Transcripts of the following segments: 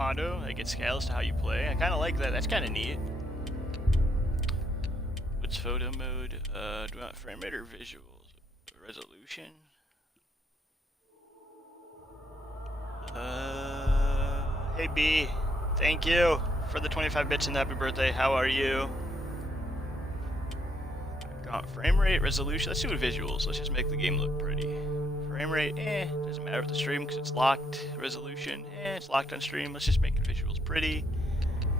auto. Like it scales to how you play. I kind of like that. That's kind of neat. What's photo mode? Do you want frame rate or visuals? Resolution? Hey B, thank you for the 25 bits and happy birthday. How are you? Got frame rate, resolution. Let's do it visuals. Let's just make the game look pretty. Frame rate, doesn't matter with the stream because it's locked. Resolution, it's locked on stream. Let's just make the visuals pretty.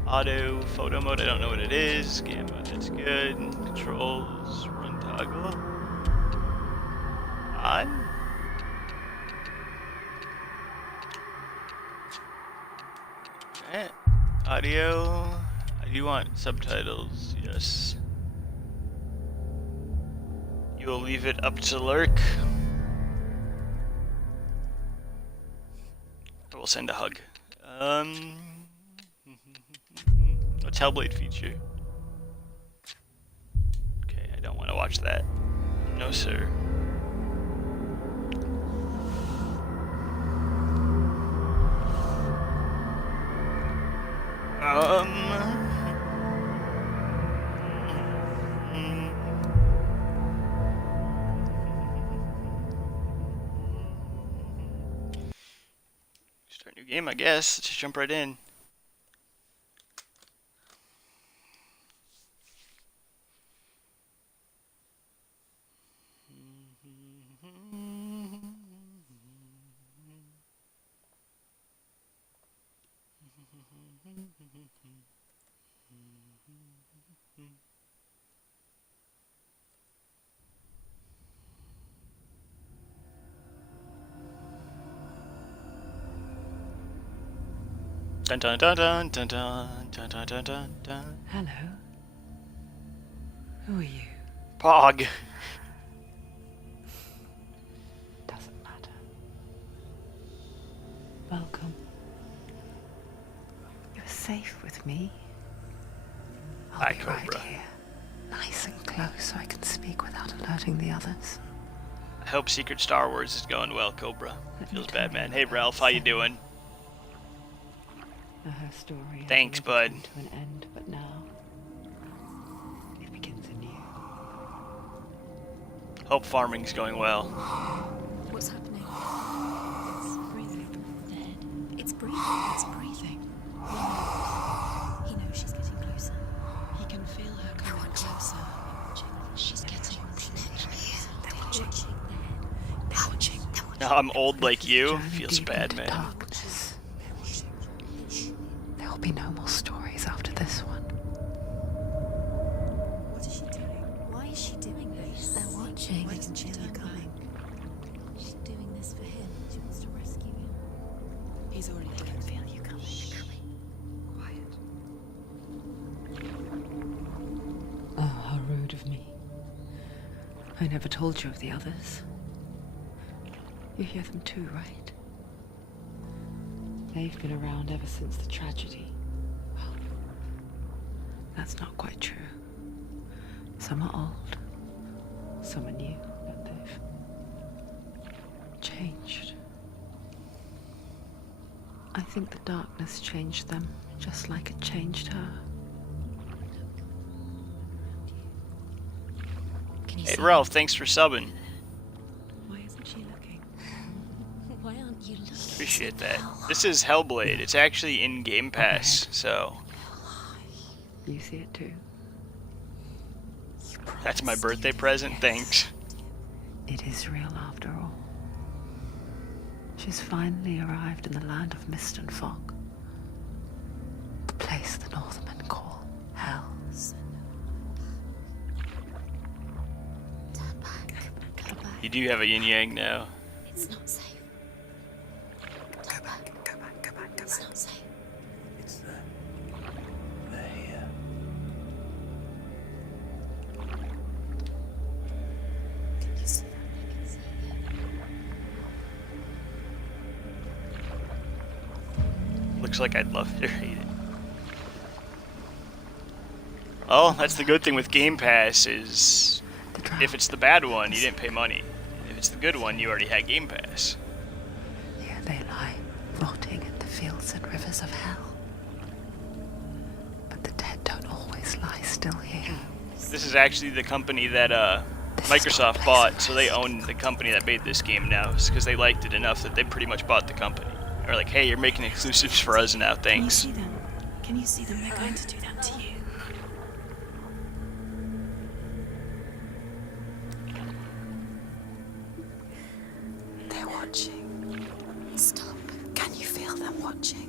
Auto, photo mode, I don't know what it is. Gamma, that's good. Controls, run toggle. On. Alright. Audio. I do want subtitles, yes. You will leave it up to lurk. I will send a hug. What's Hellblade feature? Okay, I don't want to watch that. No, sir. Start a new game, I guess. Let's just jump right in. Dun dun dun dun dun dun dun dun dun dun dun. Hello. Who are you? Pog. Doesn't matter. Welcome. You're safe with me. I'll Hi, be Cobra. right here, nice and close, so I can speak without alerting the others. I hope Secret Star Wars is going well, Cobra. Let me Feels tell bad, you man. Hey, about Ralph, how you Senua. doing? Now her story has Thanks, already bud. come to an end, but now it begins anew. Hope farming's going well. What's happening? It's breathing. Dead. It's breathing. It's breathing. He knows she's getting closer. He can feel her coming closer. She's getting closer. They're watching. They're watching. Now I'm old like you. Journey Feels deep bad, into man. Darkness. There will be no more stories after this one. What is she doing? Why is she doing this? They're watching. Why doesn't she feel you coming? She's doing this for him. She wants to rescue him. He's already dead. I can feel you coming. Quiet. Oh, how rude of me. I never told you of the others. You hear them too, right? They've been around ever since the tragedy. Well, that's not quite true. Some are old, some are new, but they've changed. I think the darkness changed them, just like it changed her. Can you Hey, see Ralph, thanks for subbing. Why isn't she looking? Why aren't you looking? Appreciate that. This is Hellblade. It's actually in Game Pass, so You see it too? that's my birthday present. Thanks. It is real after all. She's finally arrived in the land of mist and fog. The place the Northmen call Hell. Turn back. Go back. You do have a yin yang now. It's not safe. Turn back. Go back, go back, go It's back. not safe. It's them. They're here. Can you see that? I can see it. Looks like I'd love to hate it. Oh, that's the good thing with Game Pass is The drow. if it's the bad one, you didn't pay money. If it's the good one, you already had Game Pass. Here they lie, rotting in the fields and rivers of hell. But the dead don't always lie still here. This is actually the company that Microsoft bought, so they own the company that made this game now, because they liked it enough that they pretty much bought the company. They're like, hey, you're making exclusives for us now, thanks. Can you see them? Can you see them? They're going to do that to you. They're watching. Stop. Can you feel them watching?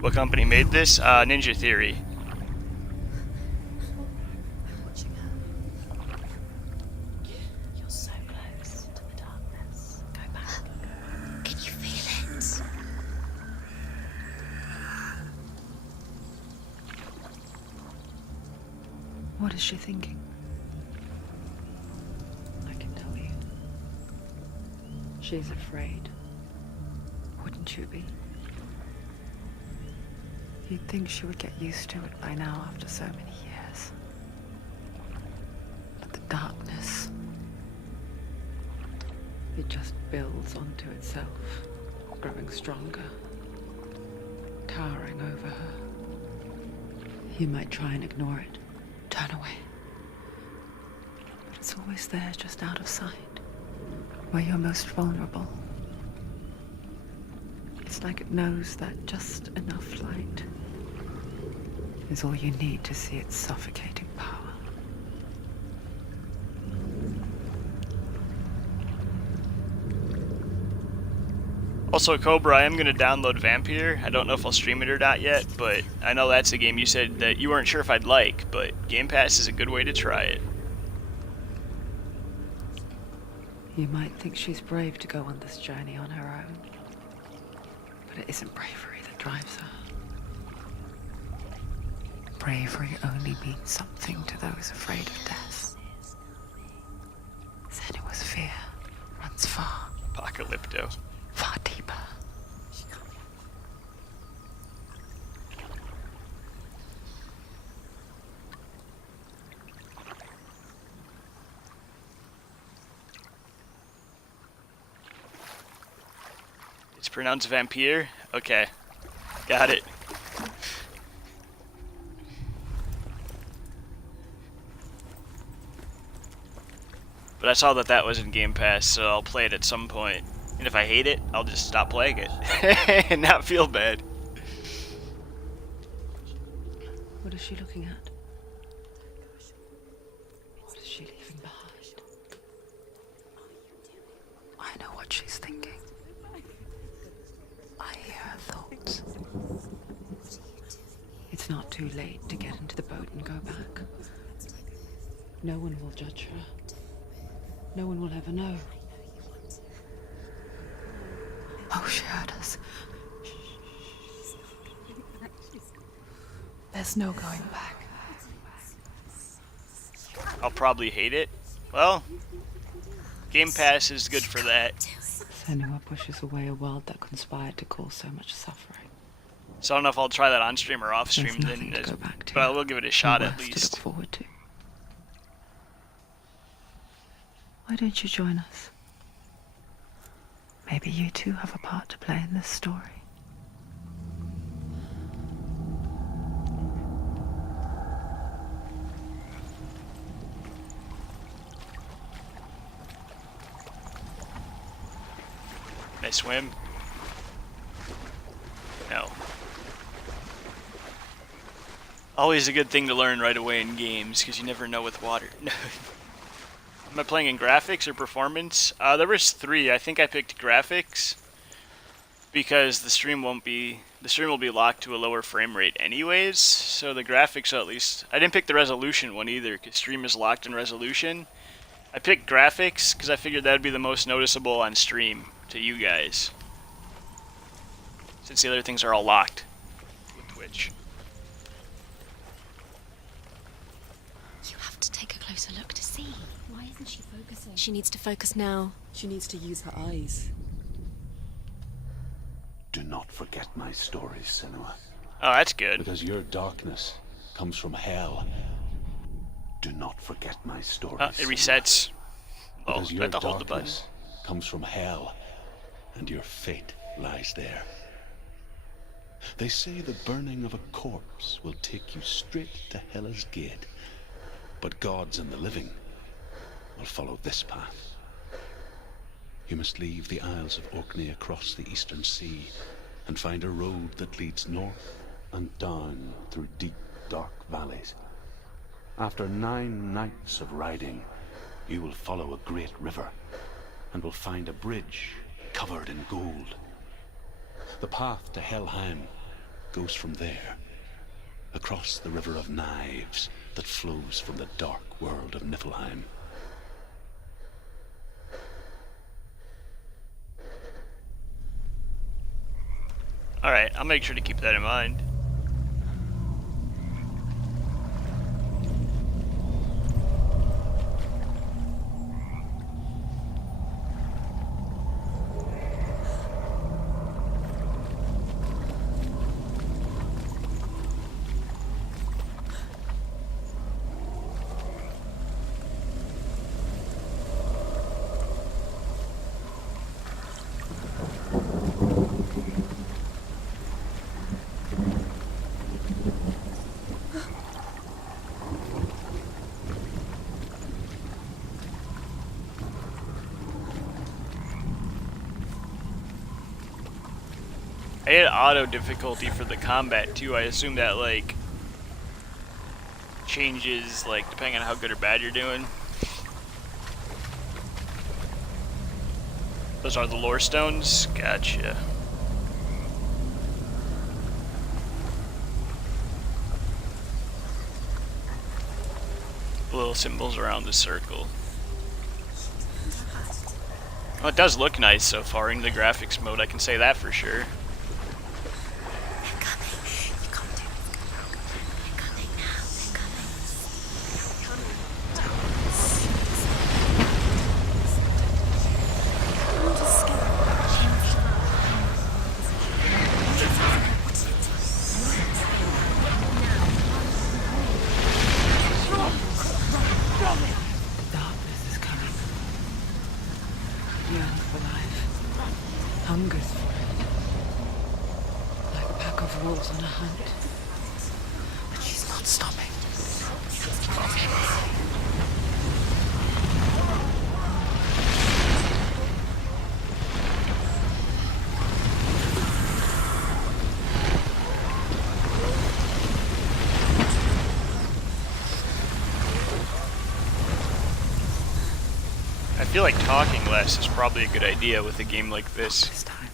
What company made this? Ninja Theory. They're watching her. You're so close to the darkness. Go back. Can you feel it? What is she thinking? I can tell you. She's afraid. Wouldn't you be? You'd think she would get used to it by now after so many years. But the darkness, it just builds onto itself, growing stronger, towering over her. You might try and ignore it, turn away. But it's always there, just out of sight, where you're most vulnerable. It's like it knows that just enough light is all you need to see its suffocating power. Also, Cobra, I am going to download Vampire. I don't know if I'll stream it or not yet, but I know that's a game you said that you weren't sure if I'd like, but Game Pass is a good way to try it. You might think she's brave to go on this journey on her own, but it isn't bravery that drives her. Bravery only means something to those afraid of death. Senua's fear runs far, Apocalypto. far deeper. It's pronounced Vampire? Okay. Got it. But I saw that that was in Game Pass, so I'll play it at some point. And if I hate it, I'll just stop playing it and not feel bad. What is she looking at? What is she leaving behind? I know what she's thinking. I hear her thoughts. It's not too late to get into the boat and go back. No one will judge her. No one will ever know. Oh, she heard us. There's no going back. I'll probably hate it. Well, Game Pass is good for that. Senua pushes away a world that conspired to cause so much suffering. So I don't know if I'll try that on stream or off stream, There's nothing then, to go back to. but I will give it a shot No at worse to least. look forward to. Why don't you join us? Maybe you too have a part to play in this story. Can I swim? No. Always a good thing to learn right away in games, because you never know with water. Am I playing in graphics or performance? There was 3. I think I picked graphics because the stream will be locked to a lower frame rate anyways. So the graphics, at least, I didn't pick the resolution one either because stream is locked in resolution. I picked graphics because I figured that would be the most noticeable on stream to you guys, since the other things are all locked with Twitch. You have to take a closer look to see. Why isn't she focusing? She needs to focus now. She needs to use her eyes. Do not forget my stories, Senua, Oh, that's good. because your darkness comes from hell. Do not forget my stories. It resets. Oh, Because I your have to hold the button. darkness comes from hell, and your fate lies there. They say the burning of a corpse will take you straight to Hela's gate, but gods and the living will follow this path. You must leave the Isles of Orkney across the eastern sea and find a road that leads north and down through deep, dark valleys. After 9 nights of riding, you will follow a great river and will find a bridge covered in gold. The path to Helheim goes from there, across the River of Knives that flows from the dark world of Niflheim. Alright, I'll make sure to keep that in mind. I had auto difficulty for the combat too. I assume that like changes like depending on how good or bad you're doing. Those are the lore stones? Gotcha. Little symbols around the circle. Well, it does look nice so far in the graphics mode, I can say that for sure. Darkness is coming. Yearns for life. Hungers for it. Like a pack of wolves on a hunt. But she's not stopping. I feel like talking less is probably a good idea with a game like this. This time.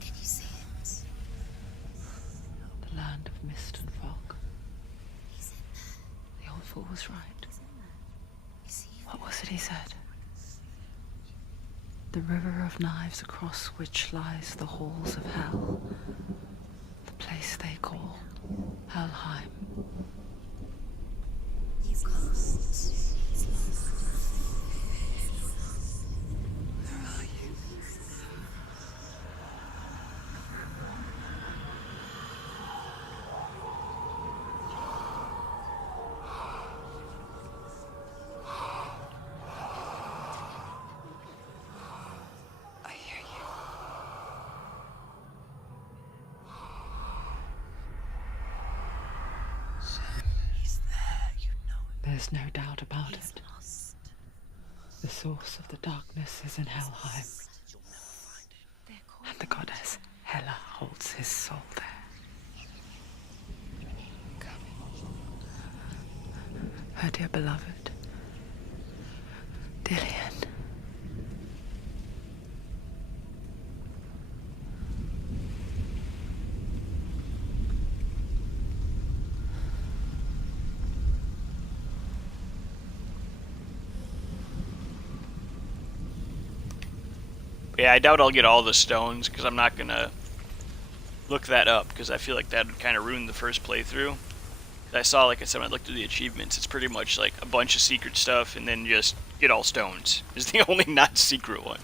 Can you see it? The land of mist and fog. He's in there. The old fool was right. He's in there. You see him? What was it he said? The river of knives across which lies the halls of hell. The place they call Helheim. He's lost. He's lost. Where are you? I hear you. He's there, you know it. There's no doubt about it. Lost. The source of the darkness is in Helheim, They're called and the goddess Hela holds his soul there. Her dear beloved, Dillian. Yeah, I doubt I'll get all the stones because I'm not gonna look that up because I feel like that would kind of ruin the first playthrough. I saw, like I said, when I looked at the achievements, it's pretty much like a bunch of secret stuff and then just get all stones is the only not secret one.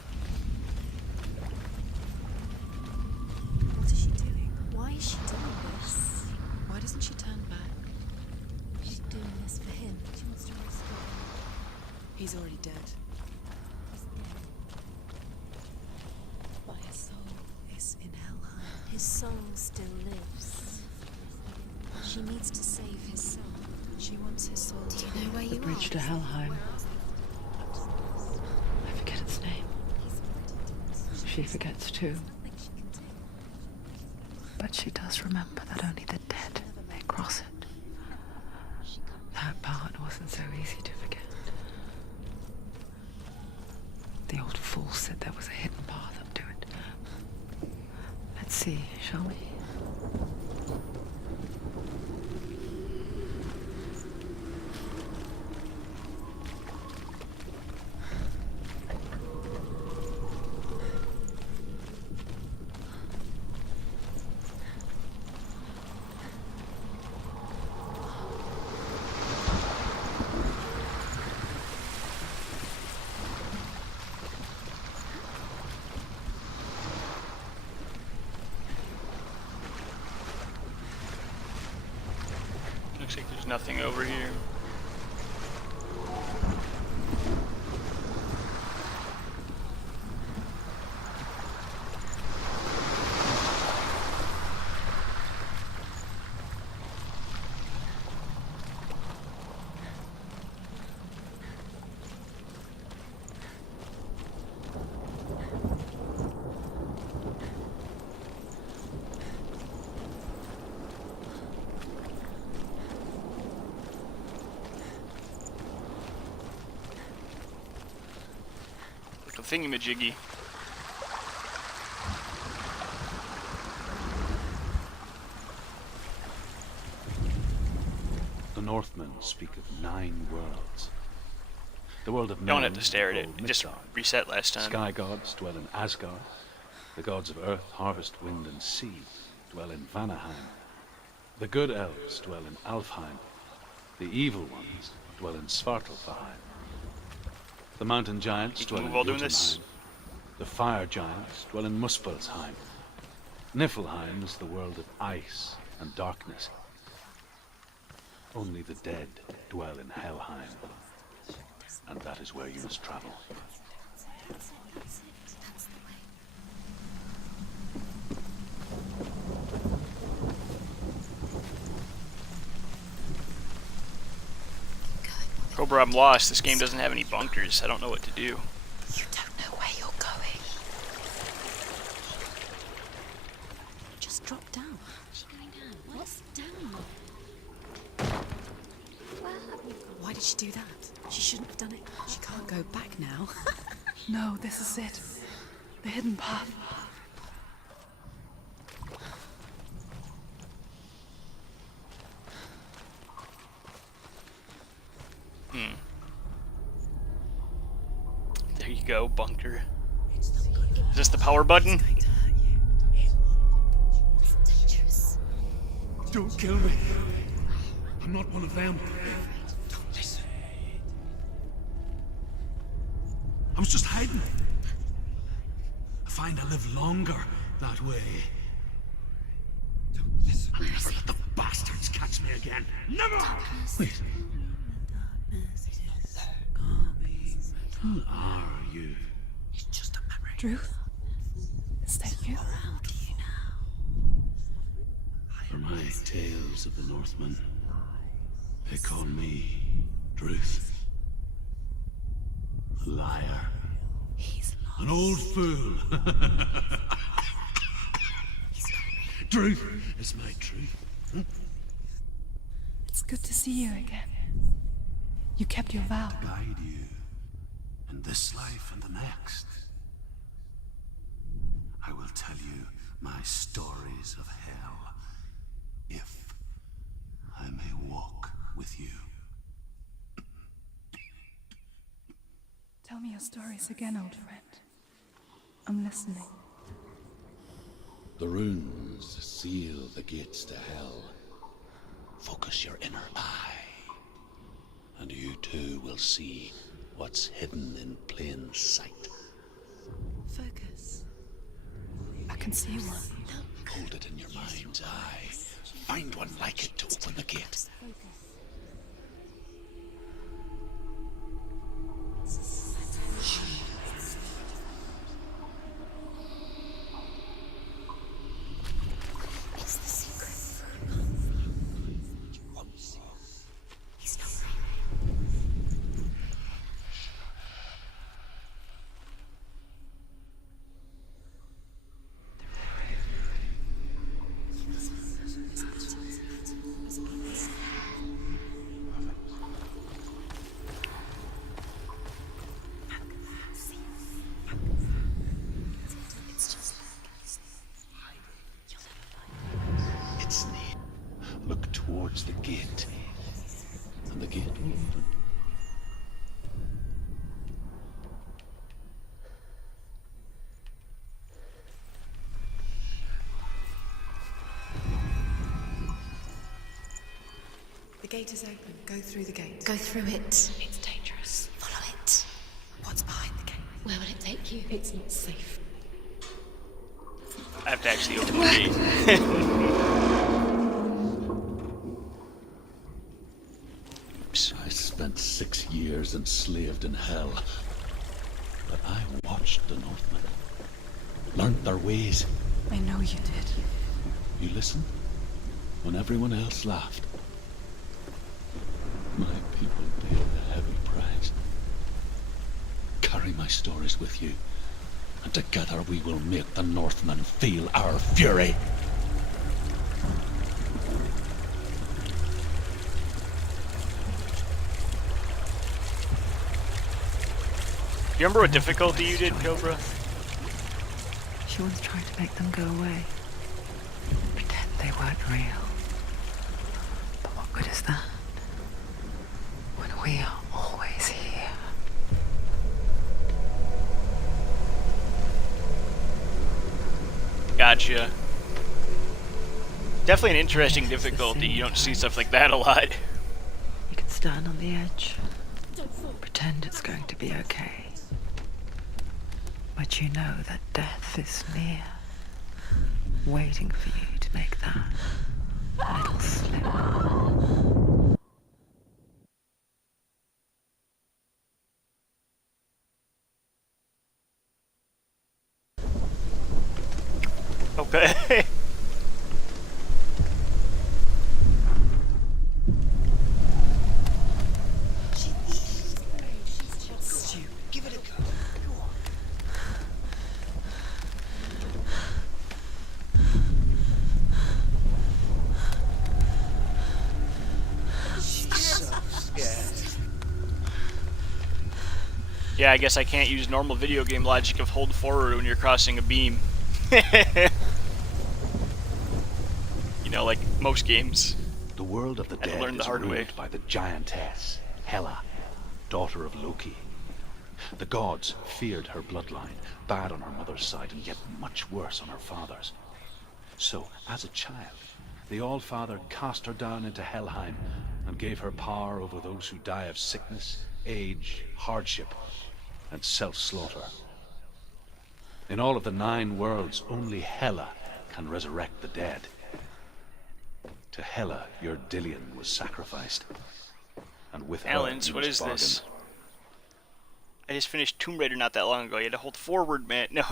What is she doing? Why is she doing this? Why doesn't she turn He's already dead. But his soul Is in Helheim. His soul still lives. She needs to save his soul. She wants his soul. Do you know where The you bridge are? to Helheim. I forget its name. She forgets too. But she does remember that only the dead may cross it. That part wasn't so easy to forget. The old fool said there was a hidden path up to it. Let's see, shall we? Looks like there's nothing over here. Like a thingamajiggy. The Northmen speak of 9 worlds. The world of You don't men have to stare at it. called It just Midgard. reset last time. Sky gods dwell in Asgard. The gods of earth, harvest, wind, and sea dwell in Vanaheim. The good elves dwell in Alfheim. The evil ones dwell in Svartalfheim. The mountain giants You can dwell in move while doing this. Jotunheim. The fire giants dwell in Muspelheim. Niflheim is the world of ice and darkness. Only the dead dwell in Helheim. And that is where you must travel. That's the way. Cobra, I'm lost. This game doesn't have any bunkers. I don't know what to do. You don't know where you're going. Just drop down. What's going down? What's down? Why did she do that? She shouldn't have done it. She can't go back now. No, this is it. The hidden path. There you go, bunker. Is this the power button? It's dangerous. Don't kill me. I'm not one of them. Don't listen. I was just hiding. I find I live longer that way. Don't listen. I'll never let the bastards catch me again. Never! Wait. Who are you? It's just a memory. Druth? Is that you? Around you now. For my tales of the Northmen, they call me Druth. A liar. He's lost. An old fool. Truth is my truth. It's good to see you again. You kept your vow. Guide you in this life and the next. I will tell you my stories of hell, if I may walk with you. Tell me your stories again, old friend. I'm listening. The runes seal the gates to hell. Focus your inner eye, and you too will see what's hidden in plain sight. Focus. I can see one. Hold it in your mind's eye. Find one like it to open the gate. towards the gate, and the gate will open. The gate is open. Go through the gate. Go through it. It's dangerous. Follow it. What's behind the gate? Where will it take you? It's not safe. I have to actually open the gate. I spent 6 years enslaved in hell, but I watched the Northmen, learnt their ways. I know you did. You listened when everyone else laughed. My people paid a heavy price. Carry my stories with you, and together we will make the Northmen feel our fury. You remember what difficulty you did, Cobra? She once tried to make them go away. Pretend they weren't real. But what good is that? When we are always here. Gotcha. Definitely an interesting difficulty. You don't see stuff like that a lot. You can stand on the edge. Pretend it's going to be okay. But you know that death is near. Waiting for you to make that little slip. Okay. Stu, give it a go. Go on. She's so scared. Yeah, I guess I can't use normal video game logic of hold forward when you're crossing a beam. You know, like most games. The world of the Had to dead learn the is hard way. ruled by the giantess, Hela, daughter of Loki. The gods feared her bloodline, bad on her mother's side and yet much worse on her father's. So, as a child, the All-Father cast her down into Helheim and gave her power over those who die of sickness, age, hardship, and self-slaughter. In all of the 9 worlds, only Hela can resurrect the dead. To Hela, your Dillion was sacrificed. And with her, Allens, you what is must this? bargain. I just finished Tomb Raider not that long ago. You had to hold forward, man. No.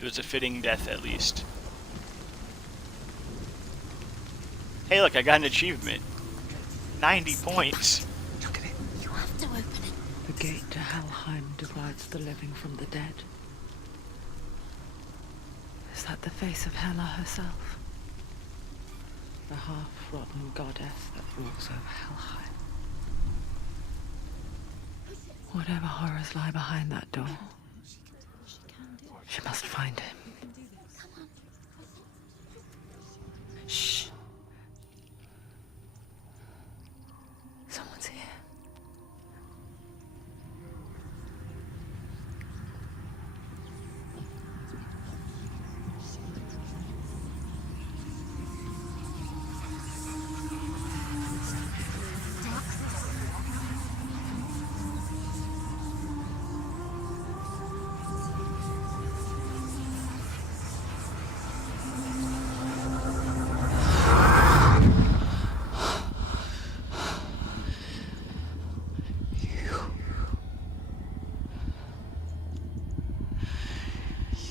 It was a fitting death, at least. Hey, look, I got an achievement. 90 points. Look at it. You have to open it. The gate to Helheim divides the living from the dead. Is that the face of Hela herself? The half-rotten goddess that rules over Helheim. Whatever horrors lie behind that door, she must find him. Shh. Someone's here.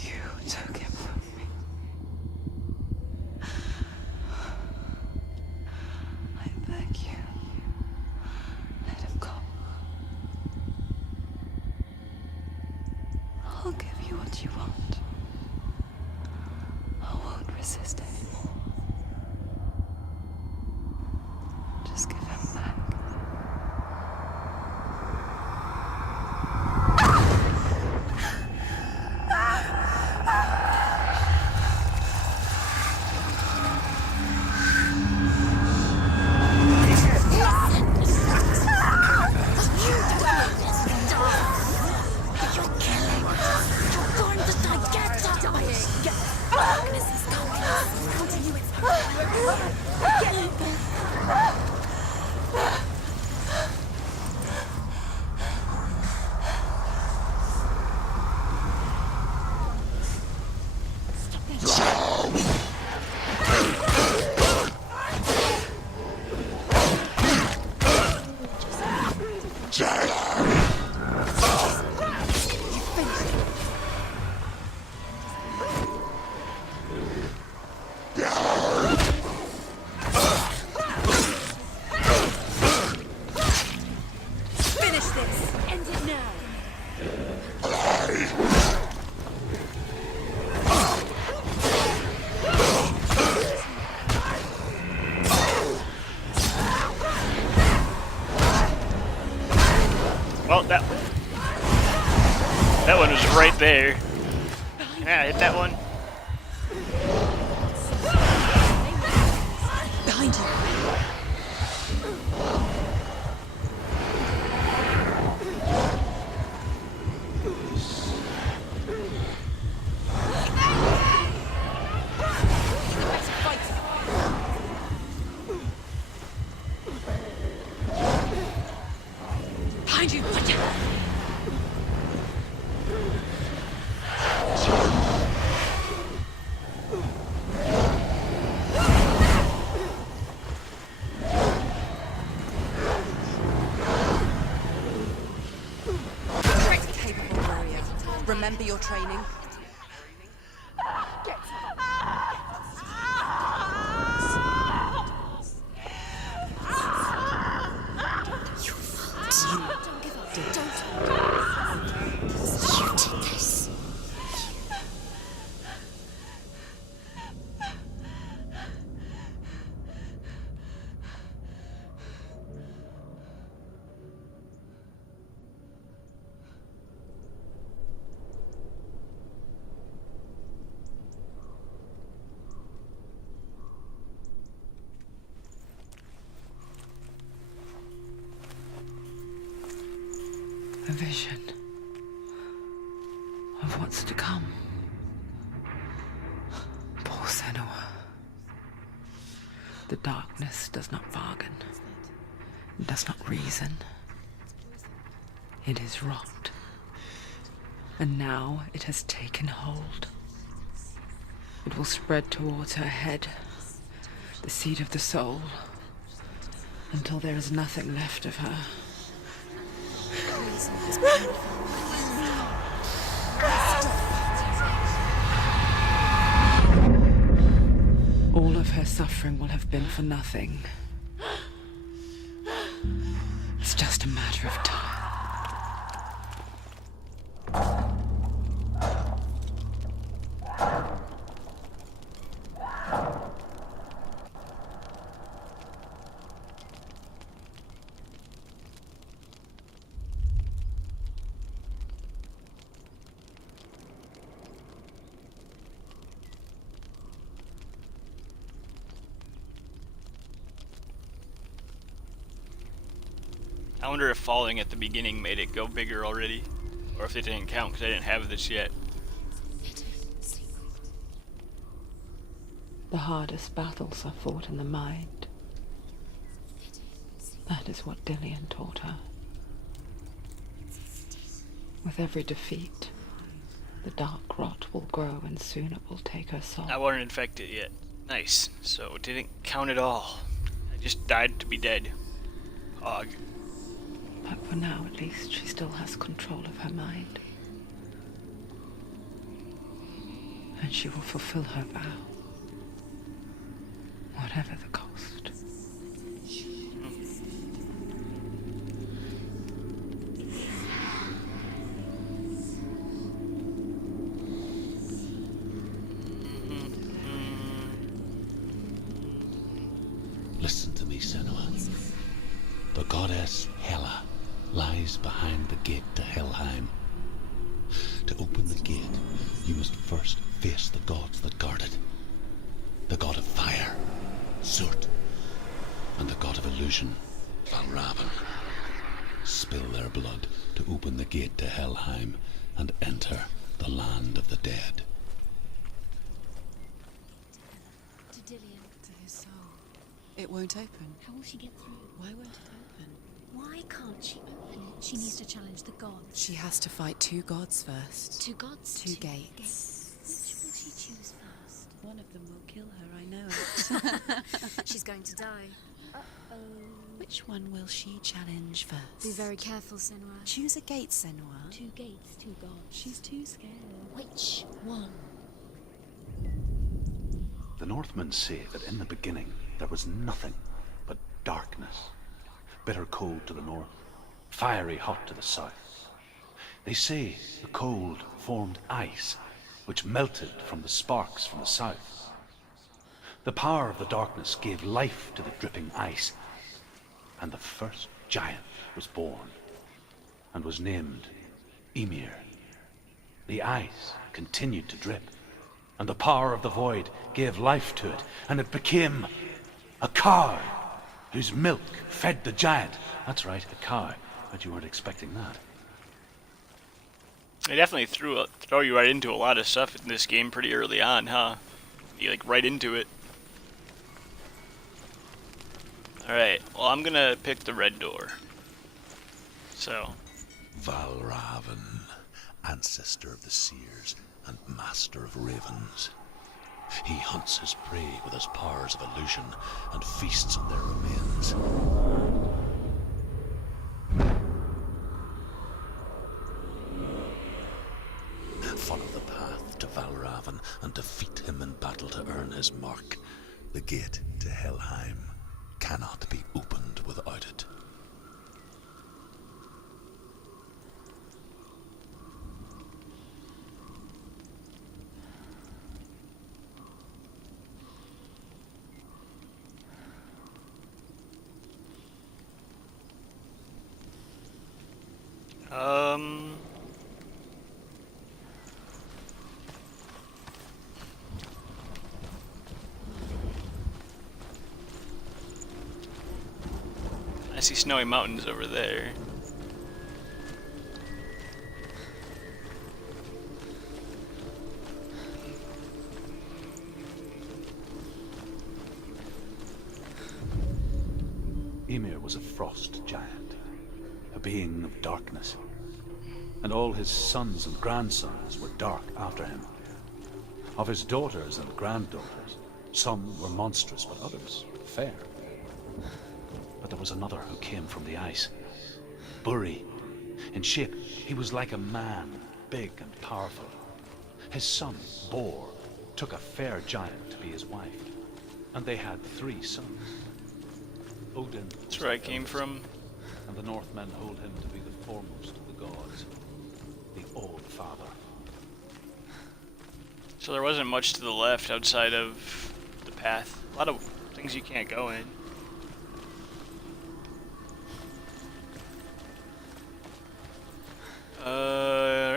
You took him from me. I beg you, let him go. I'll give you what you want. I won't resist anymore. Well, that one was right there. Yeah, hit that one. Behind you. Behind you. Watch out. Capable warrior. Remember your training. Don't give up. Don't. You did this. A vision of what's to come. Poor Senua. The darkness does not bargain. It does not reason. It is rot. And now it has taken hold. It will spread towards her head, the seat of the soul, until there is nothing left of her. All of her suffering will have been for nothing. It's just a matter of time. I wonder if falling at the beginning made it go bigger already, or if it didn't count because I didn't have this yet. The hardest battles are fought in the mind. That is what Dillian taught her. With every defeat, the dark rot will grow and soon it will take her soul. I wasn't infected yet. Nice. So it didn't count at all. I just died to be dead. Hog. But for now, at least, she still has control of her mind. And she will fulfill her vow. Whatever the cost. Listen to me, Senua. The goddess Hela lies behind the gate to Helheim. To open the gate, you must first face the gods that guard it. The god of fire, Zurt, and the god of illusion, Valravan. Spill their blood to open the gate to Helheim and enter the land of the dead. To Dillian. To his soul. It won't open. How will she get through? Why won't it open? Why can't she open it? She needs to challenge the gods. She has to fight two gods first. Two gods? Two gates. Which will she choose first? One of them will kill her, I know it. She's going to die. Which one will she challenge first? Be very careful, Senua. Choose a gate, Senua. Two gates, two gods. She's too scared. Which one? The Northmen say that in the beginning there was nothing but darkness. Bitter cold to the north, fiery hot to the south. They say the cold formed ice, which melted from the sparks from the south. The power of the darkness gave life to the dripping ice, and the first giant was born. and was named Ymir. The ice continued to drip, and the power of the void gave life to it, and it became a cow whose milk fed the giant. That's right, a cow. Bet you weren't expecting that. They definitely throw you right into a lot of stuff in this game pretty early on, huh? You like right into it. Alright, well I'm gonna pick the red door. So. Valravan, ancestor of the seers and master of ravens. He hunts his prey with his powers of illusion and feasts on their remains. Follow the path to Valravan and defeat him in battle to earn his mark. The gate to Helheim cannot be opened without it. I see snowy mountains over there. Ymir was a frost giant, a being of darkness, and all his sons and grandsons were dark after him. Of his daughters and granddaughters, some were monstrous, but others fair. But there was another who came from the ice. Buri. In shape, he was like a man, big and powerful. His son, Bor, took a fair giant to be his wife, and they had 3 sons. Odin. That's where I came from. And the Northmen hold him to be the foremost of the gods, the Old Father. So there wasn't much to the left outside of the path. A lot of things you can't go in.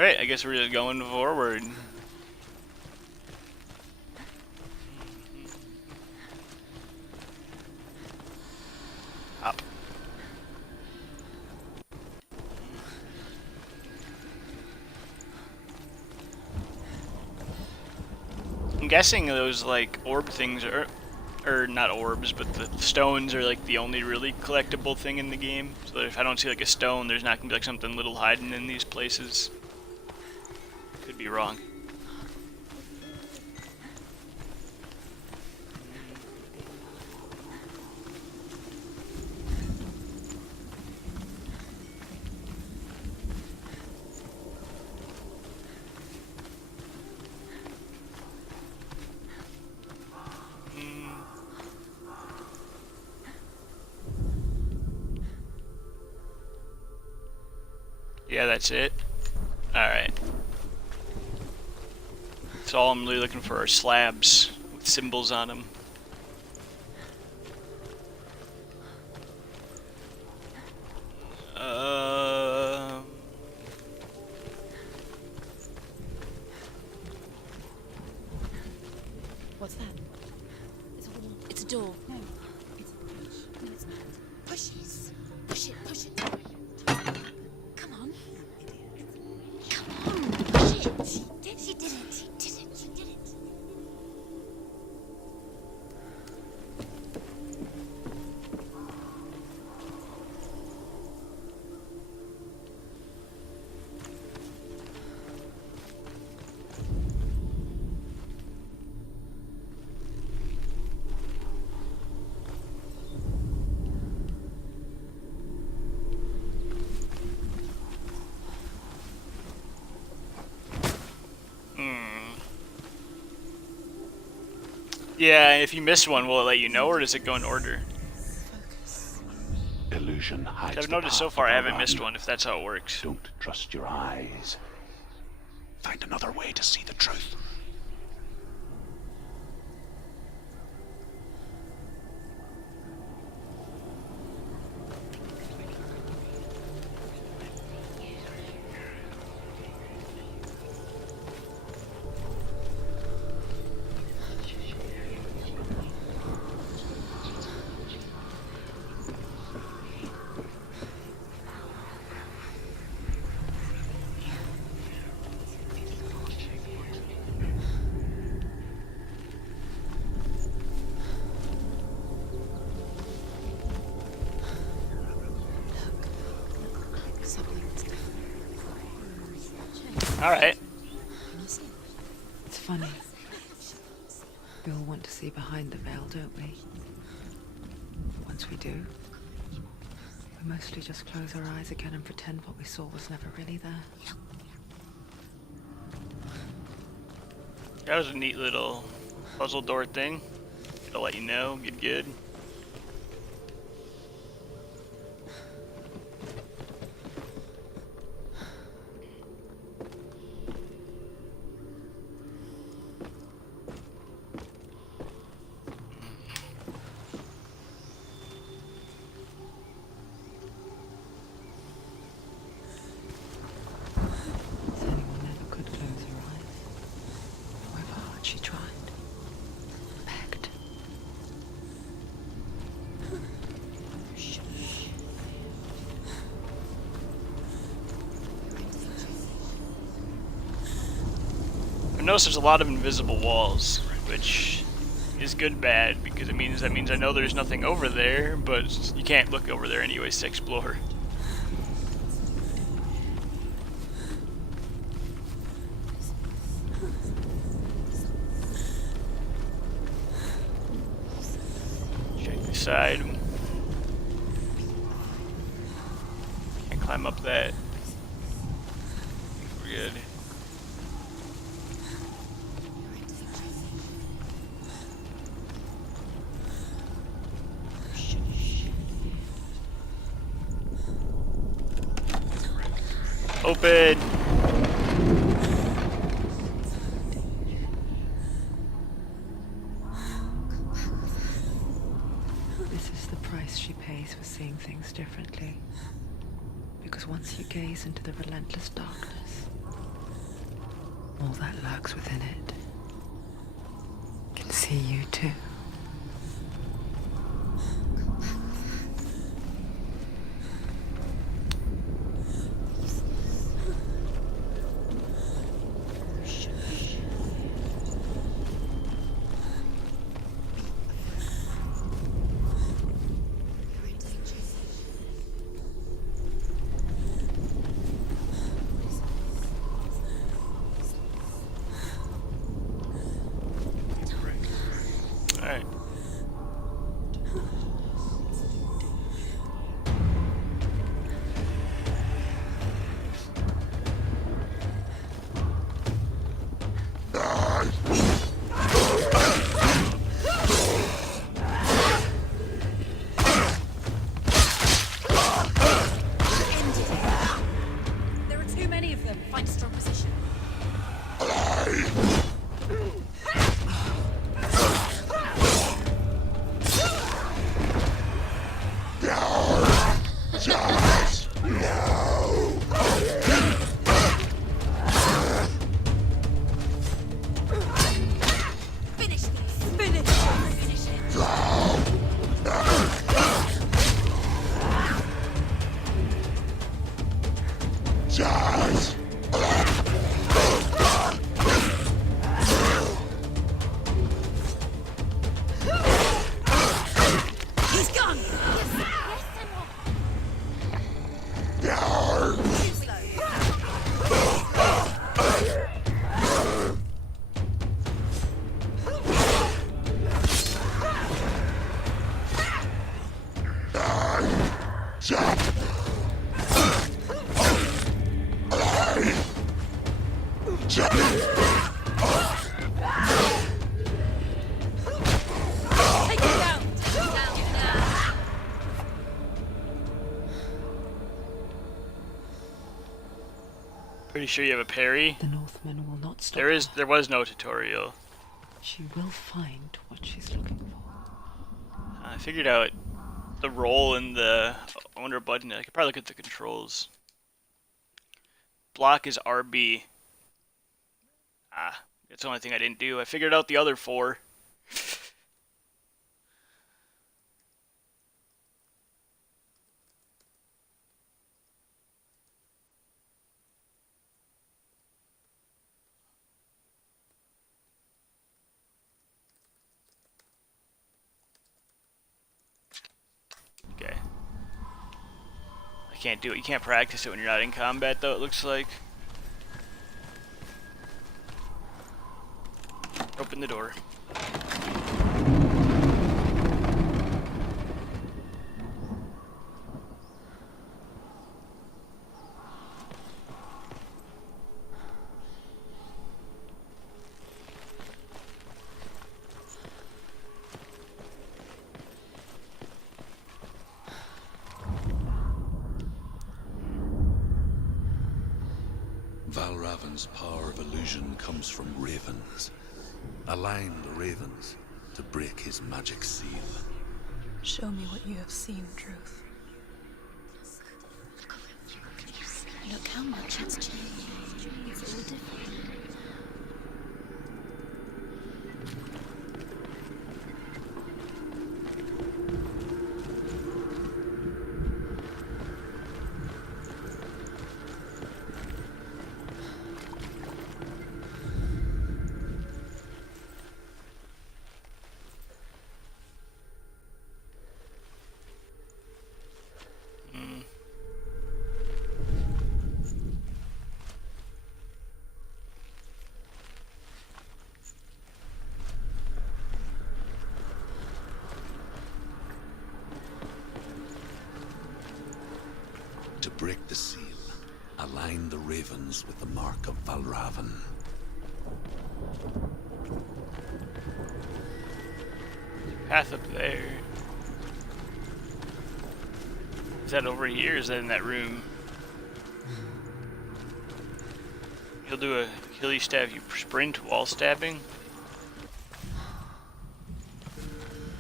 Right, I guess we're just going forward. Up. I'm guessing those like orb things are, or not orbs, but the stones are like the only really collectible thing in the game. So if I don't see like a stone, there's not gonna be like something little hiding in these places. Could be wrong. Yeah, that's it. Alright. So all I'm really looking for are slabs with symbols on them. What's that? It's a wall. It's a door. No. It's a push. No, it's not. Push it. Push it. Push it. Come on. Come on. Push it. She did it. She did it. She did it. Yeah, if you miss one, will it let you know, or does it go in order? Illusion hides. I've the noticed so path far I of haven't Valravan. missed one, if that's how it works. Don't trust your eyes. Find another way to see the truth. Alright. It's funny. We all want to see behind the veil, don't we? Once we do, we mostly just close our eyes again and pretend what we saw was never really there. That was a neat little puzzle door thing. It'll let you know. Good. Senua never could close her eyes. However hard she tried. Begged. I noticed there's a lot of invisible walls, which is good bad because that means I know there's nothing over there, but you can't look over there anyways to explore. Check the side. Can't climb up that. We're good. Open! This is the price she pays for seeing things differently. Because once you gaze into the relentless darkness, all that lurks within it can see you too. Alright. There are too many of them. Find a strong position. Finish this. Finish it. He's gone. Yes, Too slow. Take him down. Down. Pretty sure you have a parry. The Northmen will not stop There was no tutorial. She will find what she's looking for. I figured out the roll in the I wonder button. I could probably look at the controls. Block is RB. That's the only thing I didn't do. I figured out the other four. Okay. I can't do it. You can't practice it when you're not in combat, though, it looks like. Open the door. Valravan's power of illusion comes from ravens. Align the ravens to break his magic seal. Show me what you have seen, Truth. Look how much it's changed. It's all different. To break the seal, align the ravens with the mark of Valravan. Path up there. Is that over here? Is that in that room? He'll do a heal you stab you sprint while stabbing.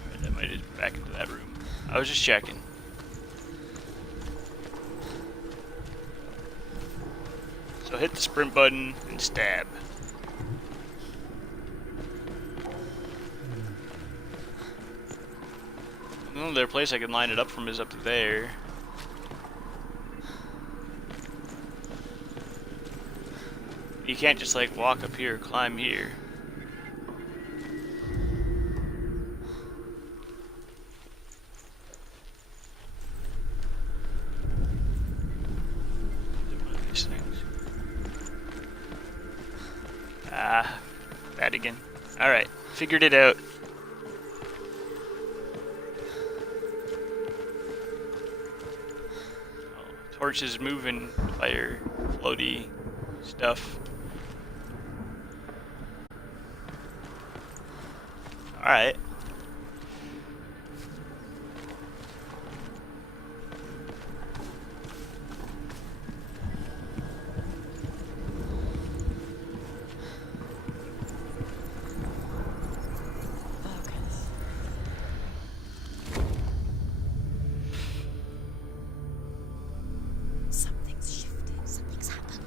Alright, that might have back into that room. I was just checking. So hit the sprint button and stab. The only other place I can line it up from is up there. You can't just like walk up here, climb here. One of these things. Ah, that again. Alright, figured it out. Oh, torch is moving, fire, floaty stuff. Alright. Something's shifted. Something's happened.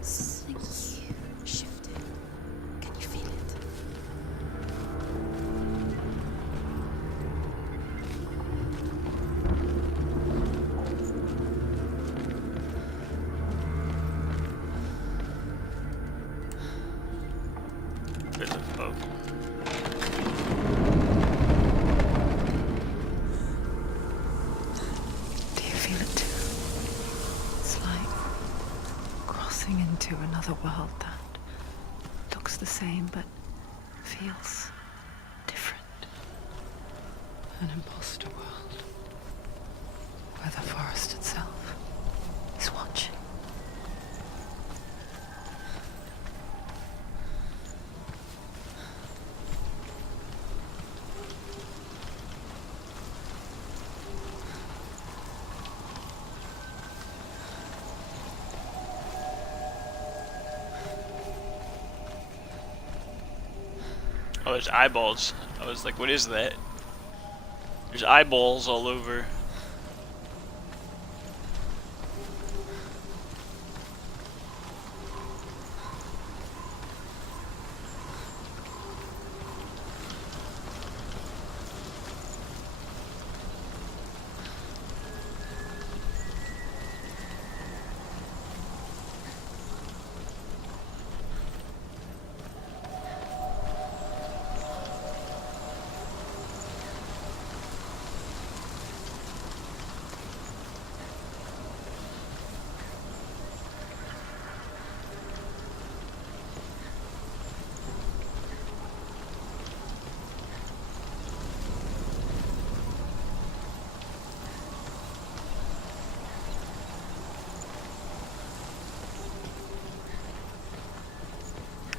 Something's shifted. Can you feel it? There's a folk. Do you feel it too? It's like crossing into another world that looks the same but feels different. An imposter world where the forest itself is watching. Oh, there's eyeballs. I was like, what is that? There's eyeballs all over.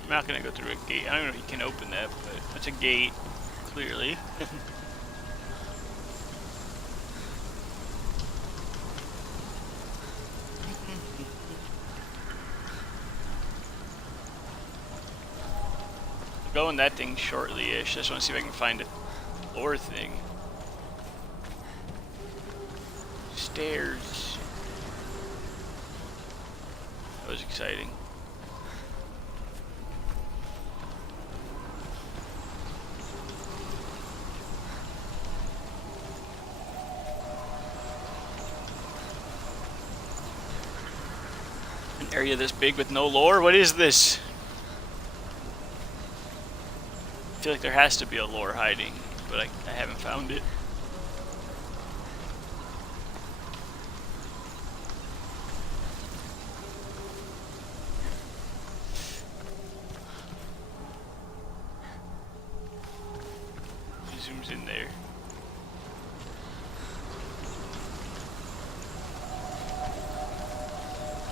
I'm not gonna go through a gate. I don't know if you can open that, but it's a gate, clearly. I'll go in that thing shortly-ish. I just want to see if I can find a lore thing. Stairs. That was exciting. An area this big with no lore? What is this? I feel like there has to be a lore hiding, but I haven't found it. Zooms in there.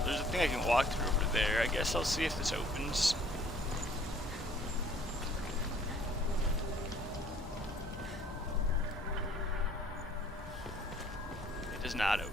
There's a thing I can walk through over there. I guess I'll see if this opens. It does not open.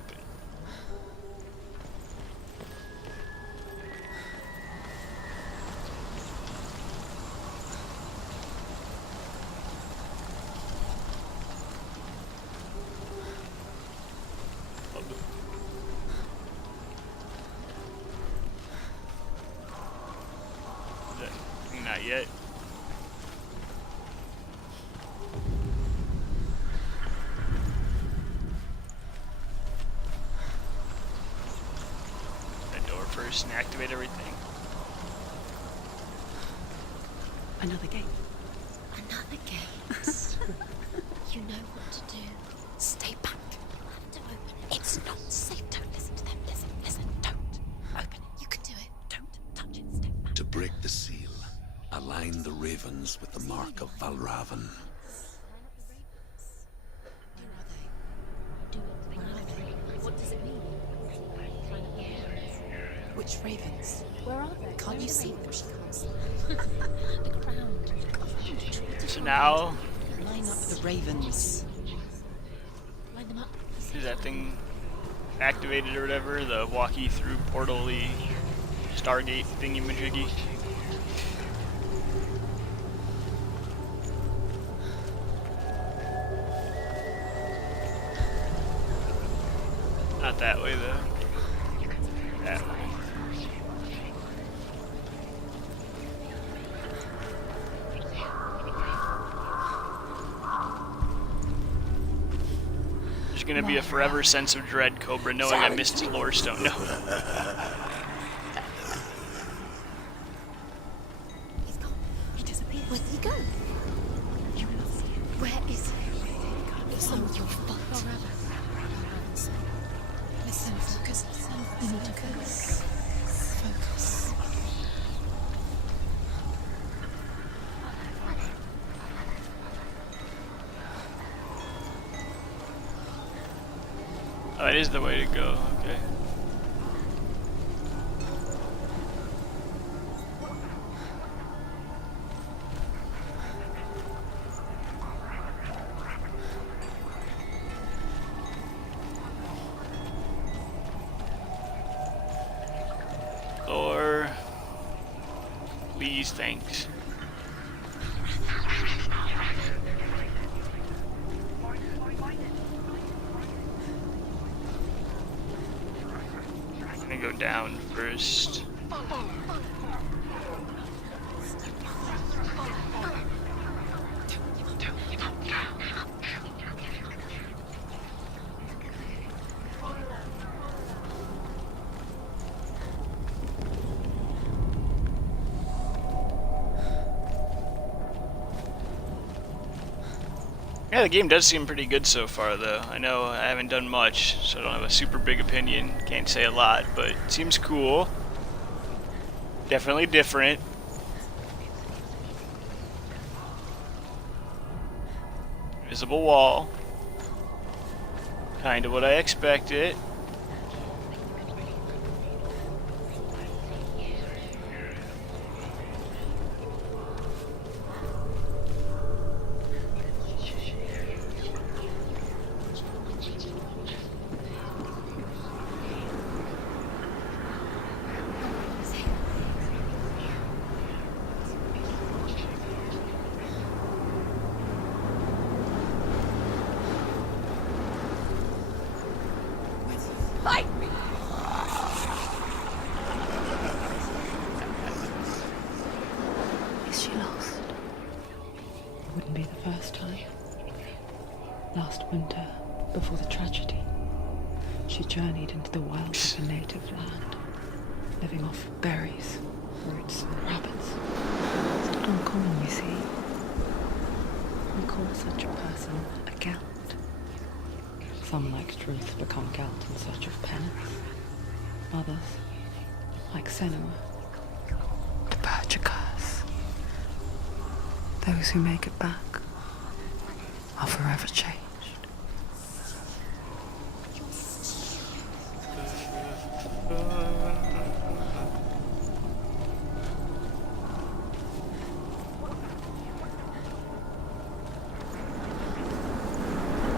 Not yet. That door first and activate everything. Another gate. Another gate. You know what to do. Stay back. Don't open it. It's not safe. Don't listen to them. Listen. Don't open it. You can do it. Don't touch it. Step back. To break the seal, align the ravens with the mark of Valravan. What does it mean? Which ravens? Where are they? Can't you see them? She can't see. The ground. So now, Line up the ravens. Line them up. is that thing activated or whatever? The walkie through portal-y Stargate thingy-majiggy? Not that way though. That way. There's gonna be a forever sense of dread, Cobra, knowing I missed his lore stone. No. He's gone. He disappeared. Where did he go? You will see him. Where is he? It's all your fault. Listen, focus. Focus. Oh, it is the way to go. Okay. Or please, thanks. I'm gonna go down first. Yeah, the game does seem pretty good so far, though. I know I haven't done much, so I don't have a super big opinion. Can't say a lot, but it seems cool. Definitely different. Visible wall. Kind of what I expected. tragedy. She journeyed into the wilds of her native land, living off berries, roots, and rabbits. It's not uncommon, you see. We call such a person a Gelt. Some, like Truth, become Gelt in search of penance. Others, like Senua, to purge a curse. Those who make it back are forever changed.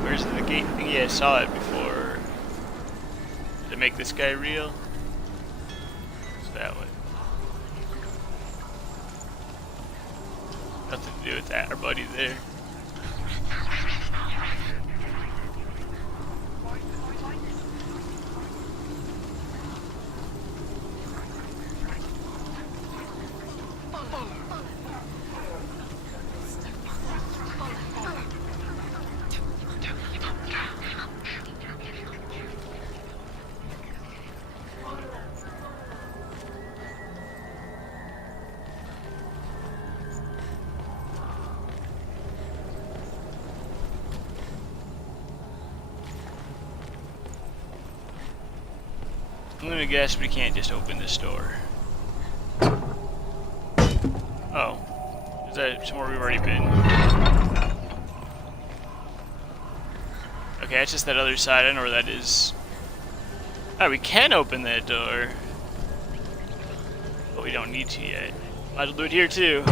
Where's the gate thing? Yeah, I saw it before. To make this guy real? It's that way. Nothing to do with that, our buddy there. I'm gonna guess we can't just open this door. Oh. Is that somewhere we've already been? Okay, that's just that other side. I know where that is. Oh, we can open that door. But we don't need to yet. Might as well do it here too.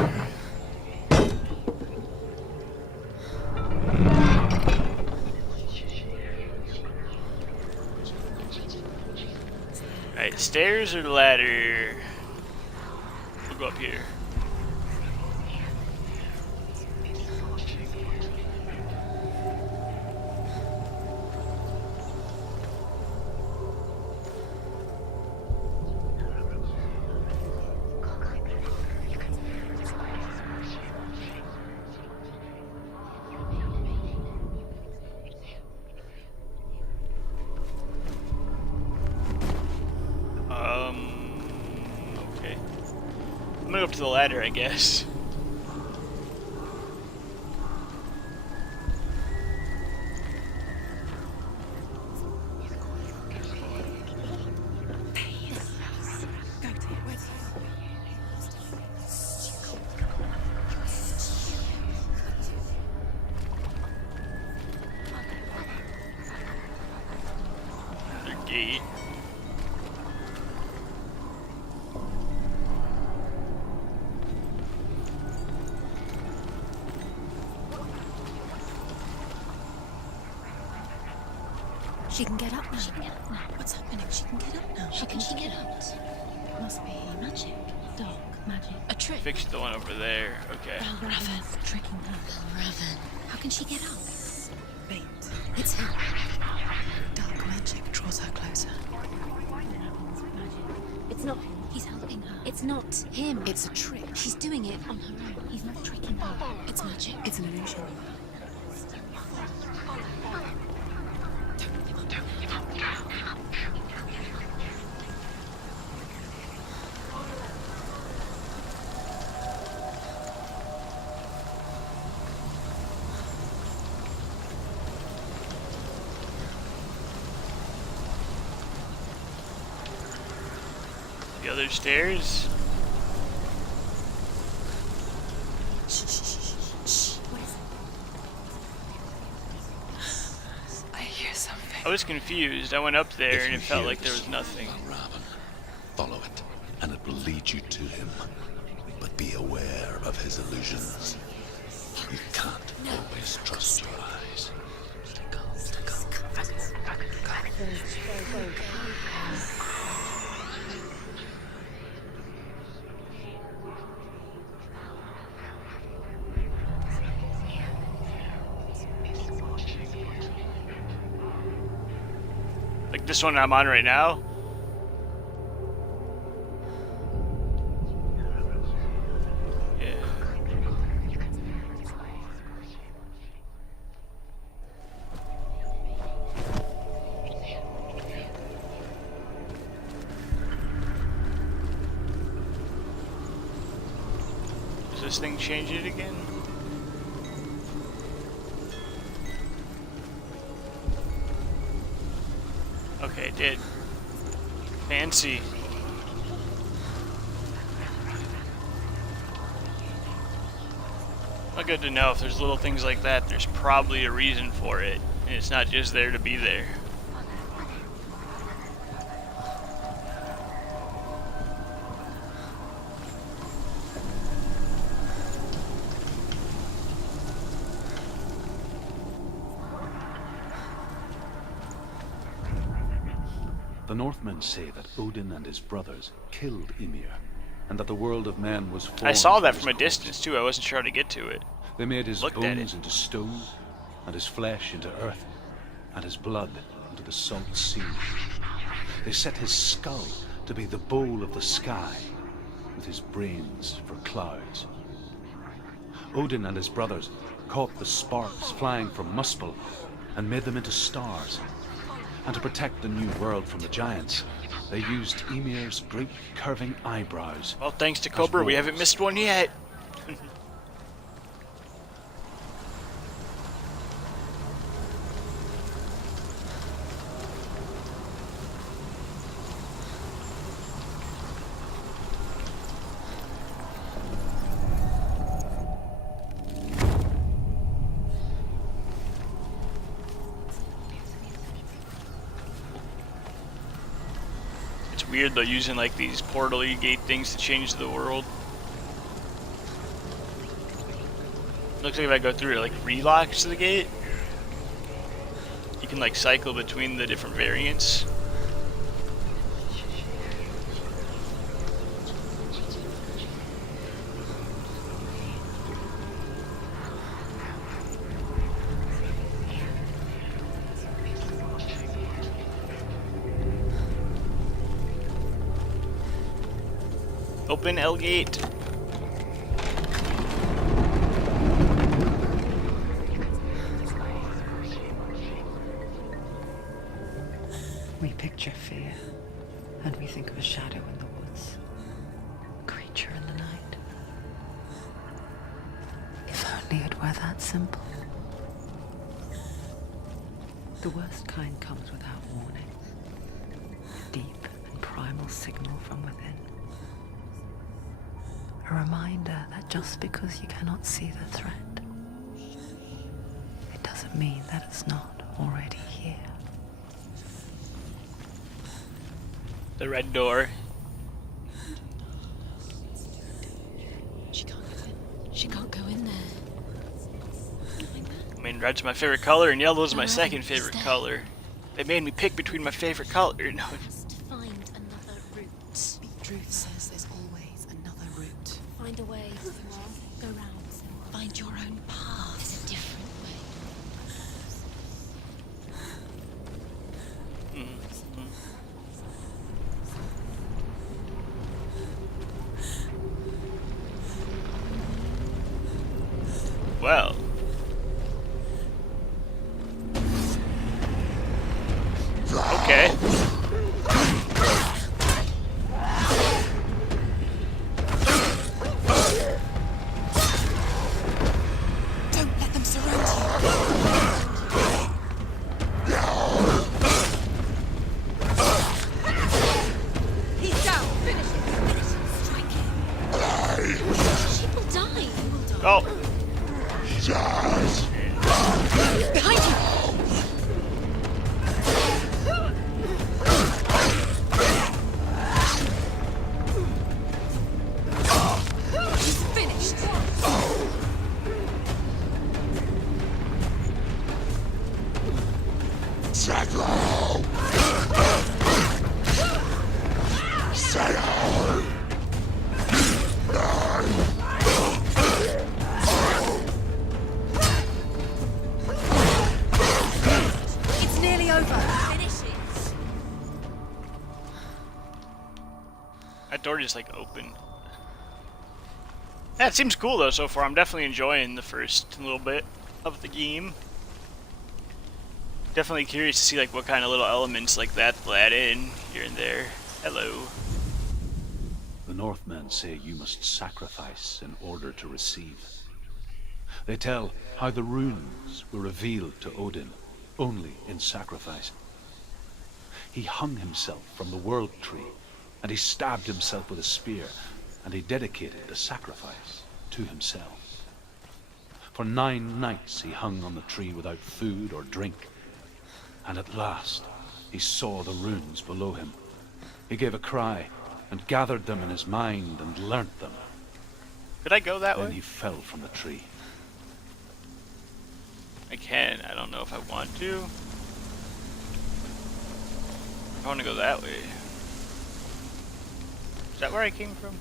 Alright, stairs or ladder? We'll go up here. Okay. I'm gonna go up to the ladder, I guess. Another gate. She can get up now. She can get up now. What's happening? She can get up now. How can she get up? Must be magic. Dark magic. A trick. Fixed the one over there. Okay. Raven. Tricking her. Raven. How can she get up? Bait. It's him. Dark magic draws her closer. It's not him. He's helping her. It's not him. It's a trick. She's doing it on her own. He's not tricking her. It's magic. It's an illusion. The other stairs. Shh. What is it? I hear something. I was confused. I went up there If and you it felt hear like there the was sound nothing. of Raven, follow it, and it will lead you to him. But be aware of his illusions. You can't always trust your eyes. Stay calm, stay calm. Like this one I'm on right now. Yeah. this thing change it again? Okay, it did. Fancy. Well, good to know. If there's little things like that, there's probably a reason for it. And it's not just there to be there. The Northmen say that Odin and his brothers killed Ymir, and that the world of men was formed. I saw that his from a corpse. distance too. I wasn't sure how to get to it. They made his Looked at bones it. into stone, and his flesh into earth, and his blood into the salt sea. They set his skull to be the bowl of the sky, with his brains for clouds. Odin and his brothers caught the sparks flying from Muspel and made them into stars. And to protect the new world from the giants, they used Ymir's great curving eyebrows. Well, thanks to Cobra, we haven't missed one yet. It's weird though, using like these portal-y gate things to change the world. Looks like if I go through it, like relocks the gate. You can like cycle between the different variants. Open L gate. We picture fear, and we think of a shadow in the woods, a creature in the night. If only it were that simple. The worst kind comes without warning. A deep and primal signal from within. A reminder that just because you cannot see the threat, it doesn't mean that it's not already here. The red door. She can't go in. She can't go in there. I mean, red's my favorite color and yellow's my No, second it's favorite there. color. They made me pick between my favorite color. No. Must find another route. Truth says there's always another route. Find a way. Go round. Find your own path. There's a different way. Well. Okay. Don't let them surround you. He's down. Finish it. Finish it. Strike him. She will die. Oh. Behind you. He's finished. It's nearly over. Finish it. That door just like opened. Yeah, it seems cool though so far. I'm definitely enjoying the first little bit of the game. Definitely curious to see like what kind of little elements like that they'll add in here and there. Hello. The Northmen say you must sacrifice in order to receive. They tell how the runes were revealed to Odin only in sacrifice. He hung himself from the world tree, and he stabbed himself with a spear, and he dedicated the sacrifice to himself. For 9 nights he hung on the tree without food or drink, and at last he saw the runes below him. He gave a cry, and gathered them in his mind and learnt them. Could I go that Then way? he fell from the tree. I can. I don't know if I want to. I want to go that way. Is that where I came from?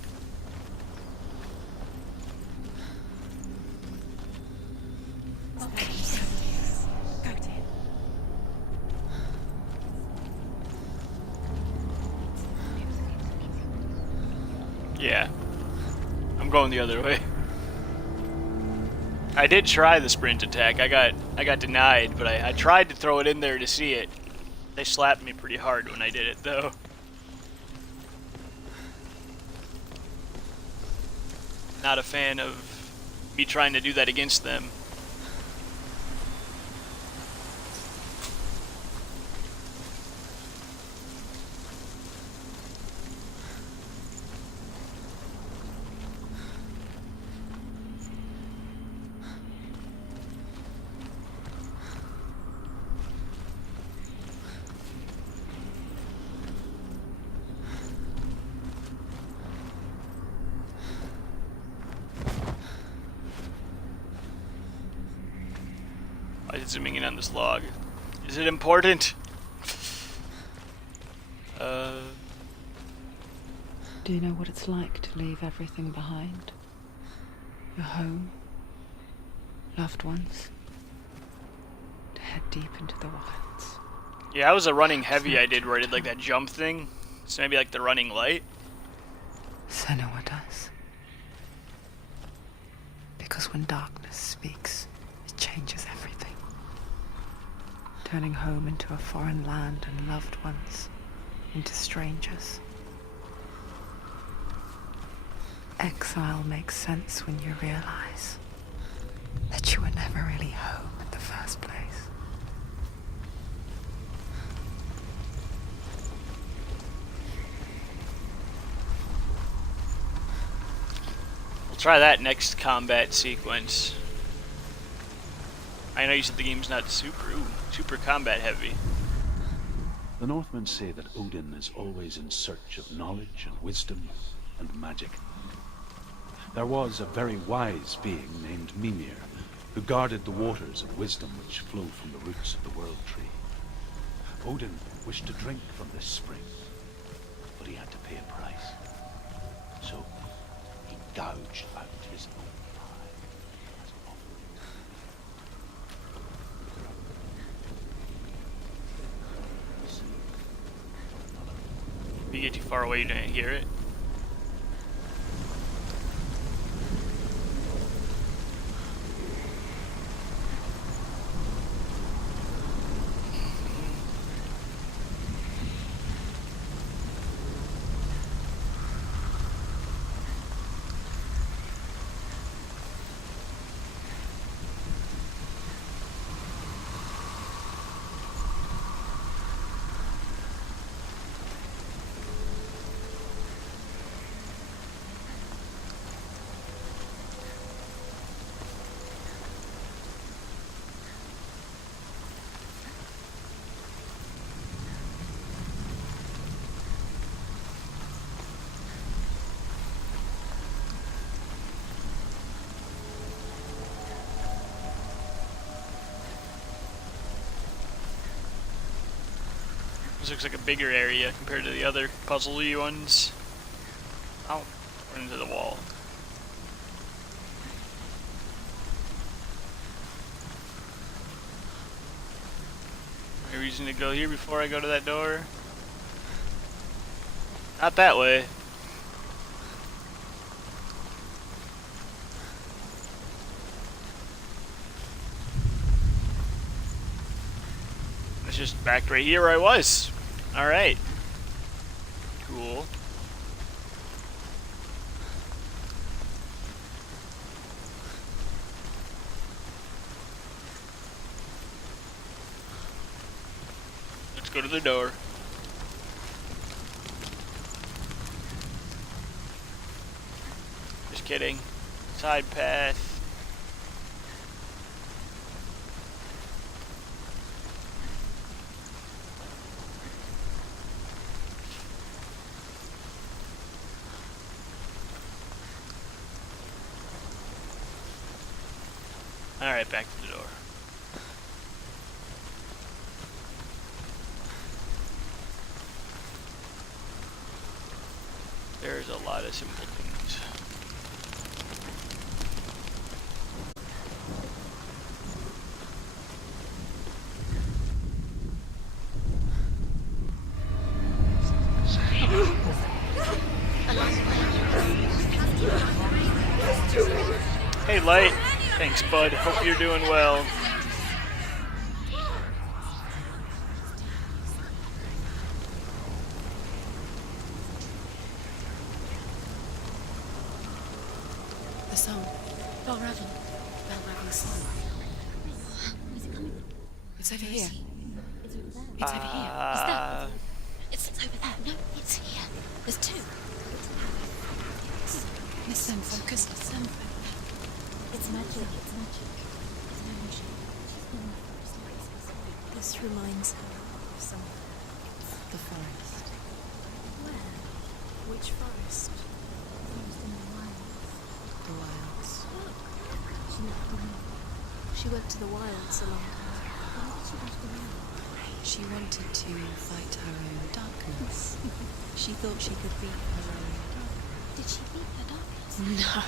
Yeah. I'm going the other way. I did try the sprint attack. I got denied, but I tried to throw it in there to see it. They slapped me pretty hard when I did it, though. Not a fan of me trying to do that against them. Why is it zooming in on this log? Is it important? Do you know what it's like to leave everything behind? Your home, loved ones, to head deep into the wilds. Yeah, I was a running heavy I did where I did like that jump thing. So maybe like the running light. Senua does. Because when darkness speaks, it changes everything. Turning home into a foreign land and loved ones into strangers. Exile makes sense when you realize that you were never really home in the first place. We'll try that next combat sequence. I know you said the game's not super combat heavy. The Northmen say that Odin is always in search of knowledge and wisdom and magic. There was a very wise being named Mimir, who guarded the waters of wisdom which flow from the roots of the world tree. Odin wished to drink from this spring, but he had to pay a price. So he gouged out his own eye as an offering. If you get too far away, you don't hear it. This looks like a bigger area compared to the other puzzle-y ones. Oh, run into the wall. Any reason to go here before I go to that door? Not that way. It's just back right here where I was. Alright. Cool. the door. Just kidding. Side path. Alright, back to the door. There's a lot of simple things. Hey, Light. Thanks, bud. Hope you're doing well. The song. Belraven. Belraven's song. Where's it coming from? It's over here. It's over there. It's over here. Is that? It's over there. No, it's here. There's two. Miss Sen, focus. Sen. It's magic. It's magic. It's no illusion. This reminds her of something. The forest. Where? Which forest? The forest in the wilds. The wilds. Look. She left the room. She went to the wilds a long time ago. Why did she go to the wilds? She wanted to fight her own darkness. She thought she could beat her own. Did she beat the darkness? No.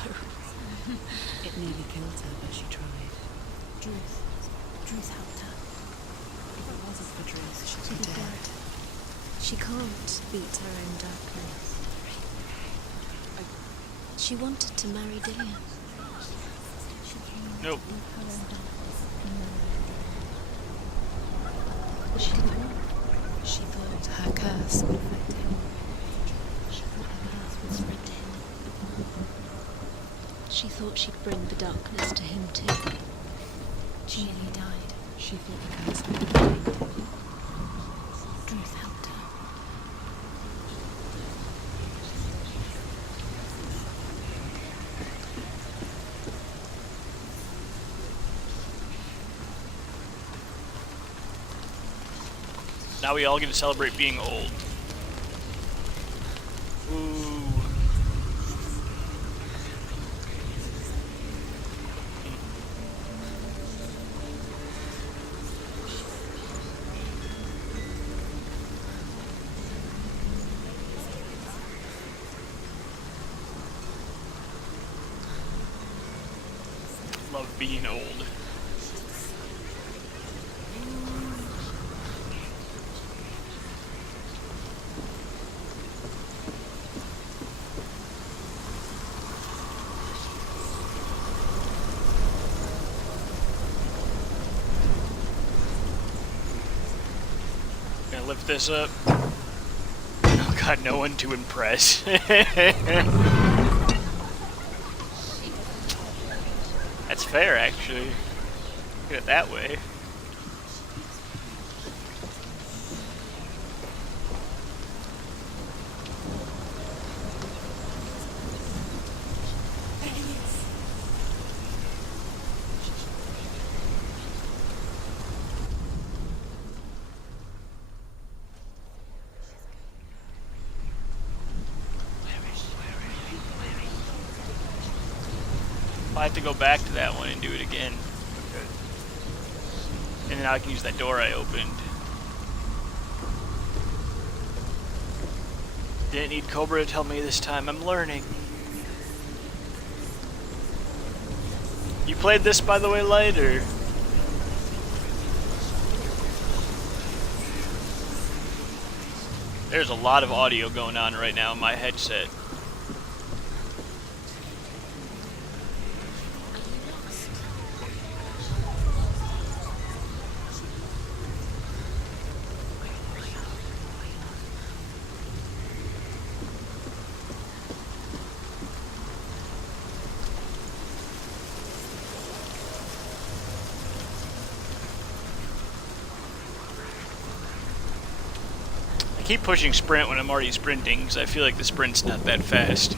It nearly killed her, but she tried. Druth. Druth helped her. If it wasn't for Druth, she'd be dead. She can't beat her own darkness. She wanted to marry Dillian. Nope. But she didn't know. She thought her curse would affect him. She thought her curse would spread to him. She thought she'd bring the darkness to him too. She nearly died. She thought the curse would affect him. Druth helped her. Now we all get to celebrate being old. Ooh. Love being old. Gonna lift this up. Oh god, no one to impress. That's fair, actually. Look at it that way. I have to go back to that one and do it again. Okay. And then I can use that door I opened. Didn't need Cobra to tell me this time. I'm learning. You played this, by the way, Light, or? There's a lot of audio going on right now in my headset. keep pushing sprint when I'm already sprinting, because I feel like the sprint's not that fast.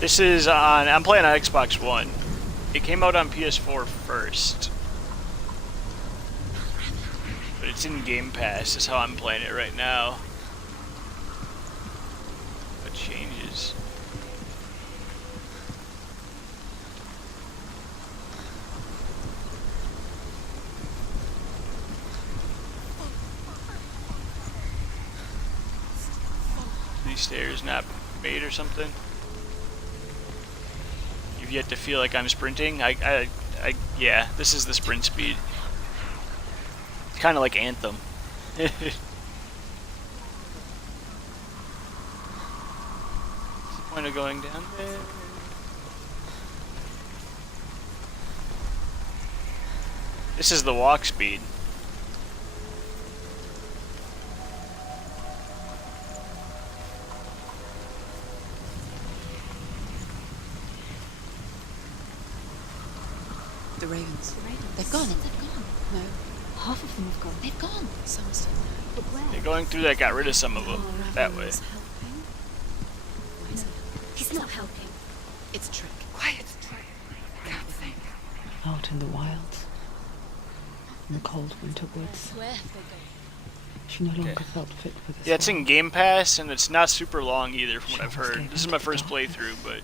This is on, I'm playing on Xbox One. It came out on PS4 first. But it's in Game Pass, is how I'm playing it right now. What changes? These stairs not made or something? You've yet to feel like I'm sprinting? Yeah, this is the sprint speed. It's kind of like Anthem. What's the point of going down there? This is the walk speed. The ravens. They've gone. They've gone. No. Half of them have gone. They've gone. Some are still there. But where? Yeah, going through that got rid of some of them. That way. Raven's helping. Why is it? He's not helping. It's a trick. Quiet. Can't think. Out in the wilds. In the cold winter woods. Where have they gone? She no longer felt fit for this. Yeah, it's in world. Game Pass, and it's not super long either from what I've heard. This is my first playthrough, but...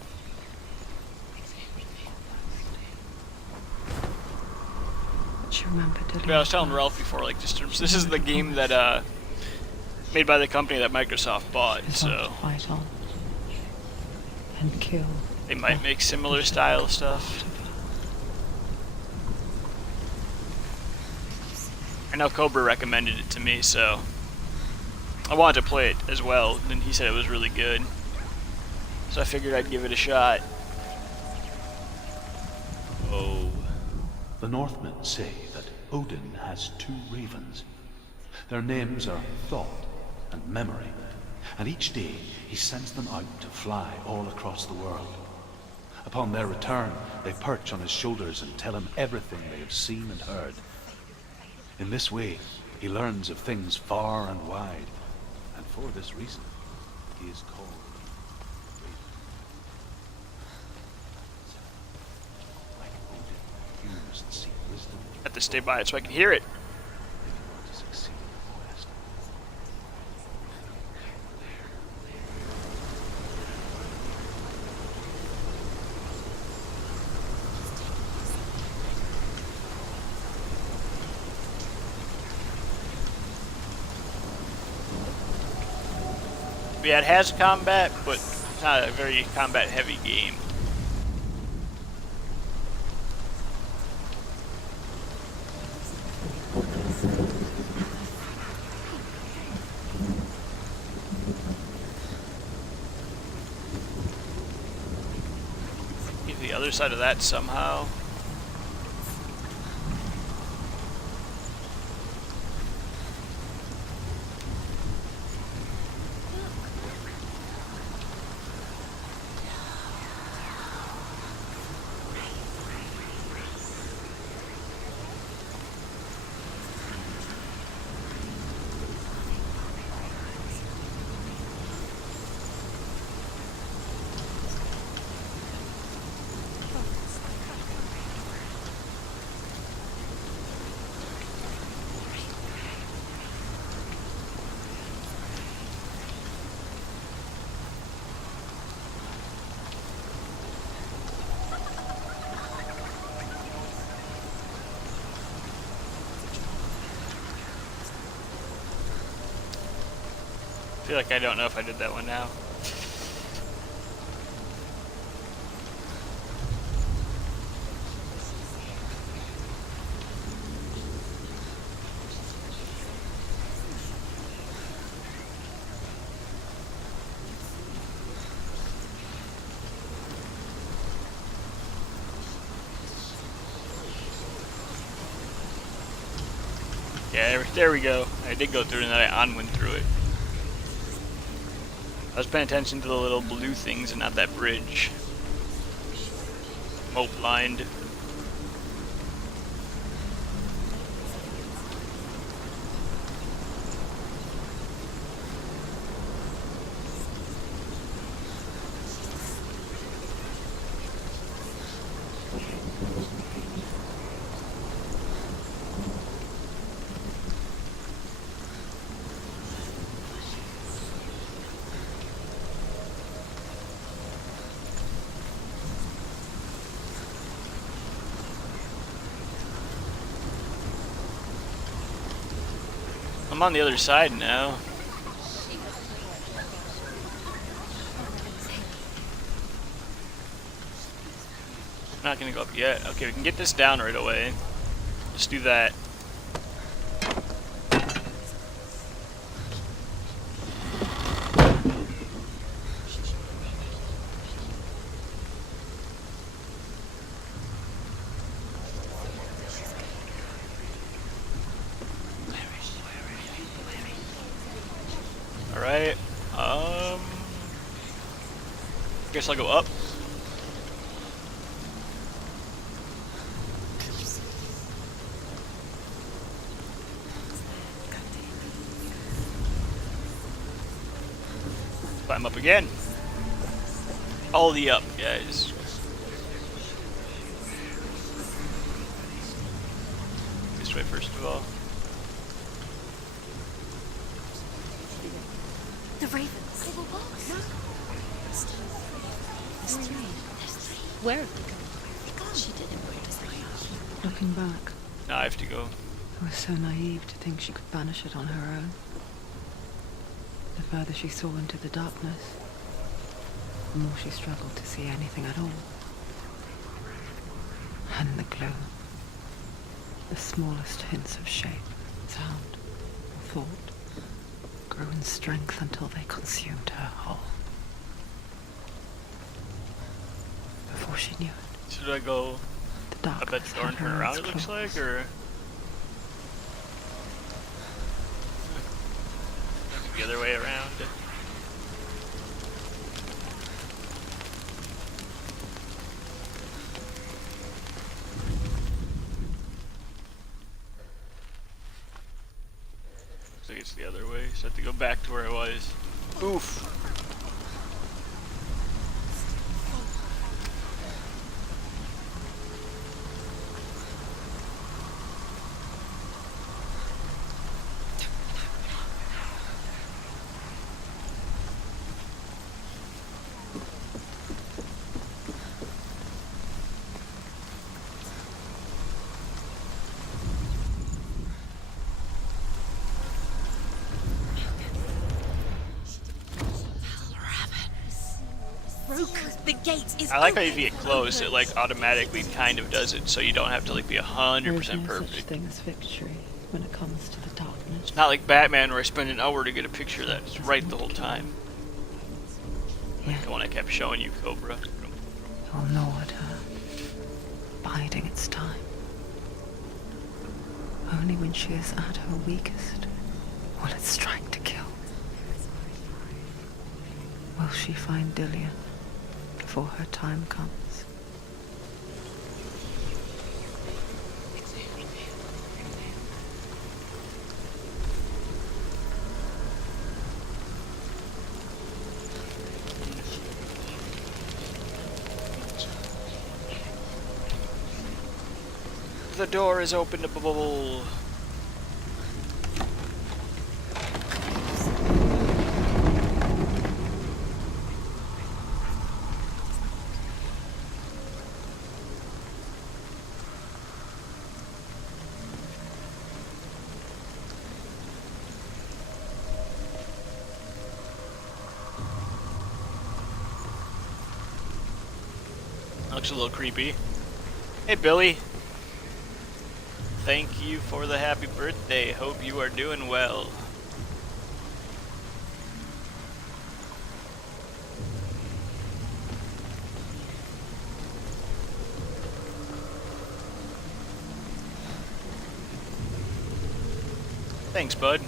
She remembered it. Yeah, I was telling Ralph before, like, just this is the game that, made by the company that Microsoft bought, so... Fight on. And kill. They might make similar style stuff. I know Cobra recommended it to me, so... I wanted to play it as well, and he said it was really good. So I figured I'd give it a shot. Oh. The Northmen say that Odin has two ravens. Their names are Thought and Memory, and each day he sends them out to fly all across the world. Upon their return, they perch on his shoulders and tell him everything they have seen and heard. In this way, he learns of things far and wide, and for this reason, he is called Raven. Like Odin, you must seek wisdom I have to stay by it so I can hear it. if you want to succeed in the quest. Yeah, it has combat, but it's not a very combat-heavy game. Get the other side of that somehow. I feel like I don't know if I did that one now. Yeah, there we go. I did go through it and then I on went through it. I was paying attention to the little blue things and not that bridge. Smoke blind. I'm on the other side now. I'm not gonna go up yet. Okay, we can get this down right away. Just do that. Alright, guess I'll go up. Climb up again. All the up, guys. This way first of all. The ravens. They were what? There's three. Where have they gone? She didn't put us like that. Looking back, Now I have to go. I was so naive to think she could banish it on her own. The further she saw into the darkness, the more she struggled to see anything at all. And the gloom, the smallest hints of shape, sound, or thought, grew in strength until they consumed her whole. Before she knew it, Should I go the up darkness that door and had turn her in around, its it looks claws. like, or the other way around? Looks like it's the other way, so I have to go back to where I was. Oof. The gate is I like how if open. you get close, it like automatically kind of does it, so you don't have to like be There is 100% no such perfect. thing as victory when it comes to the darkness. Not like Batman where I spend an hour to get a picture that's right the whole time. Yeah, The one I kept showing you, Cobra. you'll know at her, biding its time. Only when she is at her weakest will it strike to kill. Will she find Dillian before her time comes? The door is openable. Looks a little creepy. Hey, Billy. Thank you for the happy birthday. Hope you are doing well. Thanks, bud.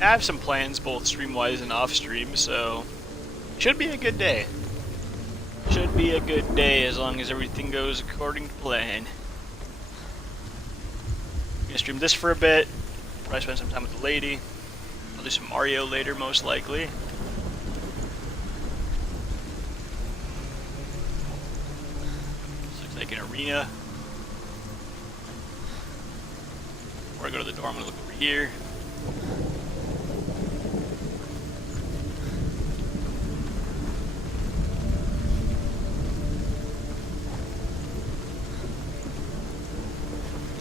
I have some plans both stream-wise and off-stream, so should be a good day. Should should be a good day as long as everything goes according to plan. I'm gonna stream this for a bit. Probably spend some time with the lady. I'll do some Mario later, most likely. This looks like an arena. Before I go to the door, I'm gonna look over here.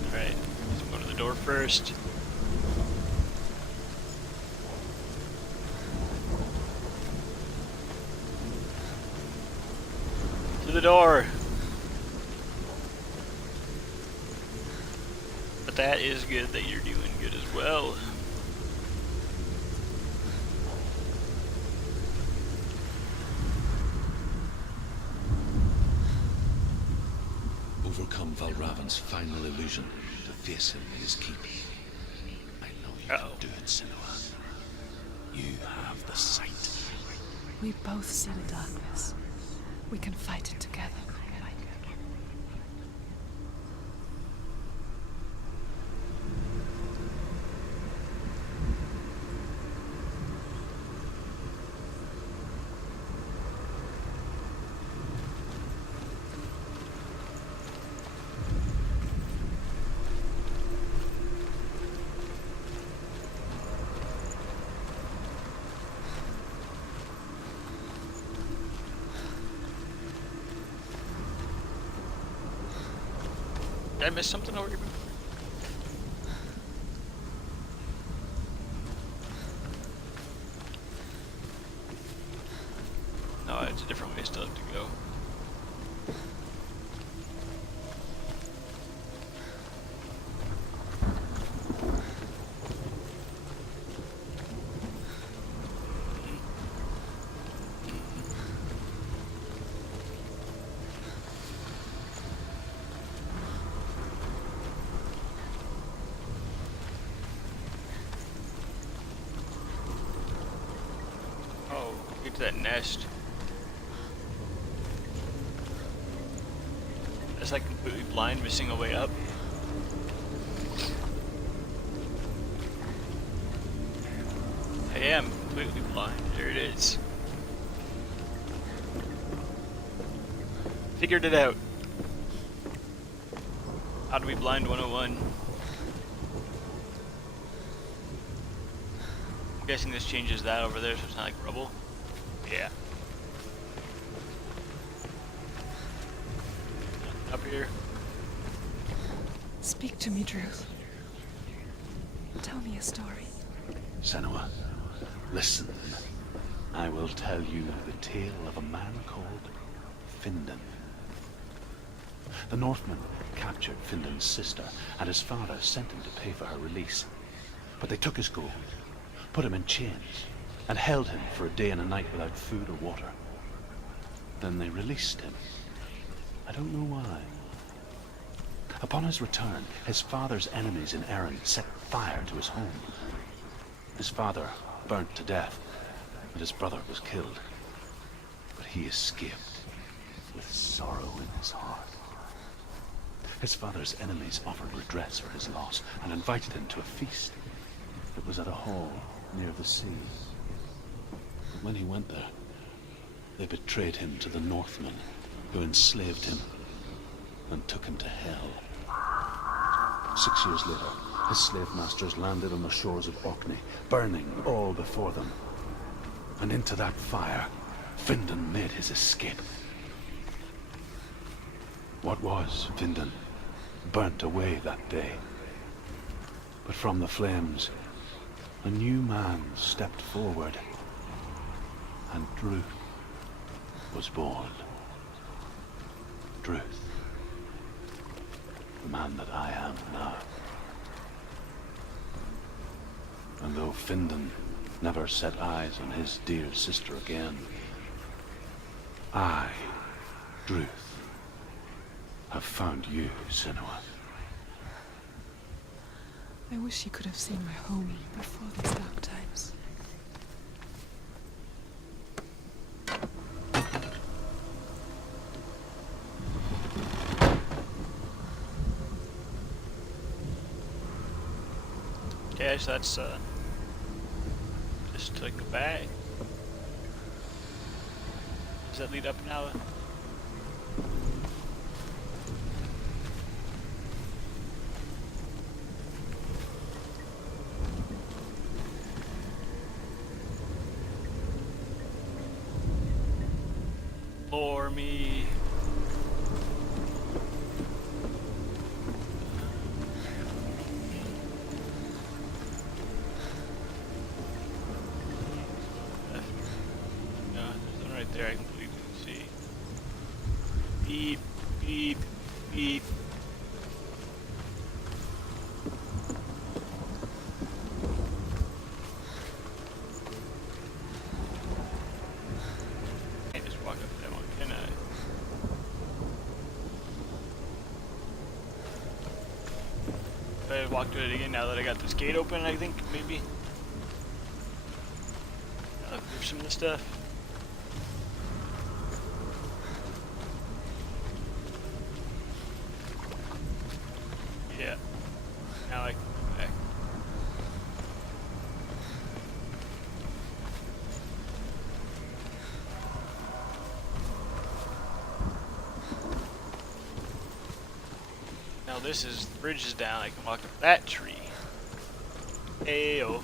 Alright, let's go to the door first. To the door. But that is good that you're doing good as well. Overcome Valravan's final illusion to face him in his keep. I know you can do it, Senua. You have the sight. We both see the darkness. We can fight it together. Did I miss something over here? No, it's a different way I still have to go. Get to that nest. That's like completely blind, missing a way up. I am completely blind. There it is. Figured it out. How to be blind 101. I'm guessing this changes that over there so it's not like rubble. Yeah. Up here. Speak to me, Drew. Tell me a story. Senua, listen. I will tell you the tale of a man called Findan. The Northmen captured Findan's sister, and his father sent him to pay for her release. But they took his gold, put him in chains, and held him for a day and a night without food or water. Then they released him. I don't know why. Upon his return, his father's enemies in Erin set fire to his home. His father burnt to death, and his brother was killed. But he escaped with sorrow in his heart. His father's enemies offered redress for his loss and invited him to a feast. It was at a hall near the sea. But when he went there, they betrayed him to the Northmen, who enslaved him and took him to hell. 6 years later, his slave masters landed on the shores of Orkney, burning all before them. And into that fire, Findan made his escape. What was Findan burnt away that day. But from the flames, a new man stepped forward, and Druth was born. Druth, the man that I am now. And though Findan never set eyes on his dear sister again, I, Druth, have found you, Senua. I wish you could have seen my home before these dark times. Okay, so that's just to go back. Does that lead up now? For me. No, there's one right there I completely see. Beep, beep, beep. Can't just walk up that one, can I? If I walk to it again now that I got this gate open, I think maybe. I'll look through some of the stuff. Yeah. Now I can go back. Now this is, the bridge is down, I can walk up that tree. Ayo.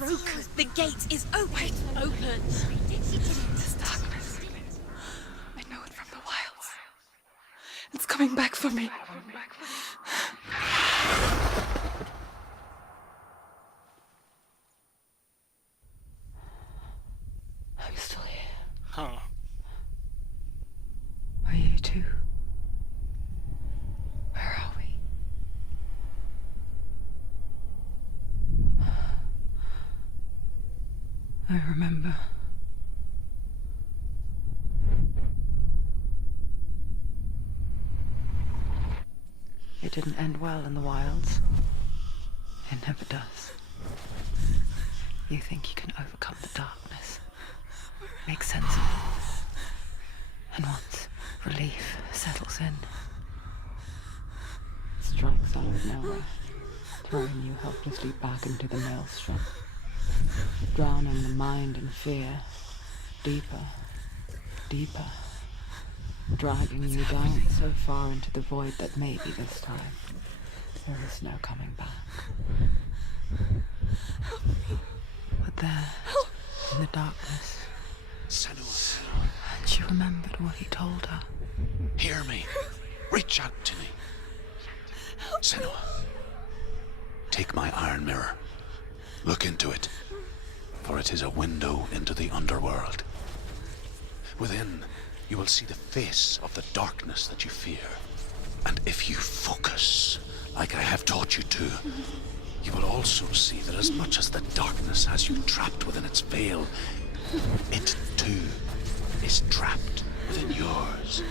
Roke, the gate is open. Open. This darkness. I know it from the wilds. It's coming back for me. I'm still here. Huh. Are you too? Where are we? I remember. It didn't end well in the wilds. It never does. You think you can overcome the darkness, make sense of it, and once relief settles in, it strikes out of nowhere, throwing you helplessly back into the maelstrom, drowning the mind in fear, deeper, deeper, dragging you down so far into the void that maybe this time there is no coming back. But there, in the darkness, Senua, and she remembered what he told her. hear me. Reach out to me. Senua, take my iron mirror. Look into it, for it is a window into the underworld. Within, you will see the face of the darkness that you fear. And if you focus, like I have taught you to, you will also see that as much as the darkness has you trapped within its veil, it too is trapped within yours.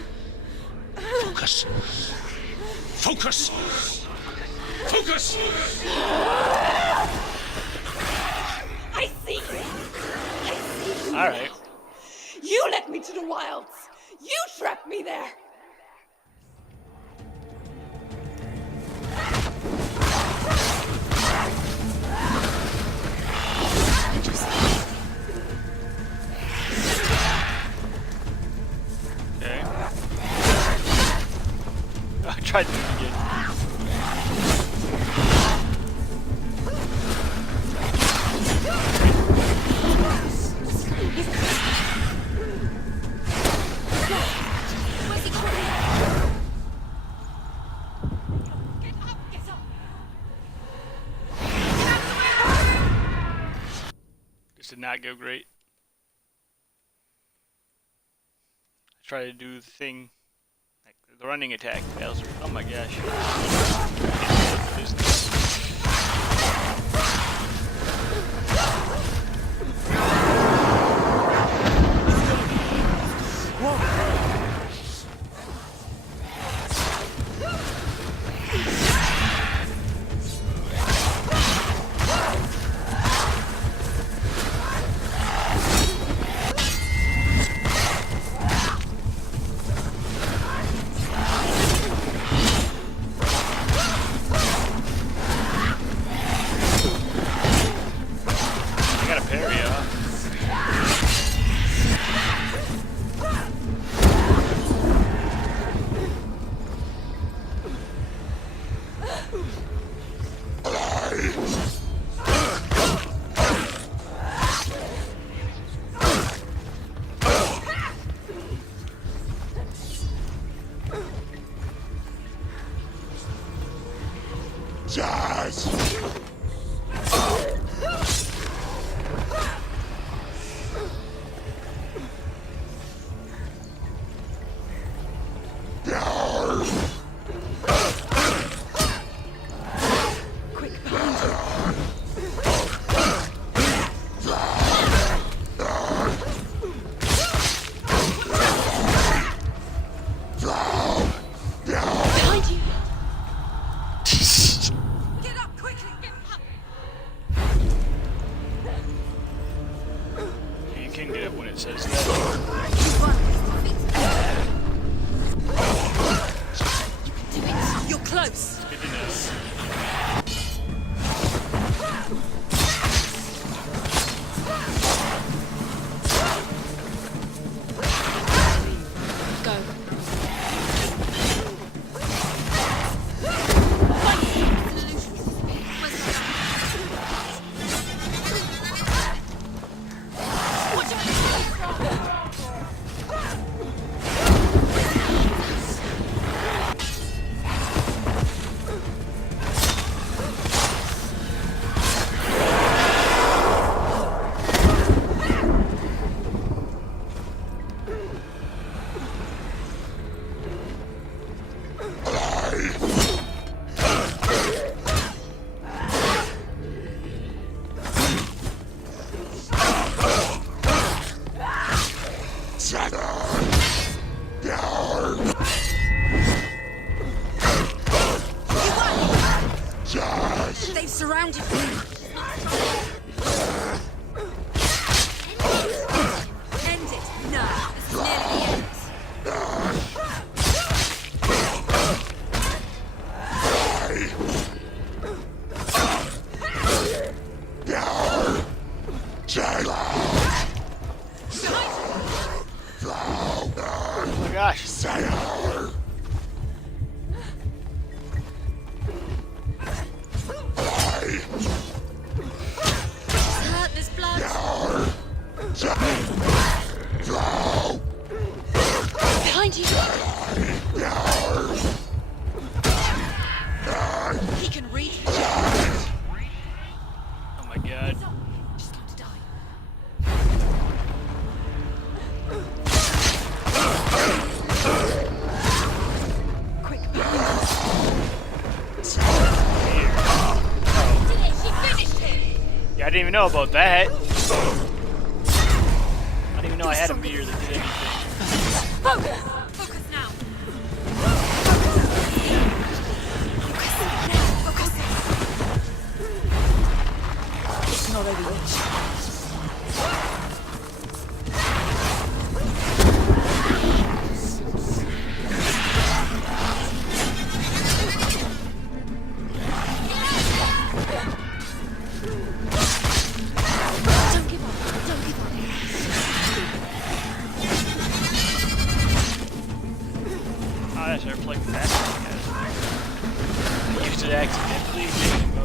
Focus. Focus! Focus! I see you. Alright. You led me to the wilds. You trapped me there. Okay. I tried to do it again. Where's he going? Get up, get up. not go great. I try to do the thing, like the running attack fails. Oh my gosh. What is this? I got a parry, You can get up when it says that. You're close. Good to know. Go. They've surrounded me. End it. No, this is nearly the end. Oh my gosh. Hurt, there's blood. Behind you. He can read you. Oh my god. She's going to die. Quick, Did it? She finished him! Yeah, I didn't even know about that. I didn't even know I had a meter that did anything. Focus! Focus now! focus. It's not over yet. Don't give up. Don't give up. Oh, that's our play that. I used it accidentally. Didn't go.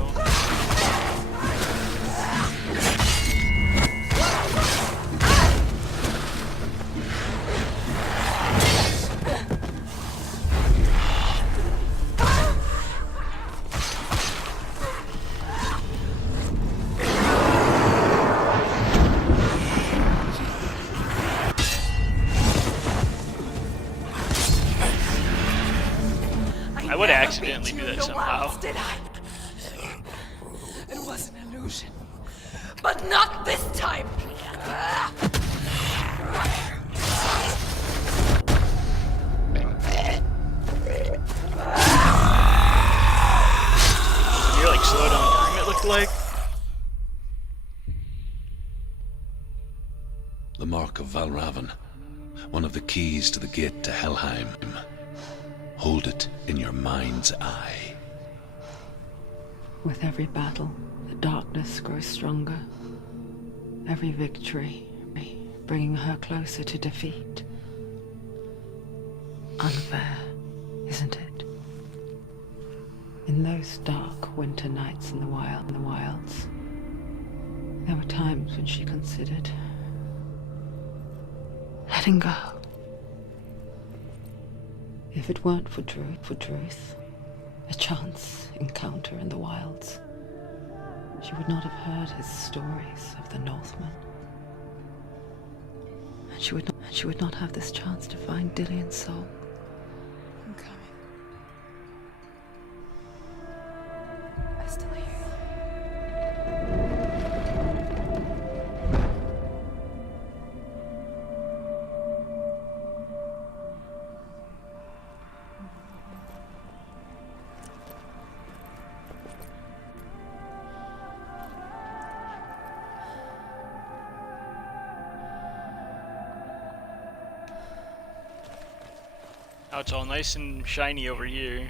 would never accidentally beat do you in that the somehow. wilds, did I? It was an illusion. But not this time! You're like slow down time, it looked like. The mark of Valravan, one of the keys to the gate to Helheim. Hold it in your mind's eye. With every battle, the darkness grows stronger. Every victory, bringing her closer to defeat. Unfair, isn't it? In those dark winter nights in the wilds, there were times when she considered letting go. If it weren't for truth, a chance encounter in the wilds, she would not have heard his stories of the Northmen. And she would not have this chance to find Dillion's soul. I'm coming. I still hear you. Now it's all nice and shiny over here.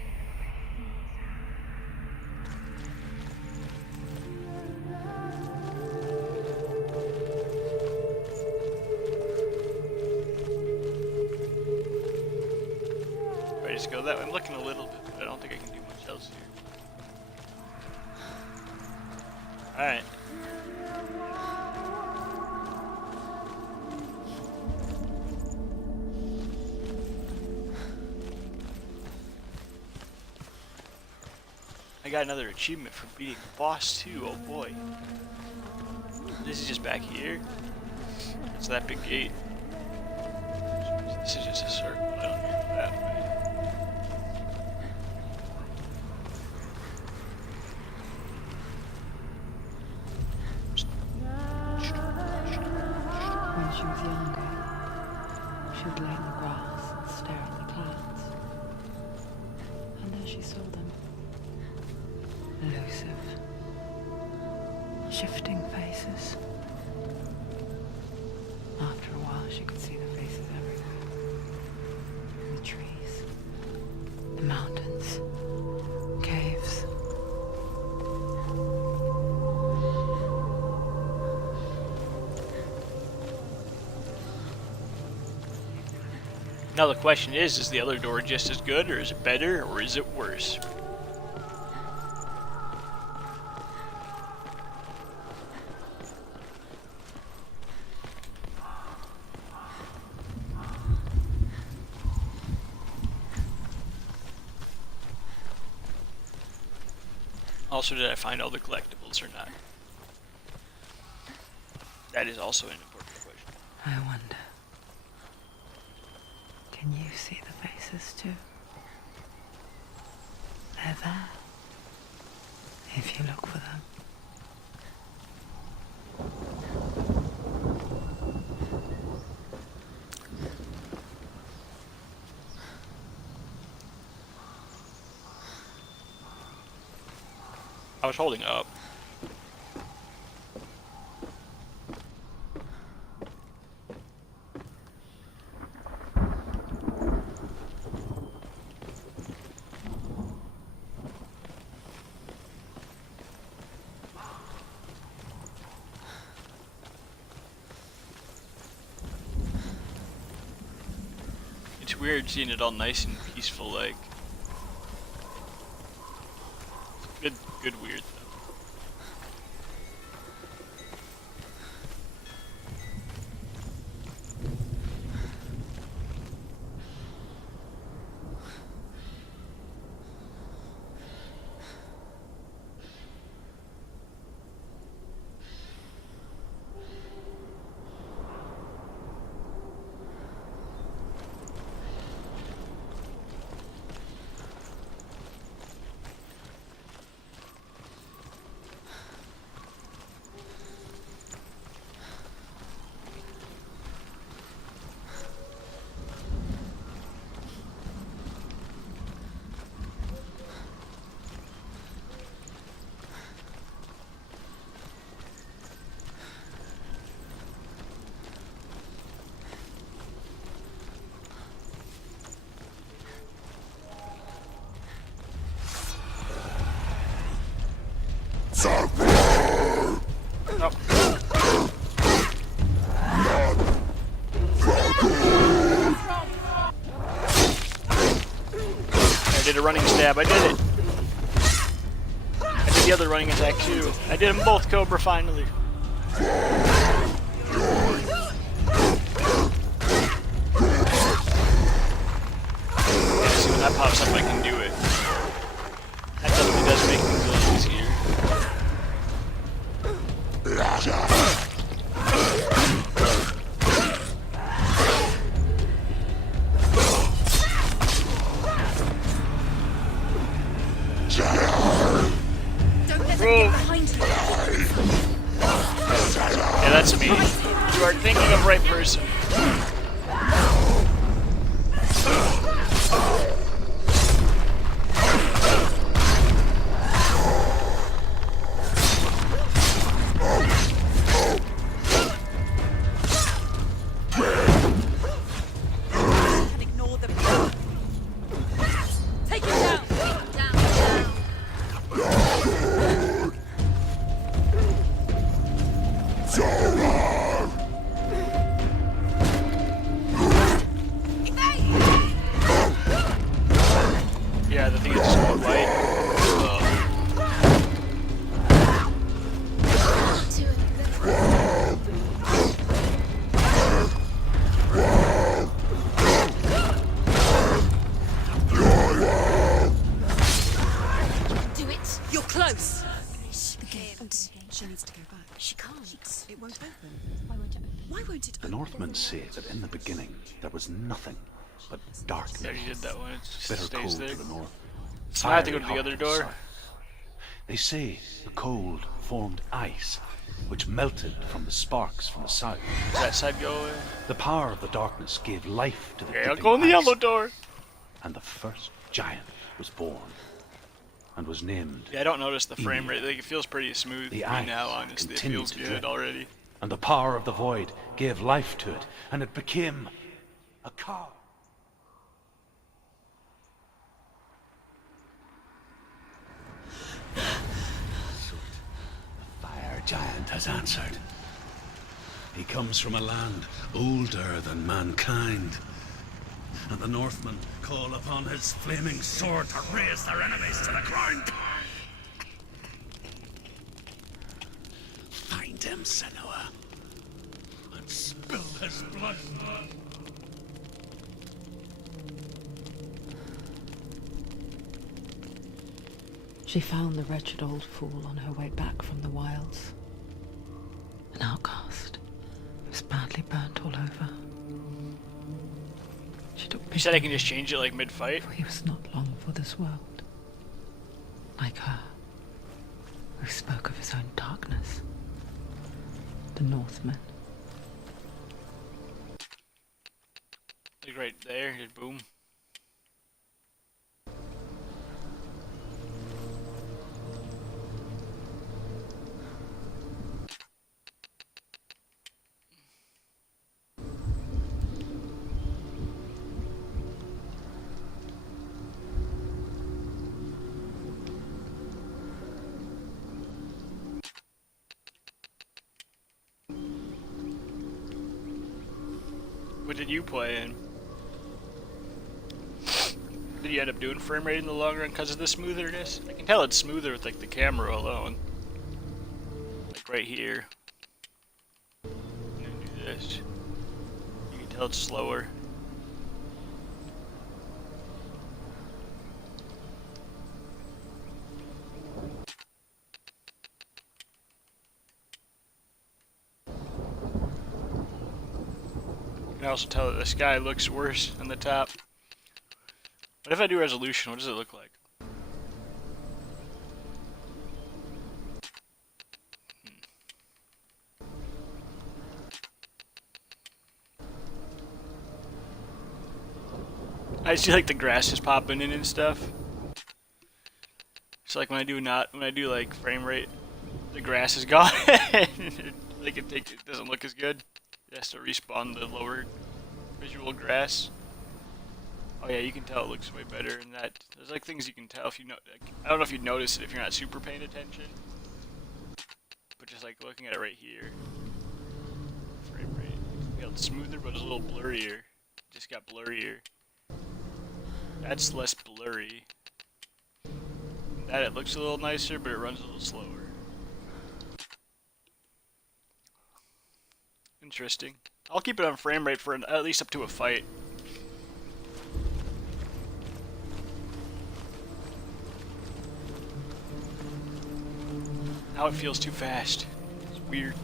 Right, just go that way. I'm looking a little bit, but I don't think I can do much else here. Alright. I got another achievement for beating the boss too, oh boy. This is just back here. It's that big gate. This is just a circle, I don't know that way. When she was younger, she would lay in the grass and stare at the clouds. And there she saw them. Elusive, shifting faces. After a while, she could see the faces everywhere. The trees, the mountains, caves. Now the question is the other door just as good, or is it better, or is it worse? Also, did I find all the collectibles or not? That is also an important question. I wonder. Can you see the faces too? They're there. If you look for them. I was holding up. It's weird seeing it all nice and peaceful, like. Good weird though. did a running stab. I did it. I did the other running attack too. I did them both, Cobra, finally. Yeah, see, when that pops up, I can do it. That definitely does make things a little easier. Yeah, that's me. You are thinking of right person. Take him down. Yeah, the thing is just going white. Do it. You're close. She can't. She needs to go back. She can't. It won't open. Why won't it open? Why won't it The open? Northmen say that in the beginning there was nothing but darkness. I already did that one. It just Bitter stays cold there. to the north. So I have to go to fiery the hot other to the door. south. They say the cold formed ice, which melted from the sparks from the south. Does that side go away? The power of the darkness gave life to the Okay, I'll dripping go in the ice, yellow door. and the first giant was born, and was named. Yeah, I don't notice the frame rate. Like, it feels pretty smooth The to me ice now, honestly. It continued feels to good drip. already. And the power of the void gave life to it, and it became a cow. The fire giant has answered. He comes from a land older than mankind, and the Northmen call upon his flaming sword to raise their enemies to the ground. Find him, Senua, and spill his blood. She found the wretched old fool on her way back from the wilds. An outcast. He was badly burnt all over. She took You pity. said I can just change it like mid-fight? For he was not long for this world. Like her, who spoke of his own darkness. The Northmen. Like right there, just boom. What did you play in? Did you end up doing frame rate in the long run because of the smootherness? I can tell it's smoother with like the camera alone. Like right here. I'm gonna do this. You can tell it's slower. You can also tell that the sky looks worse on the top. What if I do resolution? What does it look like? I see like the grass is popping in and stuff. It's like when I do like frame rate, the grass is gone. Like it doesn't look as good. It has to respawn the lower visual grass. Oh yeah, you can tell it looks way better in that. There's like things you can tell if you know. Like, I don't know if you'd notice it if you're not super paying attention. But just like looking at it right here, frame rate. It's smoother, but it's a little blurrier. Just got blurrier. That's less blurry. That it looks a little nicer, but it runs a little slower. Interesting. I'll keep it on frame rate for at least up to a fight. Now it feels too fast. It's weird.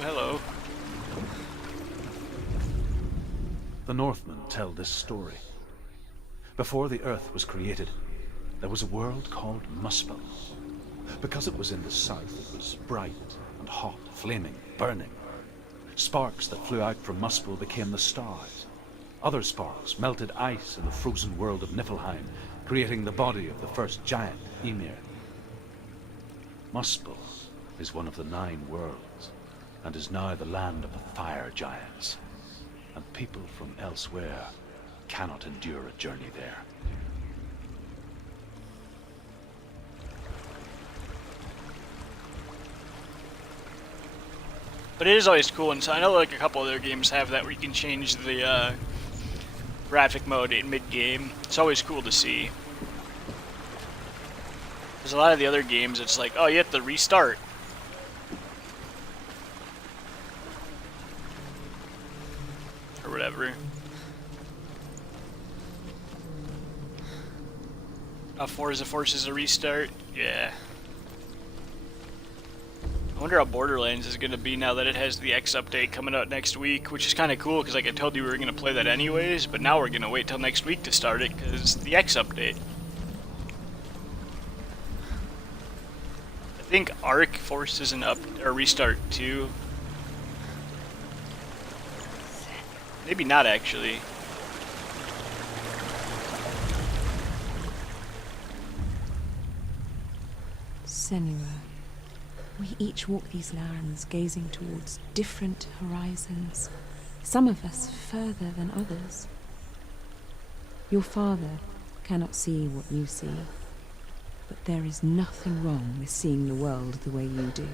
Hello. The Northmen tell this story. Before the earth was created, there was a world called Muspel. Because it was in the south, it was bright and hot, flaming, burning. Sparks that flew out from Muspel became the stars. Other sparks melted ice in the frozen world of Niflheim, creating the body of the first giant, Ymir. Muspel is one of the 9 worlds, and is now the land of the fire giants, and people from elsewhere cannot endure a journey there. But it is always cool, and so I know like a couple other games have that where you can change the graphic mode in mid-game. It's always cool to see. There's a lot of the other games, it's like, oh, you have to restart. Or whatever. Forza forces a restart? Yeah. I wonder how Borderlands is going to be now that it has the X update coming out next week, which is kind of cool because like I told you we were going to play that anyways, but now we're going to wait till next week to start it because the X update. I think Ark forces an restart too. Maybe not actually. Senua. We each walk these lands, gazing towards different horizons, some of us further than others. Your father cannot see what you see, but there is nothing wrong with seeing the world the way you do.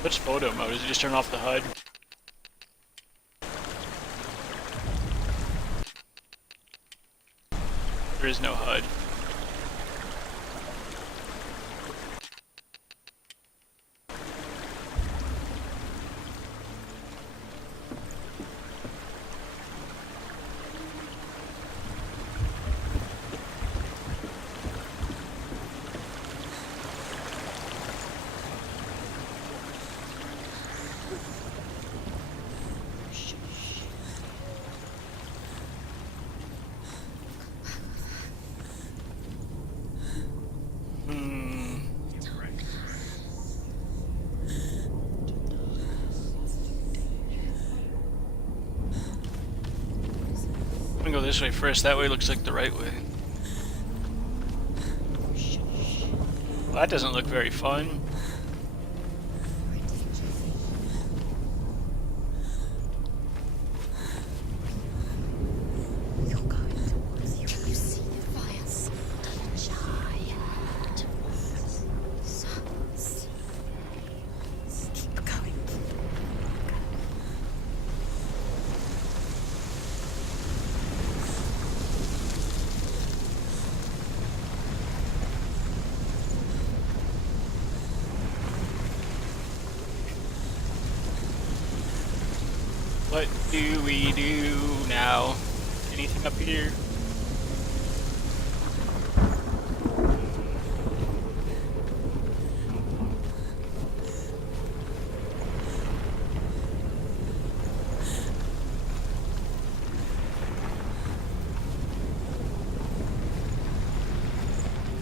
What's photo mode? Does it just turn off the HUD? There is no HUD. I'm gonna go this way first, that way looks like the right way. Well, that doesn't look very fun. You're going towards you. Can you see the fires? Giant. Keep going. What do we do now? Anything up here?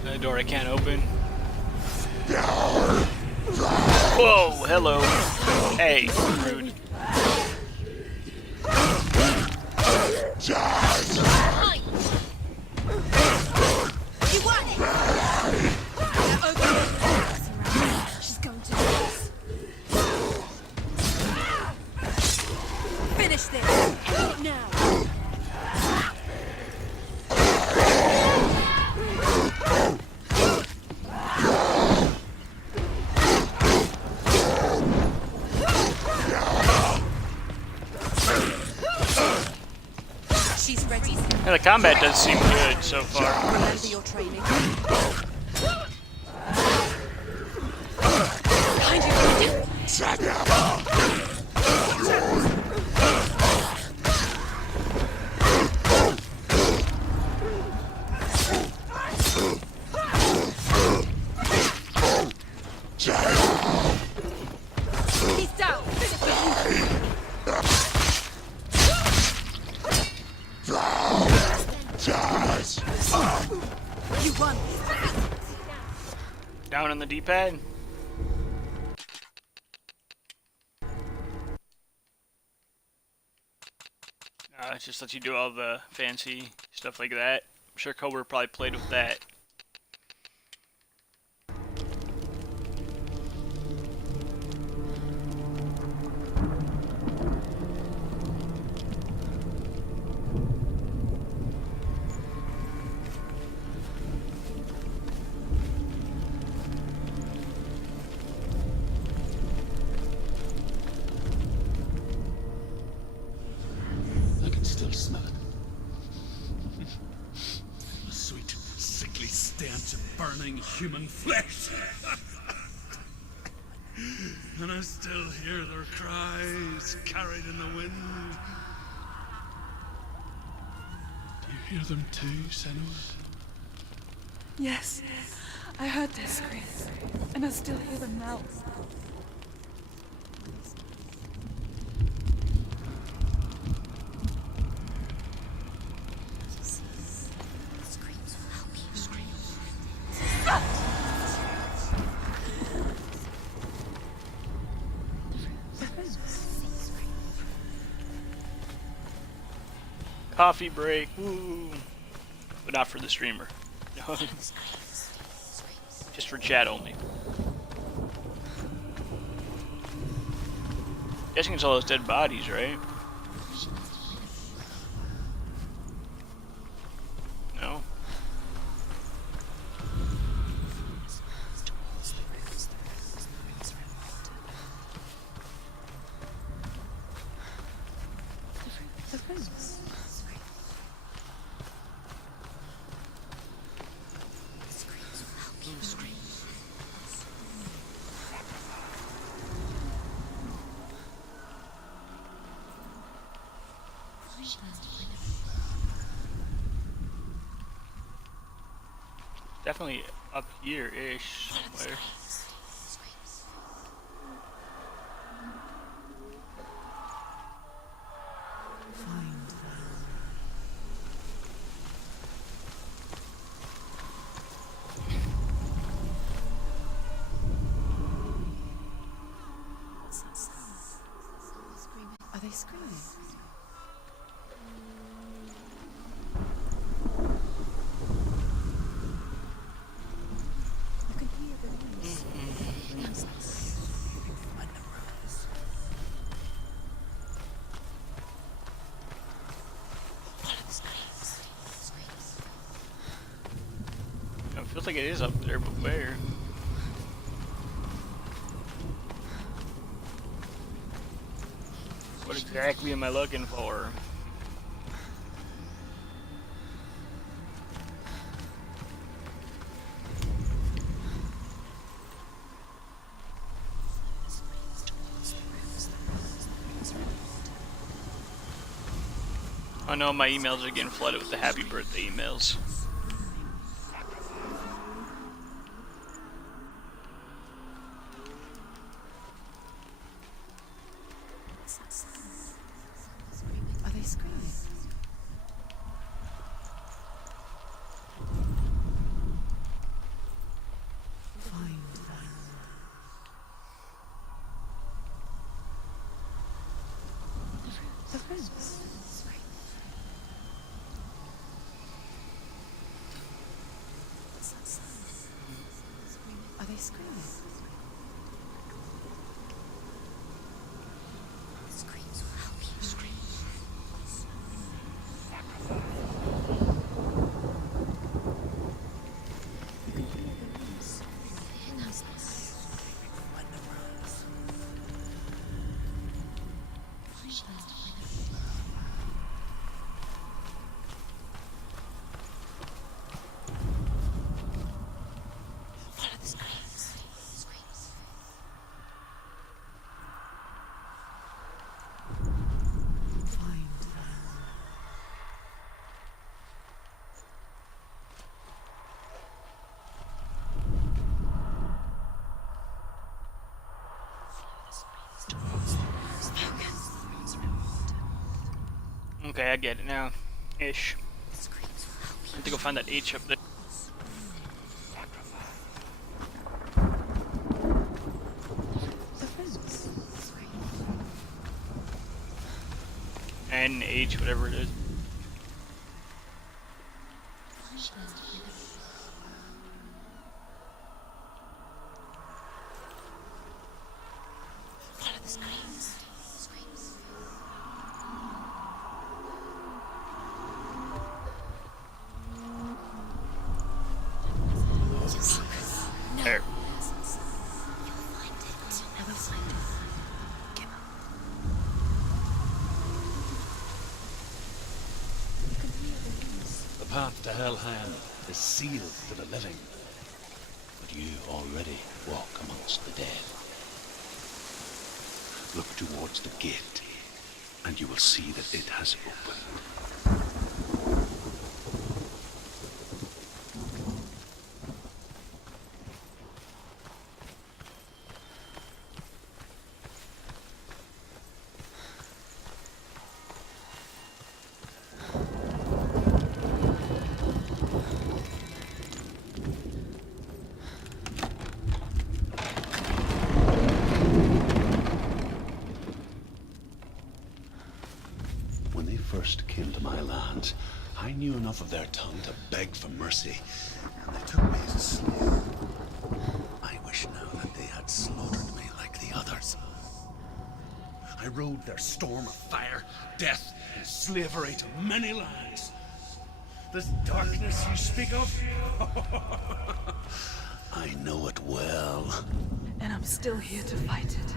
A door I can't open. Whoa, hello. Hey, rude. You want it? combat does seem good so far. Remember your training. He's down. You won. Down on the D-pad. It just lets you do all the fancy stuff like that. I'm sure Cobra probably played with that. I can still smell it. A sweet, sickly stench of burning human flesh. And I still hear their cries carried in the wind. Do you hear them too, Senua? Yes, I heard their screams, and I still hear them now. Coffee break, woo! But not for the streamer. Just for chat only. Guessing it's all those dead bodies, right? No. Definitely up here-ish somewhere. Are they screaming? You can hear the noise. It feels like it is up there, but where? What exactly am I looking for? Oh no, my emails are getting flooded with the happy birthday emails. Are they screaming? Find them. The friends. Are they screaming? Screams will help you. Screams. Find them. Okay, I get it now. Ish. I have to go find that H up there. The fence. NH, whatever it is. Follow the screams. There. The path to Hellhand is sealed to the living, but you already walk amongst the dead. Look towards the gate, and you will see that it has opened. When they first came to my lands, I knew enough of their tongue to beg for mercy, and they took me as a slave. I wish now that they had slaughtered me like the others. I rode their storm of fire, death, and slavery to many lands. This darkness you speak of, I know it well. And I'm still here to fight it.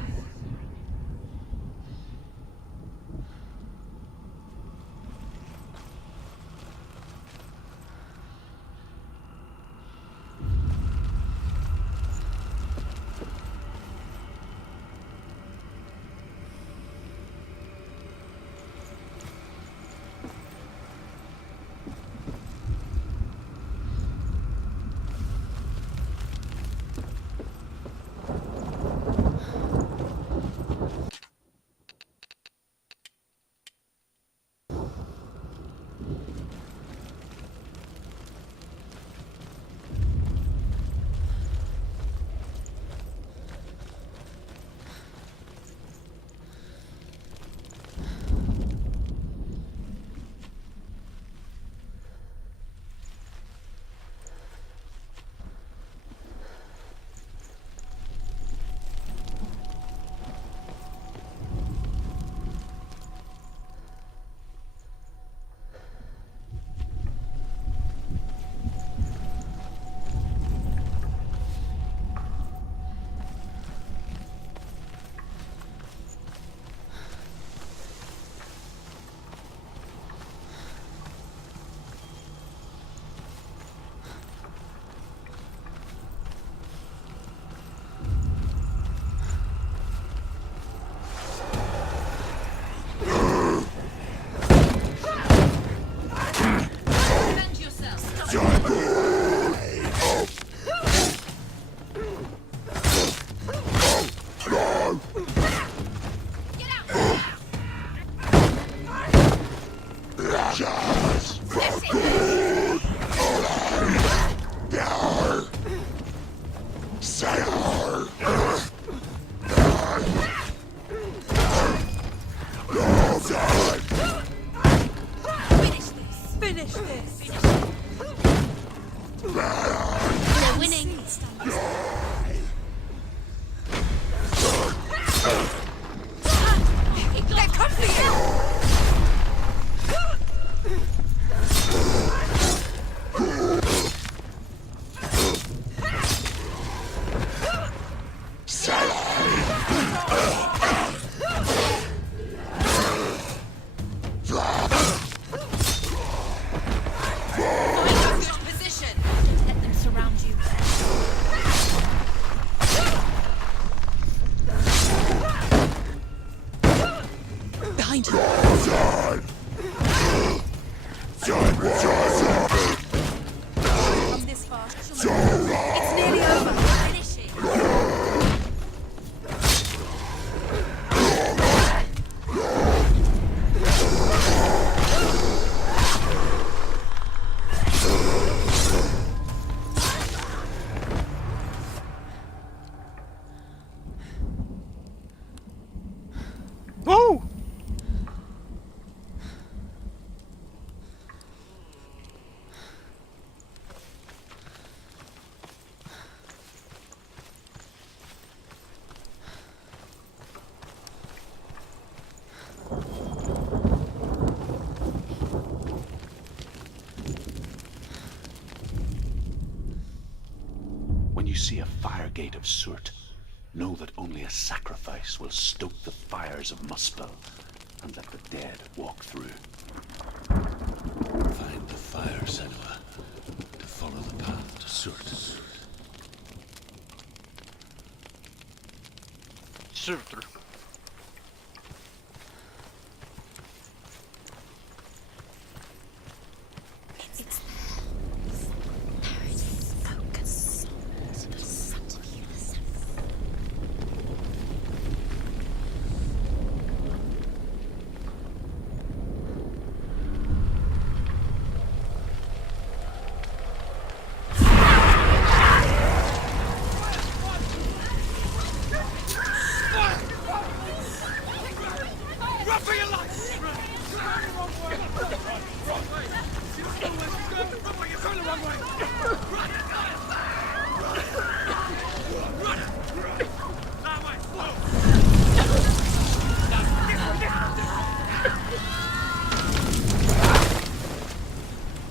Come this far. It's nearly over. Finish it. Woo! When you see a fire gate of Surt, know that only a sacrifice will stoke the fires of Muspel and let the dead walk through. Find the fire, Senua, to follow the path to Surt. Surtur. It's there it is. Focus to the front of you.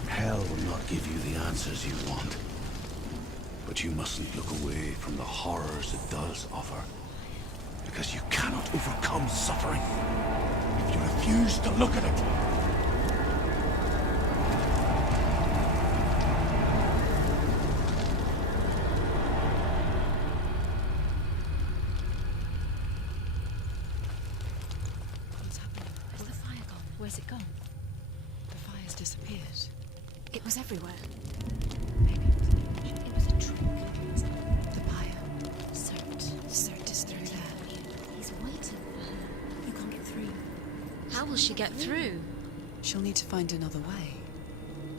Hell will not give you the answers you want. But you mustn't look away from the horrors it does offer. Because you cannot overcome suffering if you refuse to look at it. What's happening? Has the fire gone? Where's it gone? The fire's disappeared. It was everywhere. Maybe it was an illusion. It was a trick. The pyre. Cert is through there. He's waiting for her. You can't get through. How will she get through? She'll need to find another way.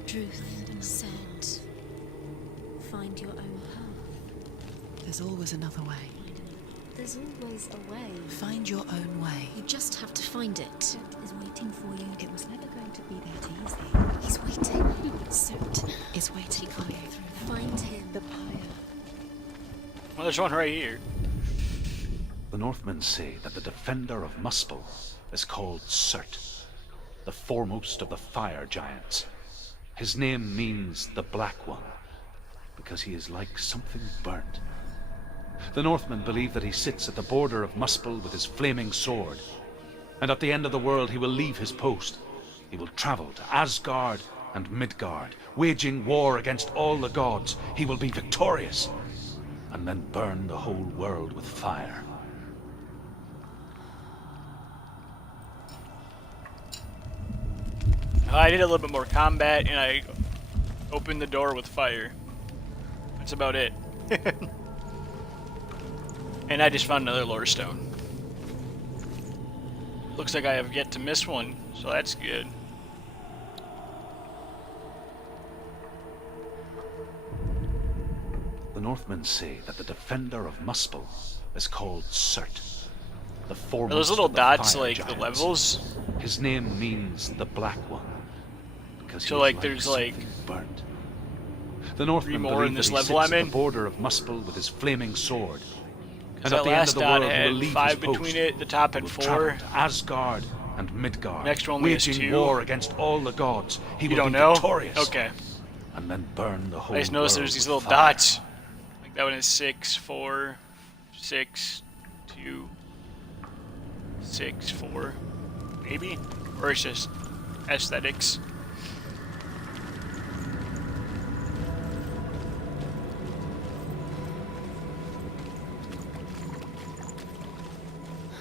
Truth said, find your own path. There's always another way. There's always a way. Find your own way. You just have to find it. Cert is waiting for you. It was never going to be that easy. He's waiting. Cert It's waiting for you. find him. The pyre. Well, there's one right here. The Northmen say that the defender of Muspel is called Surt, the foremost of the fire giants. His name means the Black One, because he is like something burnt. The Northmen believe that he sits at the border of Muspel with his flaming sword, and at the end of the world he will leave his post. He will travel to Asgard and Midgard, waging war against all the gods. He will be victorious, and then burn the whole world with fire. I did a little bit more combat, and I opened the door with fire. That's about it. And I just found another lore stone. Looks like I have yet to miss one, so that's good. The Northmen say that the defender of Muspel is called Surt, the foremost Are those little of the dots fire like giants. the levels? His name means the Black One, because he So, is like, there's, like, something burnt. The Northmen more believe in this that he level sits I'm at in? the border of Muspel with his flaming sword. Because And at that the end last of the dot world, he will had leave 5 his between post. it, the top He had will 4. travel to Asgard and Midgard, Next one has waging 2. war against all the gods. He You will don't be know? victorious, Okay. and then burn the whole I just noticed world there's these with little fire. dots. Like that one is 6, 4, 6, 2, 6, 4. Maybe? Or it's just aesthetics.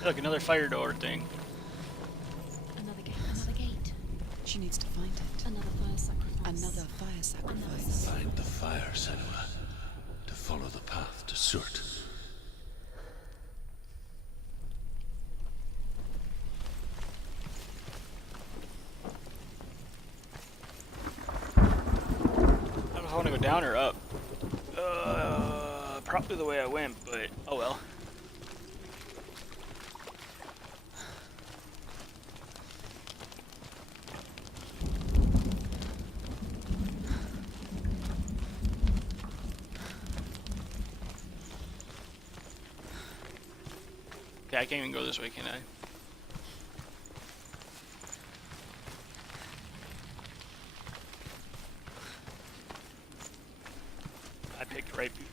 Look, another fire door thing. She needs to find it. Another fire sacrifice. Another fire sacrifice. Find the fire, Senua, to follow the path to Surt. I don't know if I want to go down or up. Probably the way I went, but oh well. Okay, I can't even go this way, can I? I picked right before.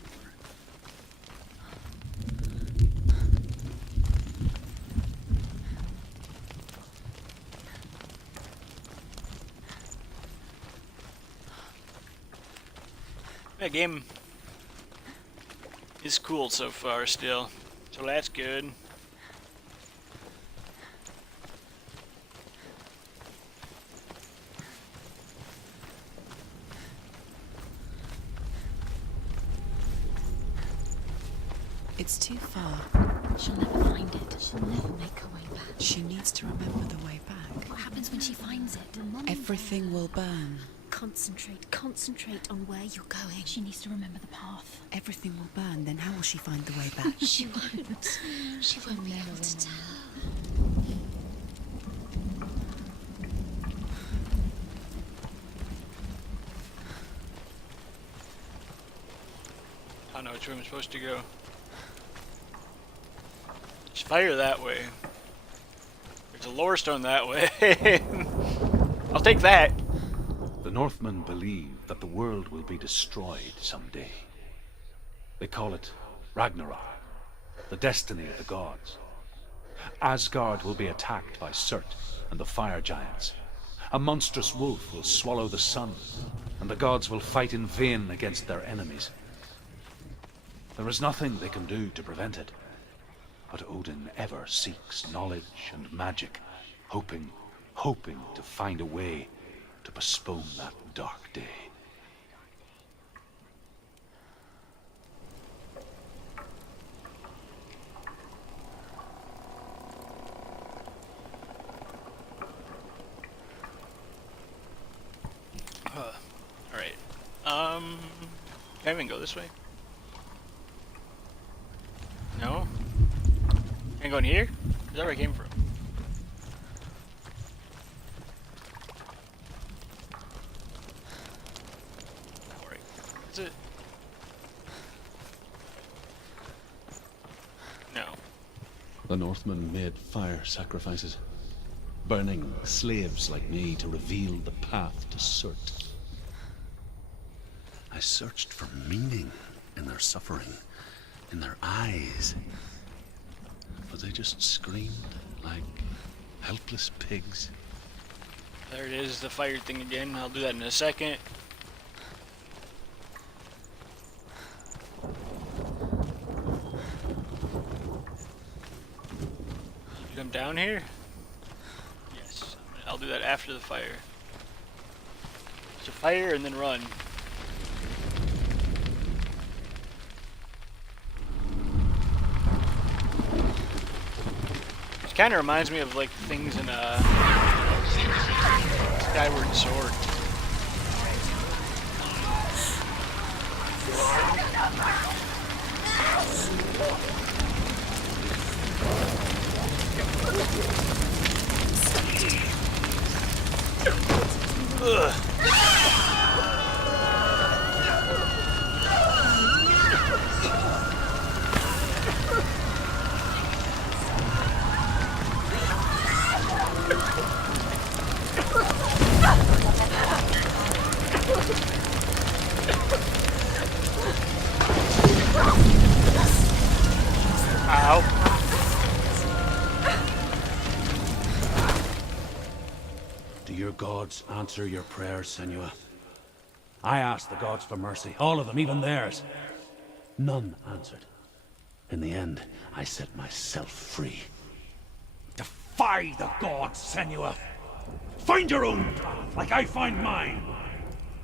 That game is cool so far still, so that's good. It's too far. She'll never find it. She'll never make her way back. She needs to remember the way back. What happens when she finds it? Everything will burn. Concentrate on where you're going. She needs to remember the path. Everything will burn, then how will she find the way back? She won't. She won't be able to tell. I don't know which way I'm supposed to go. There's fire that way. There's a lower stone that way. I'll take that. The Northmen believe that the world will be destroyed someday. They call it Ragnarok, the destiny of the gods. Asgard will be attacked by Surt and the fire giants. A monstrous wolf will swallow the sun, and the gods will fight in vain against their enemies. There is nothing they can do to prevent it, but Odin ever seeks knowledge and magic, hoping to find a way to postpone that dark day. Alright. Can I even go this way? No? Can I go in here? Is that where I came from? Alright. Is it? No. The Northmen made fire sacrifices, burning slaves like me to reveal the path to Surt. I searched for meaning in their suffering, in their eyes, but they just screamed like helpless pigs. There it is, the fire thing again. I'll do that in a second. You come down here? Yes. I'll do that after the fire. So fire and then run. It kind of reminds me of like things in Skyward Sword. Ugh. Ow. Do your gods answer your prayers, Senua? I asked the gods for mercy, all of them, even theirs. None answered. In the end, I set myself free. Defy the gods, Senua! Find your own path, like I find mine.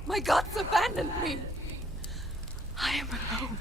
My gods abandoned me. I am alone.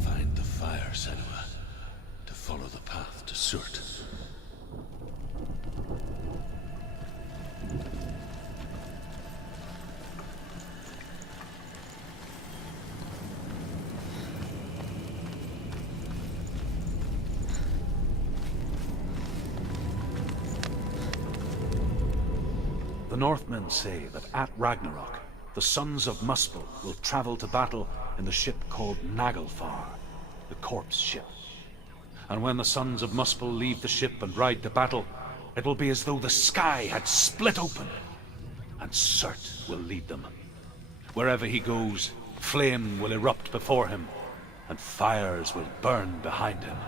Find the fire, Senua, to follow the path to Surt. The Northmen say that at Ragnarok, the sons of Muspel will travel to battle in the ship called Naglfar, the corpse ship. And when the sons of Muspel leave the ship and ride to battle, it will be as though the sky had split open, and Surt will lead them. Wherever he goes, flame will erupt before him, and fires will burn behind him.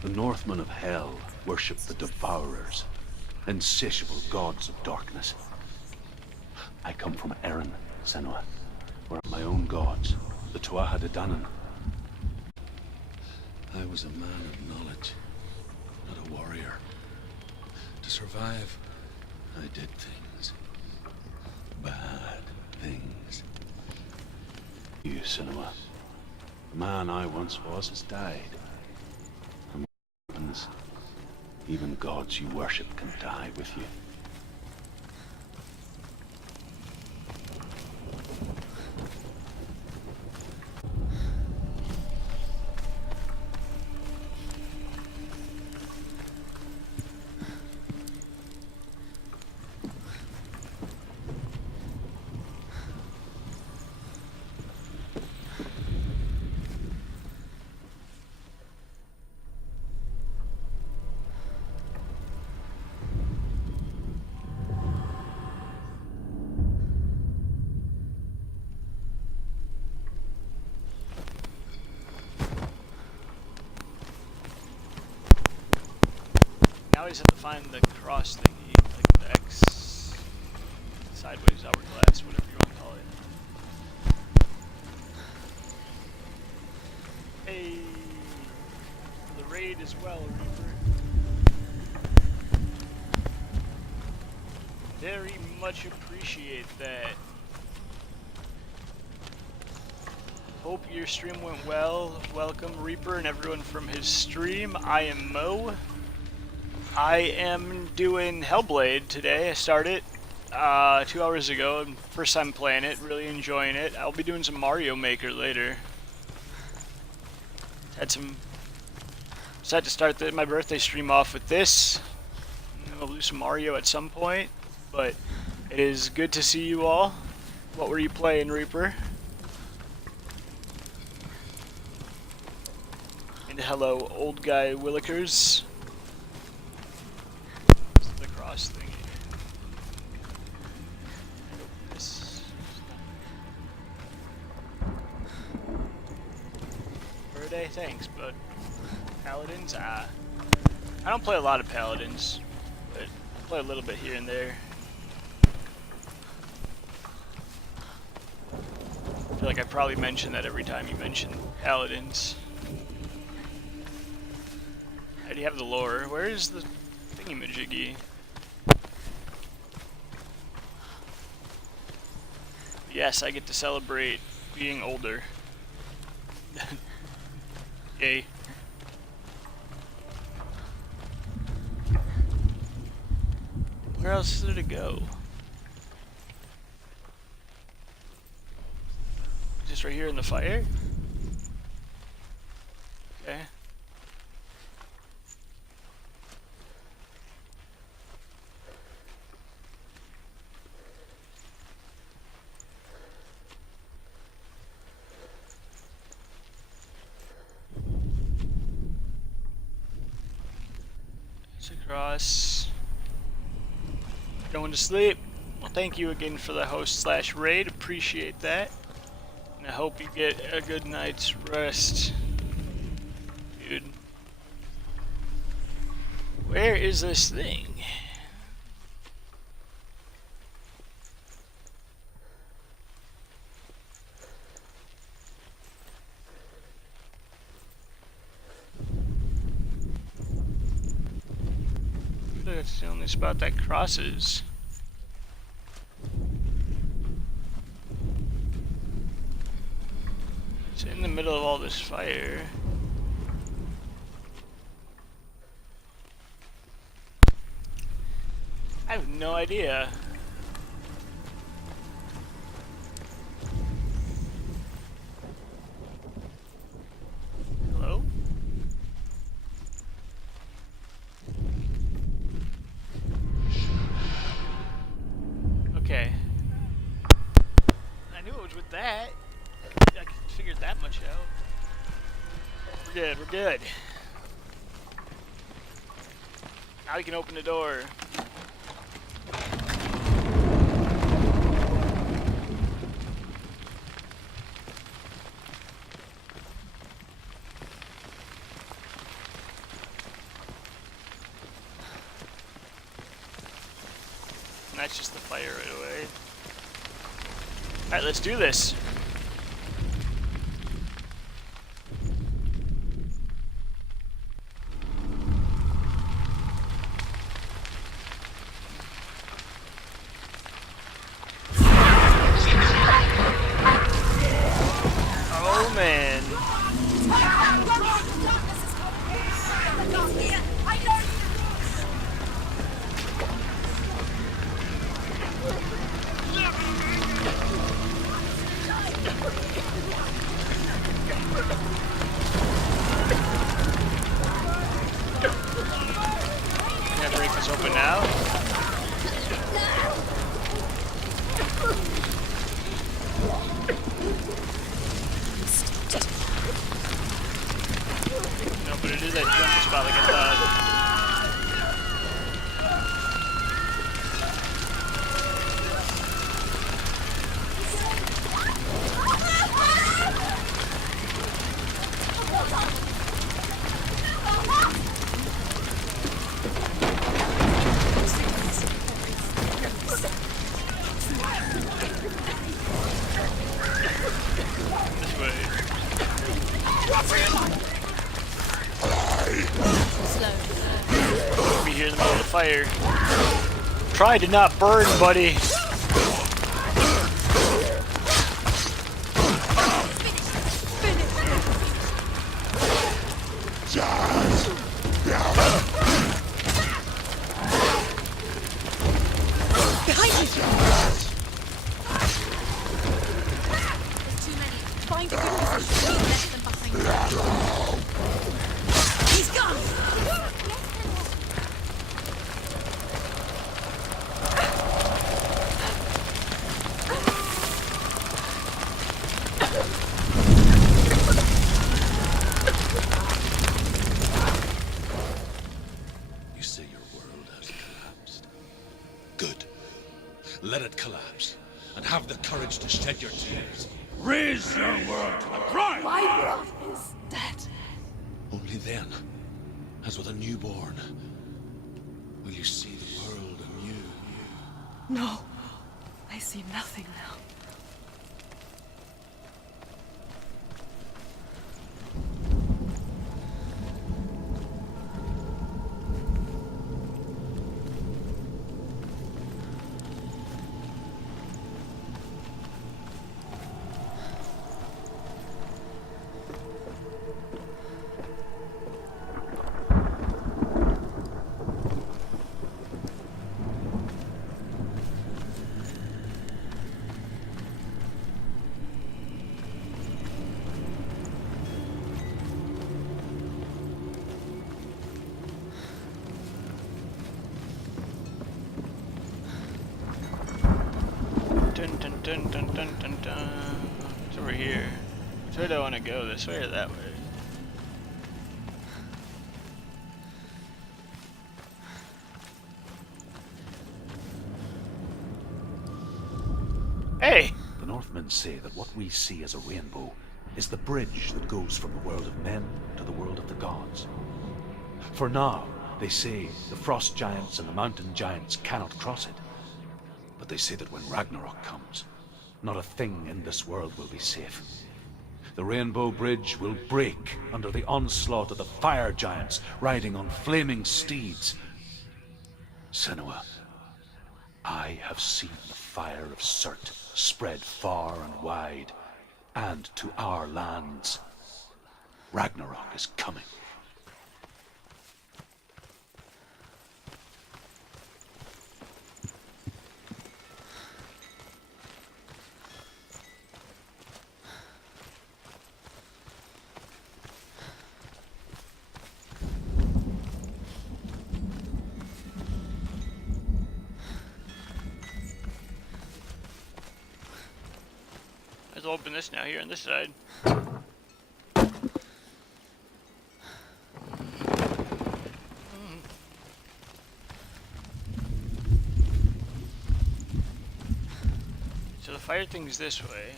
The Northmen of Hell worship the Devourers, insatiable gods of darkness. I come from Erin, Senua, where my own gods, the Tuatha De Danann. I was a man of knowledge, not a warrior. To survive, I did things. Bad things. You, Senua, the man I once was has died. And even gods you worship can die with you. Now we just have to find the cross thingy, like the X, sideways, hourglass, whatever you want to call it. Hey, the raid as well, Reaper. Very much appreciate that. Hope your stream went well. Welcome Reaper and everyone from his stream. I am Mo. I am doing Hellblade today. I started 2 hours ago. First time playing it, really enjoying it. I'll be doing some Mario Maker later. Decided to start my birthday stream off with this. And we'll do some Mario at some point, but it is good to see you all. What were you playing, Reaper? And hello, old guy Willikers. This is the cross thingy. This. Birthday, thanks, bud. Paladins? I don't play a lot of paladins, but I play a little bit here and there. I feel like I probably mention that every time you mention paladins. How do you have the lore? Where is the thingy-majiggy? Yes, I get to celebrate being older. Yay. Where else is there to go? Just right here in the fire? Okay. It's across. Going to sleep. Well, thank you again for the host/raid. Appreciate that. And I hope you get a good night's rest. Dude. Where is this thing? That's the only spot that crosses. It's in the middle of all this fire. I have no idea. Hello? Okay. I knew it was with that. I figured that much out. We're good, we're good. Now we can open the door. And that's just the fire right away. Alright, let's do this. Oh man. Can I break this open now? No, but it is that jump spot like I thought. This way. Be here in the middle of the fire. Try to not burn, buddy. Behind you! There's too many. Find a good position. Let them behind you. You say your world has collapsed. Good. Let it collapse, and have the courage to shed your tears. Raise your world to the ground! My world is dead. Only then, as with a newborn, will you see the world anew. No, I see nothing now. Dun dun dun dun dun dun dun. It's over here. Which way do I want to go? This way or that way? Hey! The Northmen say that what we see as a rainbow is the bridge that goes from the world of men to the world of the gods. For now, they say the frost giants and the mountain giants cannot cross it. But they say that when Ragnarok comes, not a thing in this world will be safe. The Rainbow Bridge will break under the onslaught of the fire giants riding on flaming steeds. Senua, I have seen the fire of Surt spread far and wide, and to our lands. Ragnarok is coming. Let's open this now here on this side. So the fire thing's this way.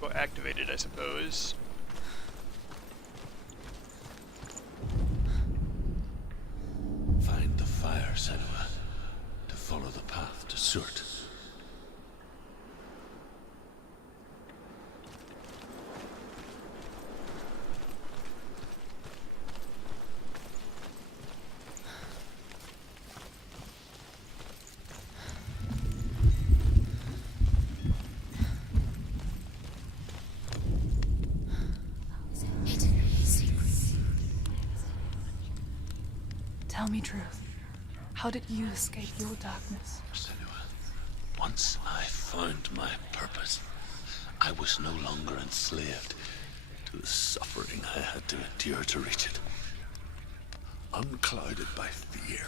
Go activate it, I suppose. Find the fire, Senua, to follow the path to Surt. Tell me truth. How did you escape your darkness? Senua, once I found my purpose, I was no longer enslaved to the suffering I had to endure to reach it. Unclouded by fear,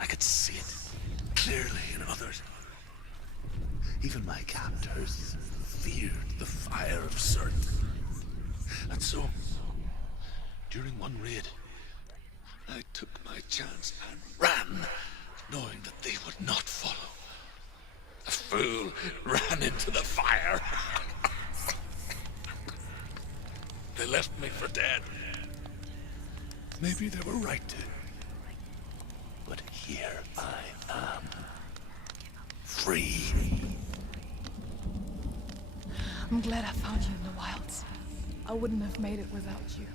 I could see it clearly in others. Even my captors feared the fire of Surt. And so, during one raid, I took my chance and ran, knowing that they would not follow. The fool ran into the fire. They left me for dead. Maybe they were right to. But here I am. Free. I'm glad I found you in the wilds. I wouldn't have made it without you.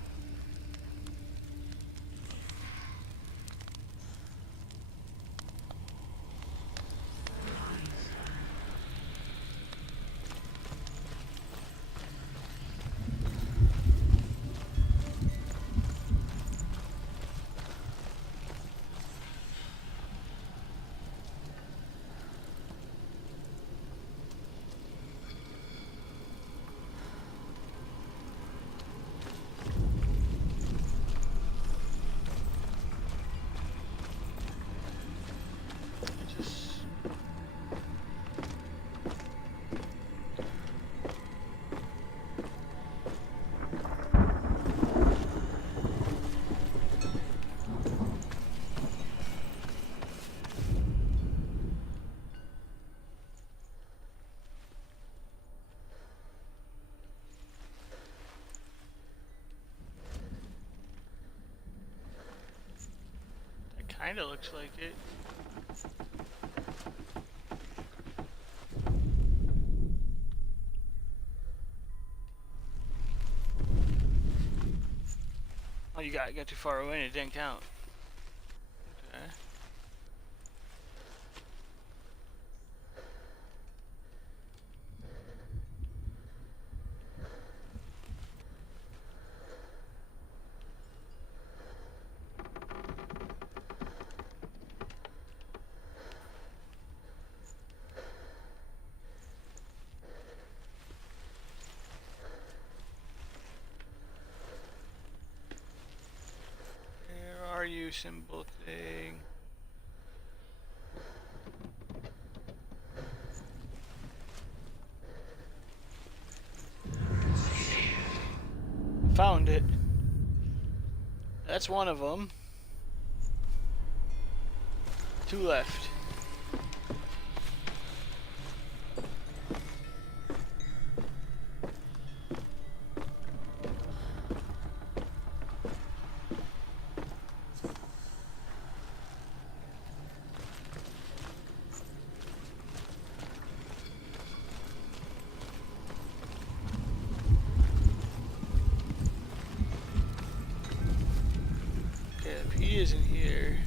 Kinda looks like it. Oh, you got too far away and it didn't count. Okay. Where are you, symbol thing? Found it. That's one of them. 2 left. Okay, if he isn't here,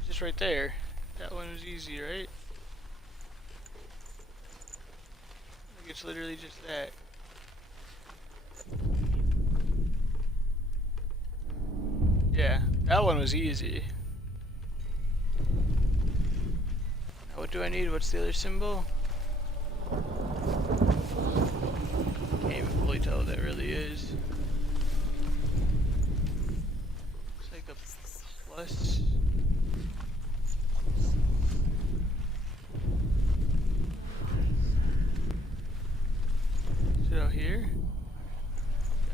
he's just right there. That one was easy, right? Like it's literally just that. Yeah, that one was easy. Now what do I need? What's the other symbol? Can't even fully tell what that really is. It's like a plus. Is it out here?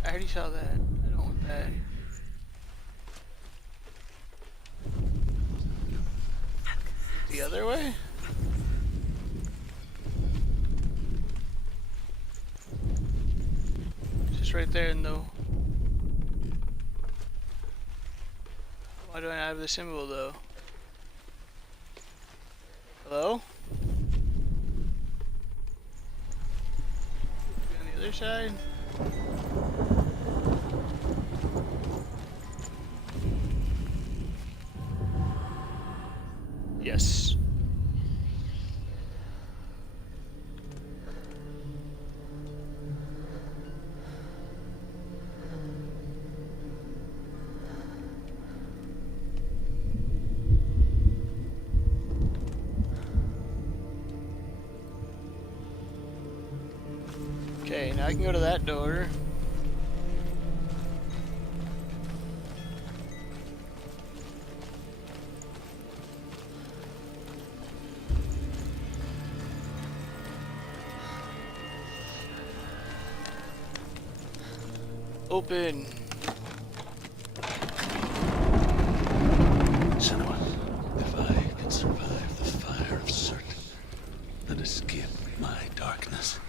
I already saw that. I don't want that. The other way? It's just right there in the... Why do I not have the symbol though? Hello? On the other side? Yes. Okay, now I can go to that door. Open. Senua, if I can survive the fire of certain and escape my darkness,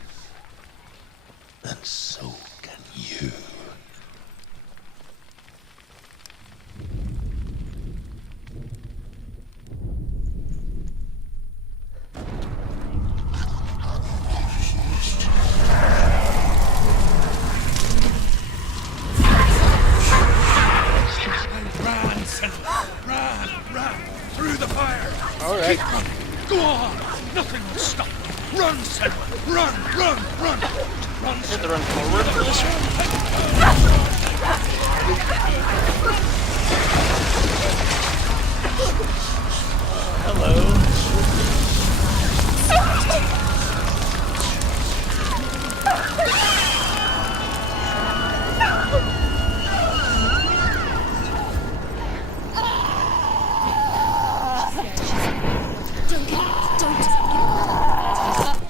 then so can you. Run through the fire. All right. Go on. Nothing will stop you. Run, Senua. Run. Run, I have to run forward for this one? Hello.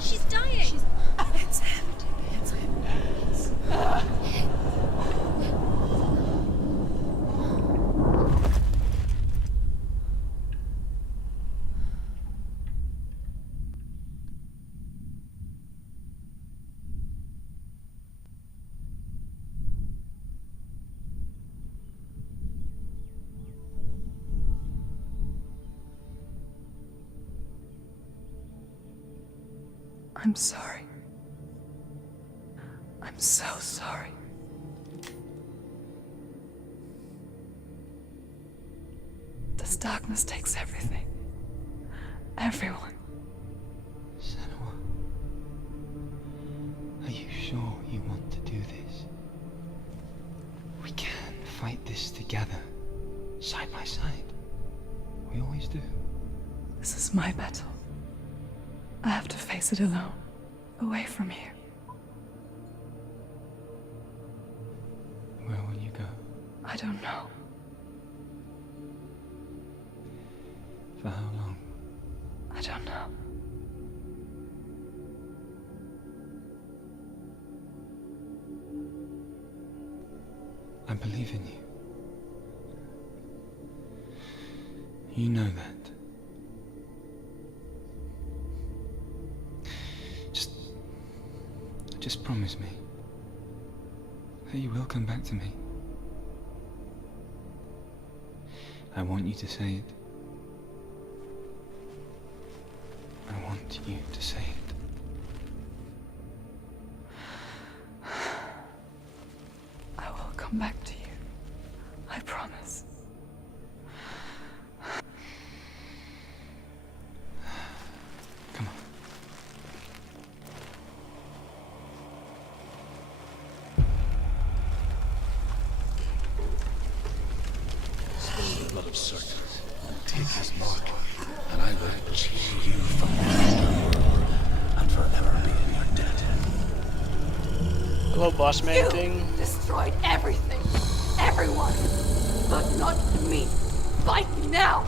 She's dying. It's him. It's him. I'm sorry. I'm so sorry. This darkness takes everything. Everyone. Senua, are you sure you want to do this? We can fight this together, side by side. We always do. This is my battle. I have to face it alone, away from here. Where will you go? I don't know. For how long? I don't know. I believe in you. You know that. Just promise me that you will come back to me. I want you to say it. I want you to say it. I will come back to you. I promise. Come on. Spill the blood of serpents and take his mark, and I will change you from the world and forever be in your debt. Hello, boss man thing. Destroyed everything. Everyone. But not me. Fight me now.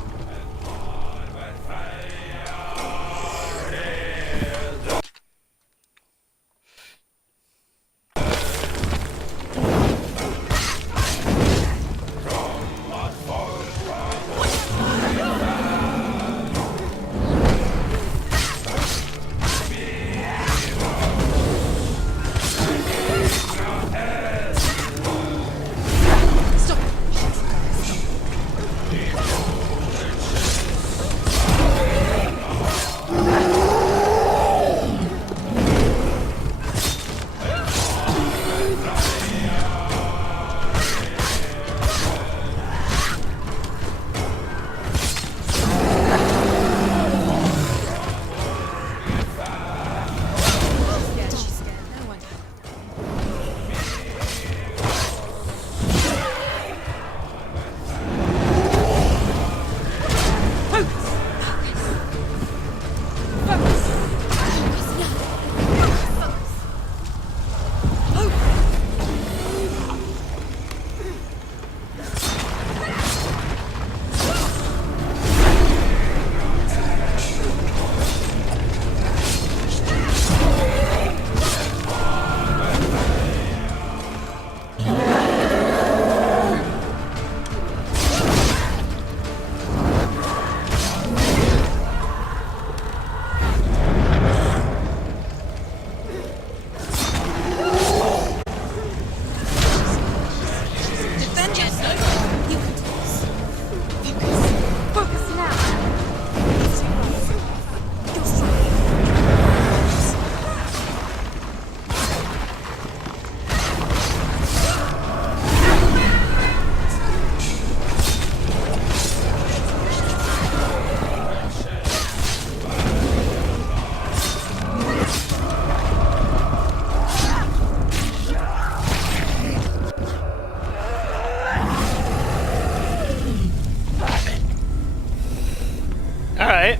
Alright.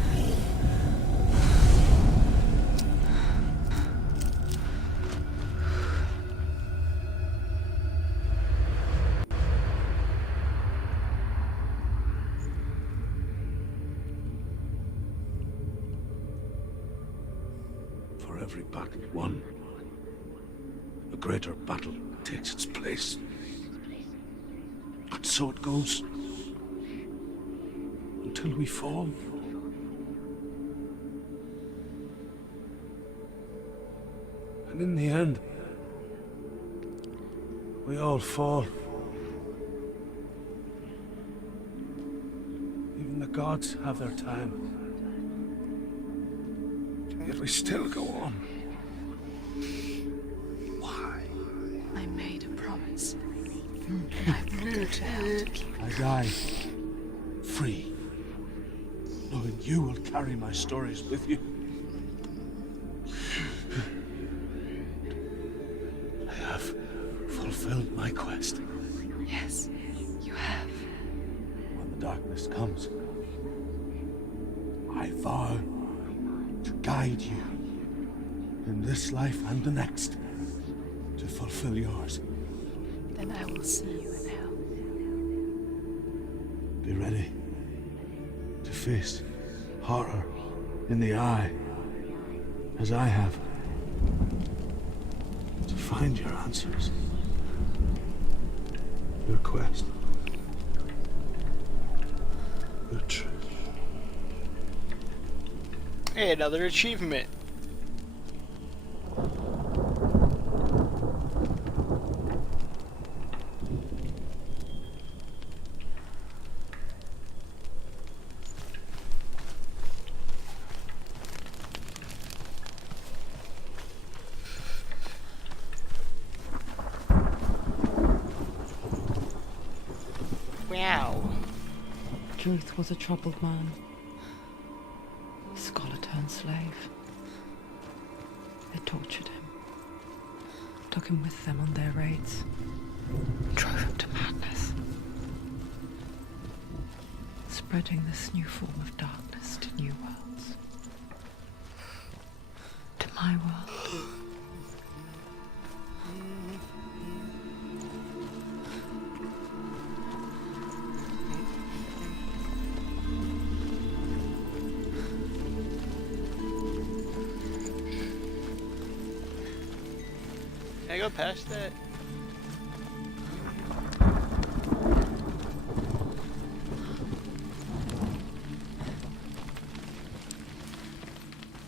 For every battle won, a greater battle takes its place. And so it goes. Until we fall. And in the end, we all fall. Even the gods have their time. Yet we still go on. Why? I made a promise. I will go to hell to keep I die, free, knowing you will carry my stories with you. I have fulfilled my quest. Yes, you have. When the darkness comes, I vow to guide you in this life and the next to fulfill yours. Then I will see you in hell. Be ready to face horror in the eye, as I have. To find your answers. Your quest. Your truth. Hey, another achievement. Wow. Truth was a troubled man. Scholar turned slave. They tortured him. Took him with them on their raids. Drove him to madness. Spreading this new form of darkness to new worlds. To my world. Can I go past that?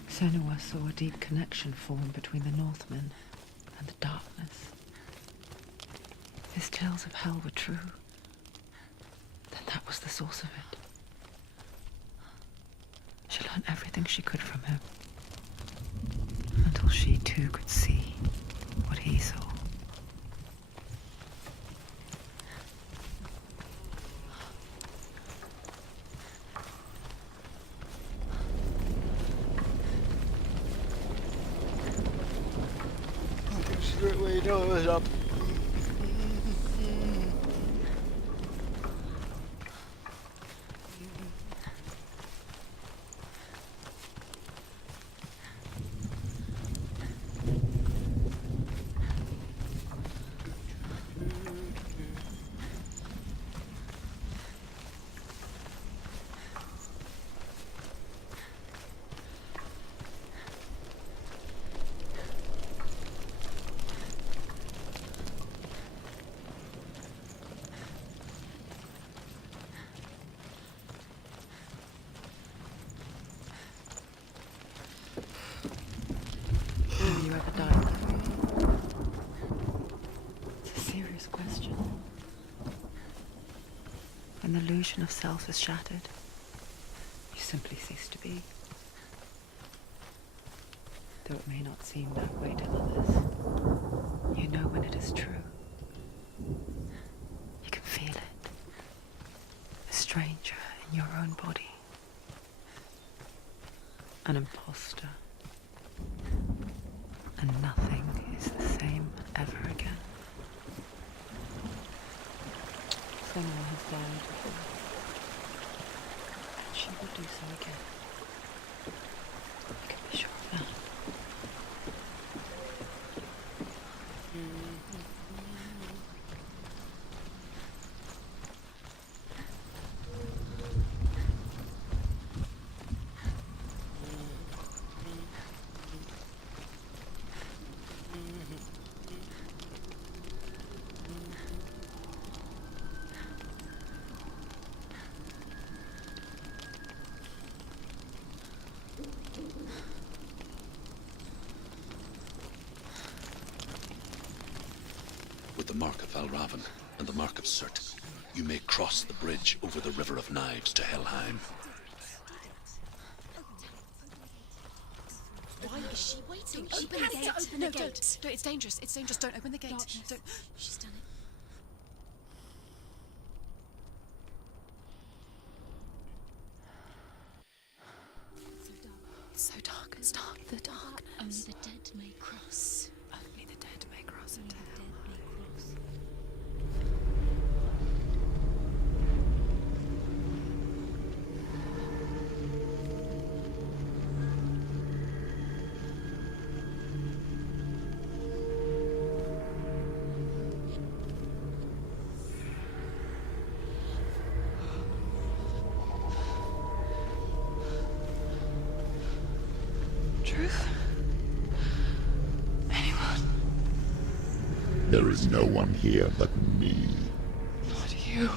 Senua saw a deep connection form between the Northmen and the darkness. His tales of hell were true. Then that was the source of it. She learned everything she could from him. Until she too could see what he saw. Straight way, no, it was up. Have you ever died before? It's a serious question. When the illusion of self is shattered, you simply cease to be. Though it may not seem that way to others, you know when it is true. You can feel it. A stranger in your own body. An imposter. And nothing is the same ever again. Someone has died before. And she will do so again. You can be sure of that. With the mark of Valravan and the mark of Surt, you may cross the bridge over the River of Knives to Helheim. Is she waiting? Don't Open the gate. Open the gate. Don't, it's dangerous. It's dangerous. Don't open the gate. Don't. She's done it. It's so dark. It's dark. The darkness. Only the dead may cross. Only the dead may cross Only into the hell. dead may cross. Truth? Anyone? There is no one here but me. Not you.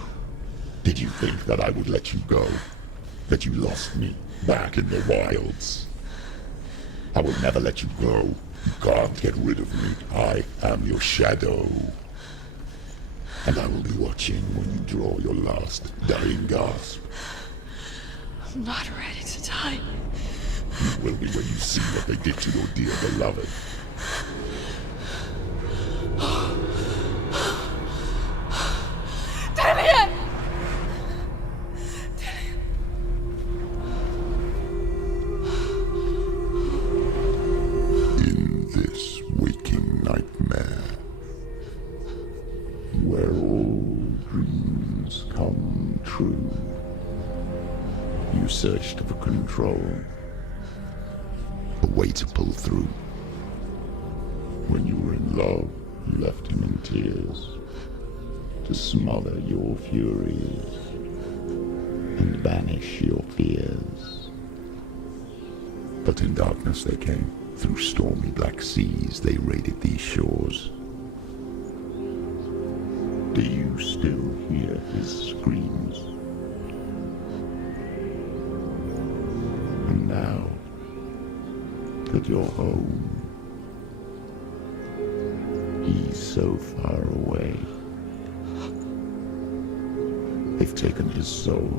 Did you think that I would let you go? That you lost me back in the wilds? I will never let you go. You can't get rid of me. I am your shadow. And I will be watching when you draw your last dying gasp. I'm not ready to die. You will be when you see what they did to your dear beloved. Damien! In this waking nightmare, where all dreams come true, you searched for control, a way to pull through. When you were in love, you left him in tears, to smother your furies and banish your fears. But in darkness they came, through stormy black seas they raided these shores. Do you still hear his screams? And now that you're home, he's so far away. They've taken his soul.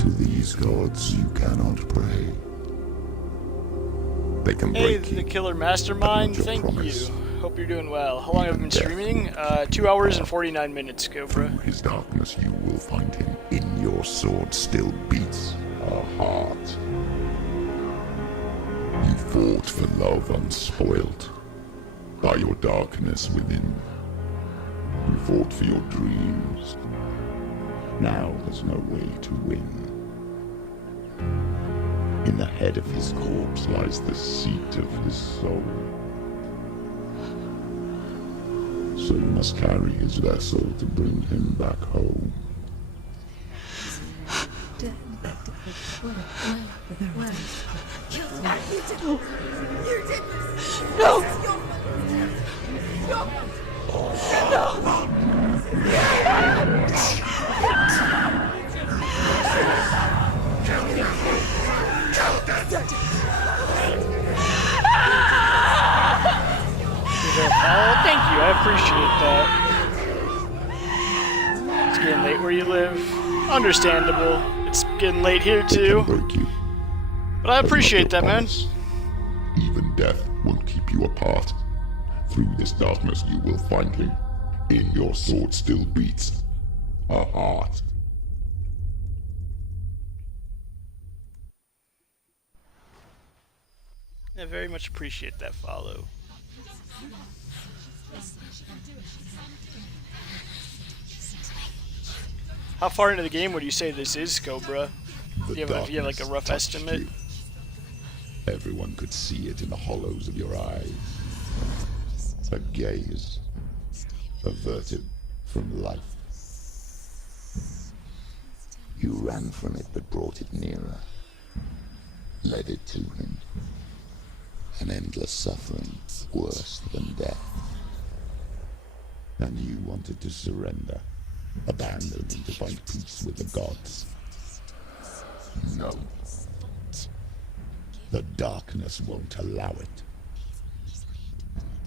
To these gods you cannot pray. They can Hey, break you, the Killer Mastermind, but not your thank promise. you. Hope you're doing well. How long have I been Death. streaming? 2 hours and 49 minutes, Cobra. Through his darkness you will find him. In your sword still beats a heart. You fought for love unspoilt by your darkness within. You fought for your dreams. Now there's no way to win. In the head of his corpse lies the seat of his soul. So you must carry his vessel to bring him back home. Oh, thank you. I appreciate that. It's getting late where you live. Understandable. It's getting late here too. Break you. But I appreciate that, man. Even death won't keep you apart. Through this darkness you will find him. In your sword still beats a heart. I very much appreciate that follow. How far into the game would you say this is, Cobra? Do you have like a rough touched estimate? you. Everyone could see it in the hollows of your eyes. A gaze averted from life. You ran from it but brought it nearer. Led it to him. An endless suffering, worse than death. And you wanted to surrender, abandon and to find peace with the gods. No. The darkness won't allow it.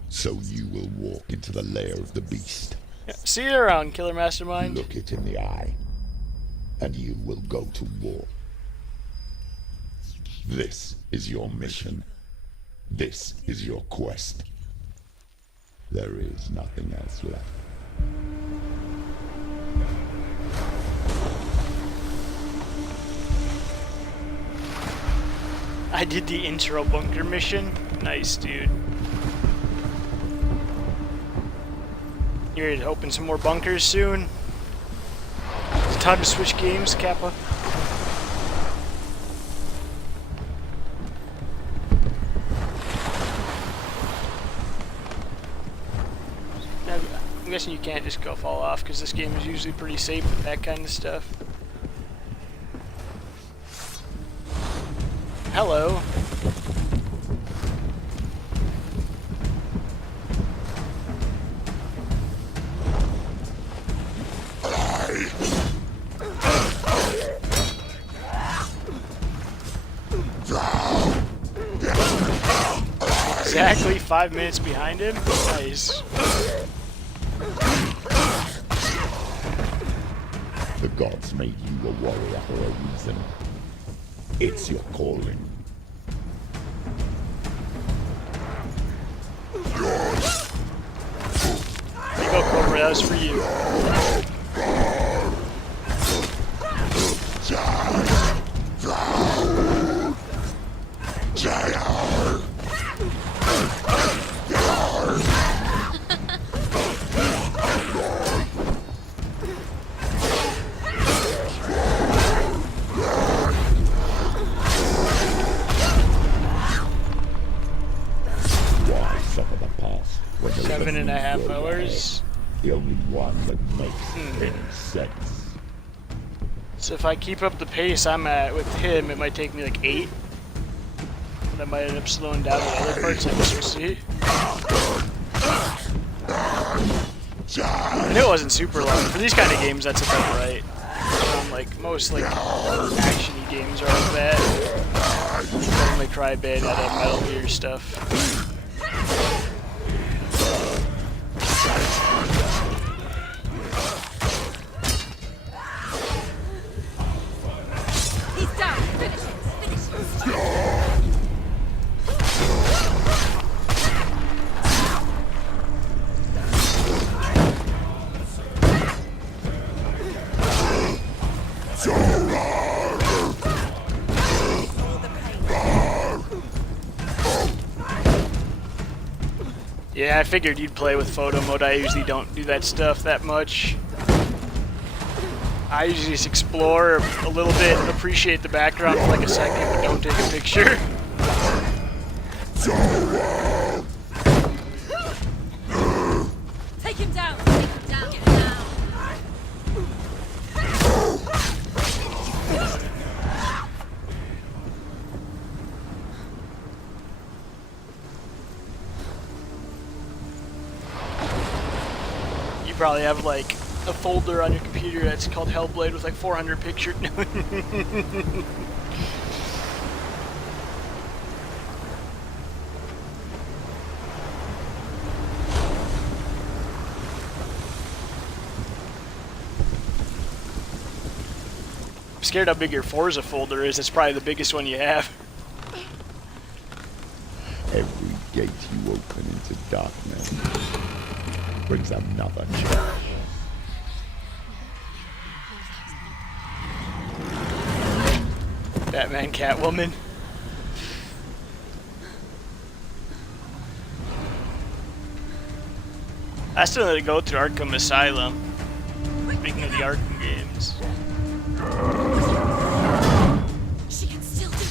So you will walk into the lair of the beast. Yeah, see you around, Killer Mastermind. Look it in the eye, and you will go to war. This is your mission. This is your quest. There is nothing else left. I did the intro bunker mission. Nice, dude. You ready to open some more bunkers soon? It's time to switch games, Kappa. Now, I'm guessing you can't just go fall off because this game is usually pretty safe with that kind of stuff. Hello. Exactly 5 minutes behind him? Nice. The gods made you a warrior for a reason. It's your calling. There you go, Cobra, that was for you. Why suffer the past when the 7.5 hours. the only one that makes any sense? So if I keep up the pace I'm at with him, it might take me like 8. But I might end up slowing down the other parts. I guess we'll see. And it wasn't super long. For these kind of games, that's about right. Like most like action-y games are like that. Only try bad out of Metal Gear stuff. He's down. Finish it. Finish it. Yeah, I figured you'd play with photo mode. I usually don't do that stuff that much. I usually just explore a little bit, appreciate the background for like a second, but don't take a picture. Take him down. Take him down. Get him down. You probably have like a folder on your computer that's called Hellblade with like 400 pictures. I'm scared how big your Forza folder is. It's probably the biggest one you have. Every gate you open into darkness brings another challenge. Batman, Catwoman. I still need to go to Arkham Asylum. Speaking of the Arkham games. She can still do it.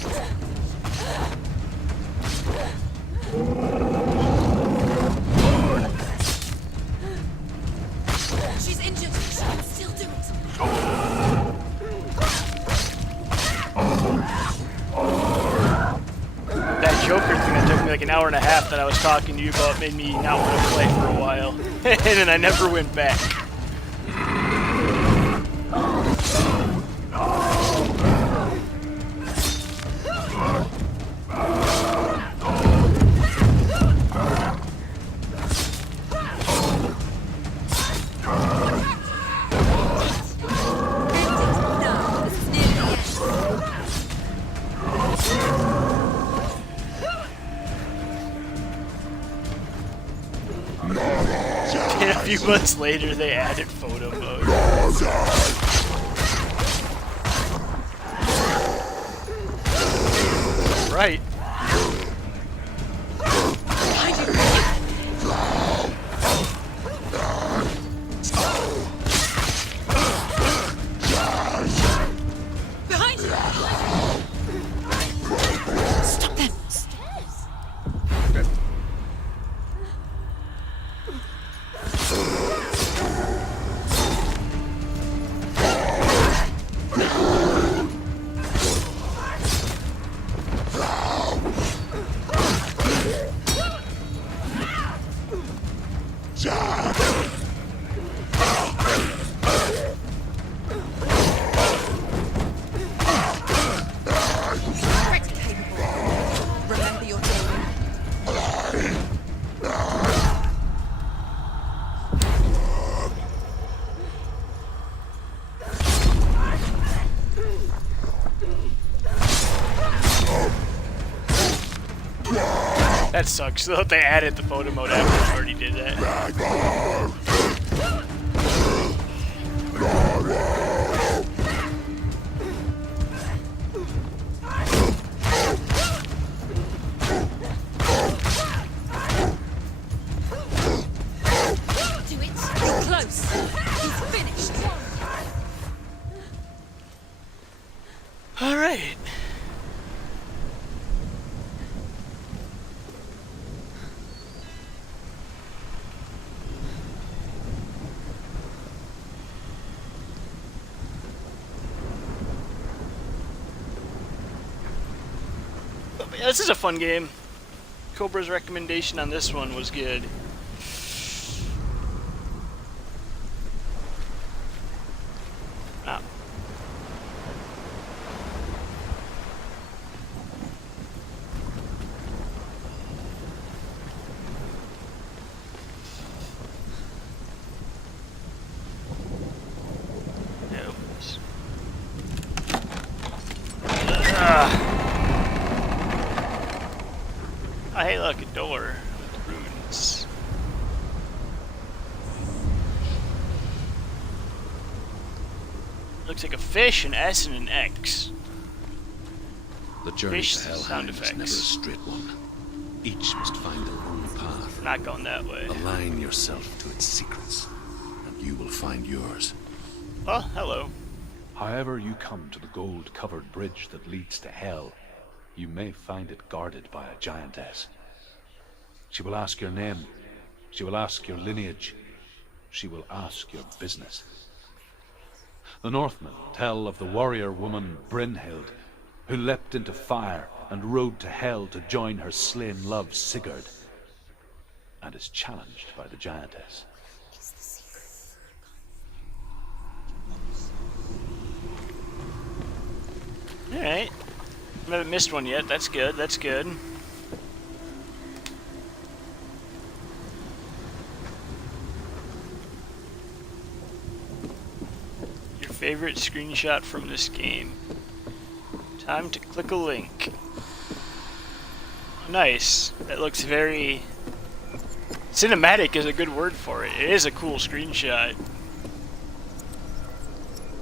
She's injured. She can still do it. That Joker thing that took me like an hour and a half that I was talking to you about made me not want to play for a while. And then I never went back. No, this is near the end. few months later, they added photo mode. Right. Behind you! Stop them! Remember your training. That sucks. So they added the photo mode after I already did that. Do it. You're close. He's finished. All right. But yeah, this is a fun game. Cobra's recommendation on this one was good. Ah. No. Oh, hey, look, a door with runes. Looks like a fish, an S, and an X. The journey Fish to sound Helheim is never a effects. straight one. Each must find their own path. We're not going that way. Align yourself to its secrets, and you will find yours. Oh, hello. However you come to the gold-covered bridge that leads to Hell, you may find it guarded by a giantess. She will ask your name. She will ask your lineage. She will ask your business. The Northmen tell of the warrior woman Brynhild, who leapt into fire and rode to Hell to join her slain love Sigurd, and is challenged by the giantess. Alright. I haven't missed one yet. That's good. That's good. Your favorite screenshot from this game. Time to click a link. Nice. That looks very... Cinematic is a good word for it. It is a cool screenshot.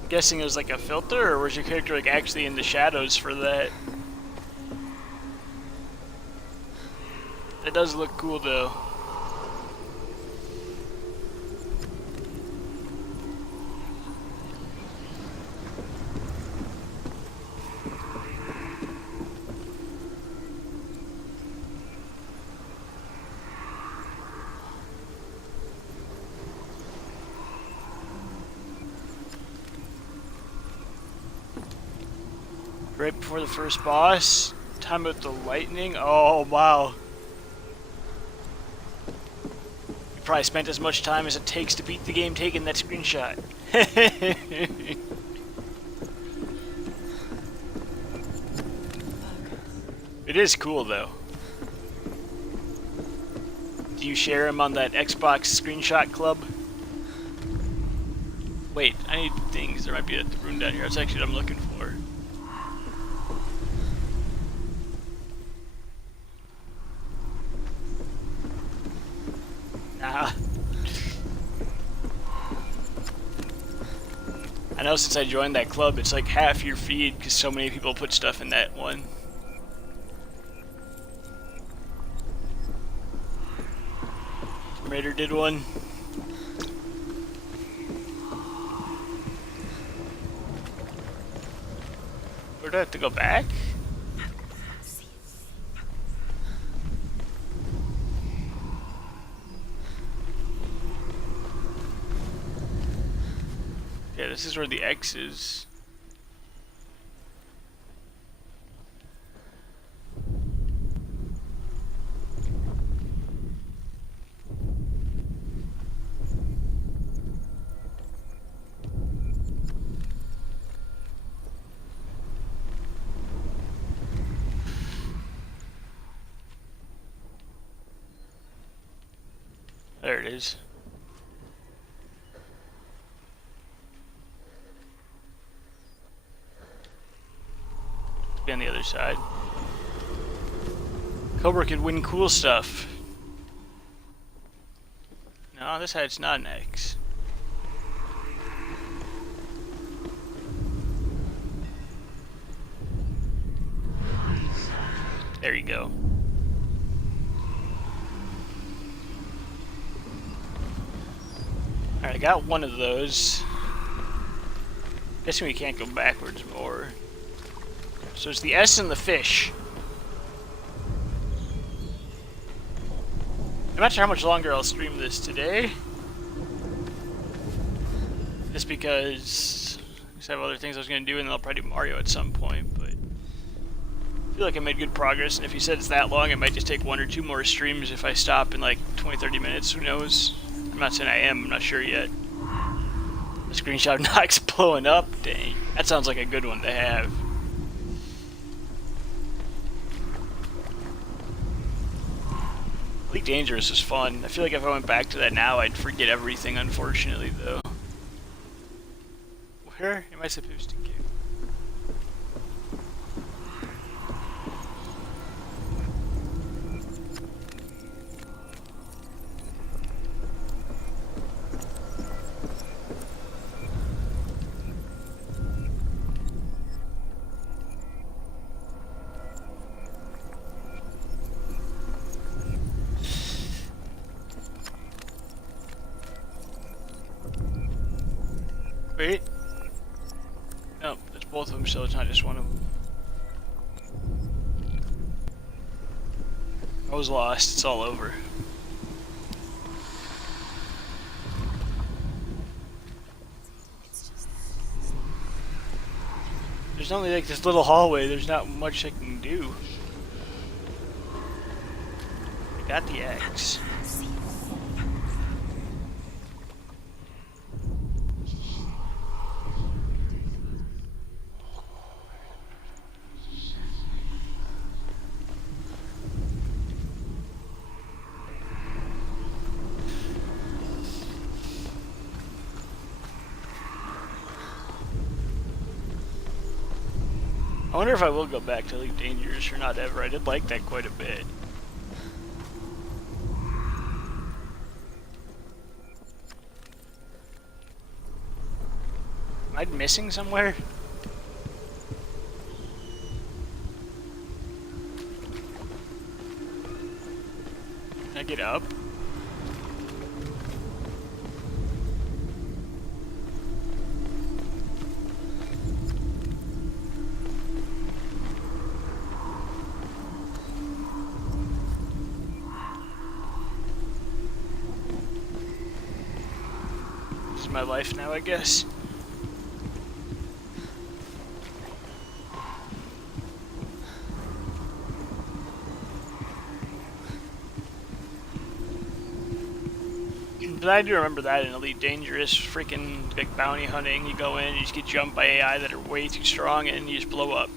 I'm guessing it was like a filter, or was your character like actually in the shadows for that? It does look cool though. Right before the first boss. Time with the lightning. Oh wow. You probably spent as much time as it takes to beat the game taking that screenshot. It is cool though. Do you share him on that Xbox screenshot club? Wait, I need things. There might be a rune down here. That's actually what I'm looking for. Nah. know since I joined that club, it's like half your feed because so many people put stuff in that one. Raider did one. Where do I have to go back? Yeah, this is where the X is. There it is. Be on the other side. Cobra could win cool stuff. No, this side's not an X. There you go. Alright, I got one of those. Guessing we can't go backwards more. So it's the S and the fish. I'm not sure how much longer I'll stream this today. Just because I have other things I was going to do, and then I'll probably do Mario at some point. But I feel like I made good progress, and if you said it's that long, it might just take 1 or 2 more streams if I stop in like 20-30 minutes. Who knows? I'm not saying I am. I'm not sure yet. The screenshot of Nox blowing up. Dang. That sounds like a good one to have. Elite Dangerous is fun. I feel like if I went back to that now, I'd forget everything, unfortunately, though. Where am I supposed to go? Wait. No, it's both of them, so it's not just one of them. I was lost. It's all over. There's only like this little hallway. There's not much I can do. I got the X. I wonder if I will go back to Elite Dangerous or not ever. I did like that quite a bit. Am I missing somewhere? Can I get up? My life now, I guess. But I do remember that in Elite Dangerous, freaking like bounty hunting. You go in, you just get jumped by AI that are way too strong, and you just blow up.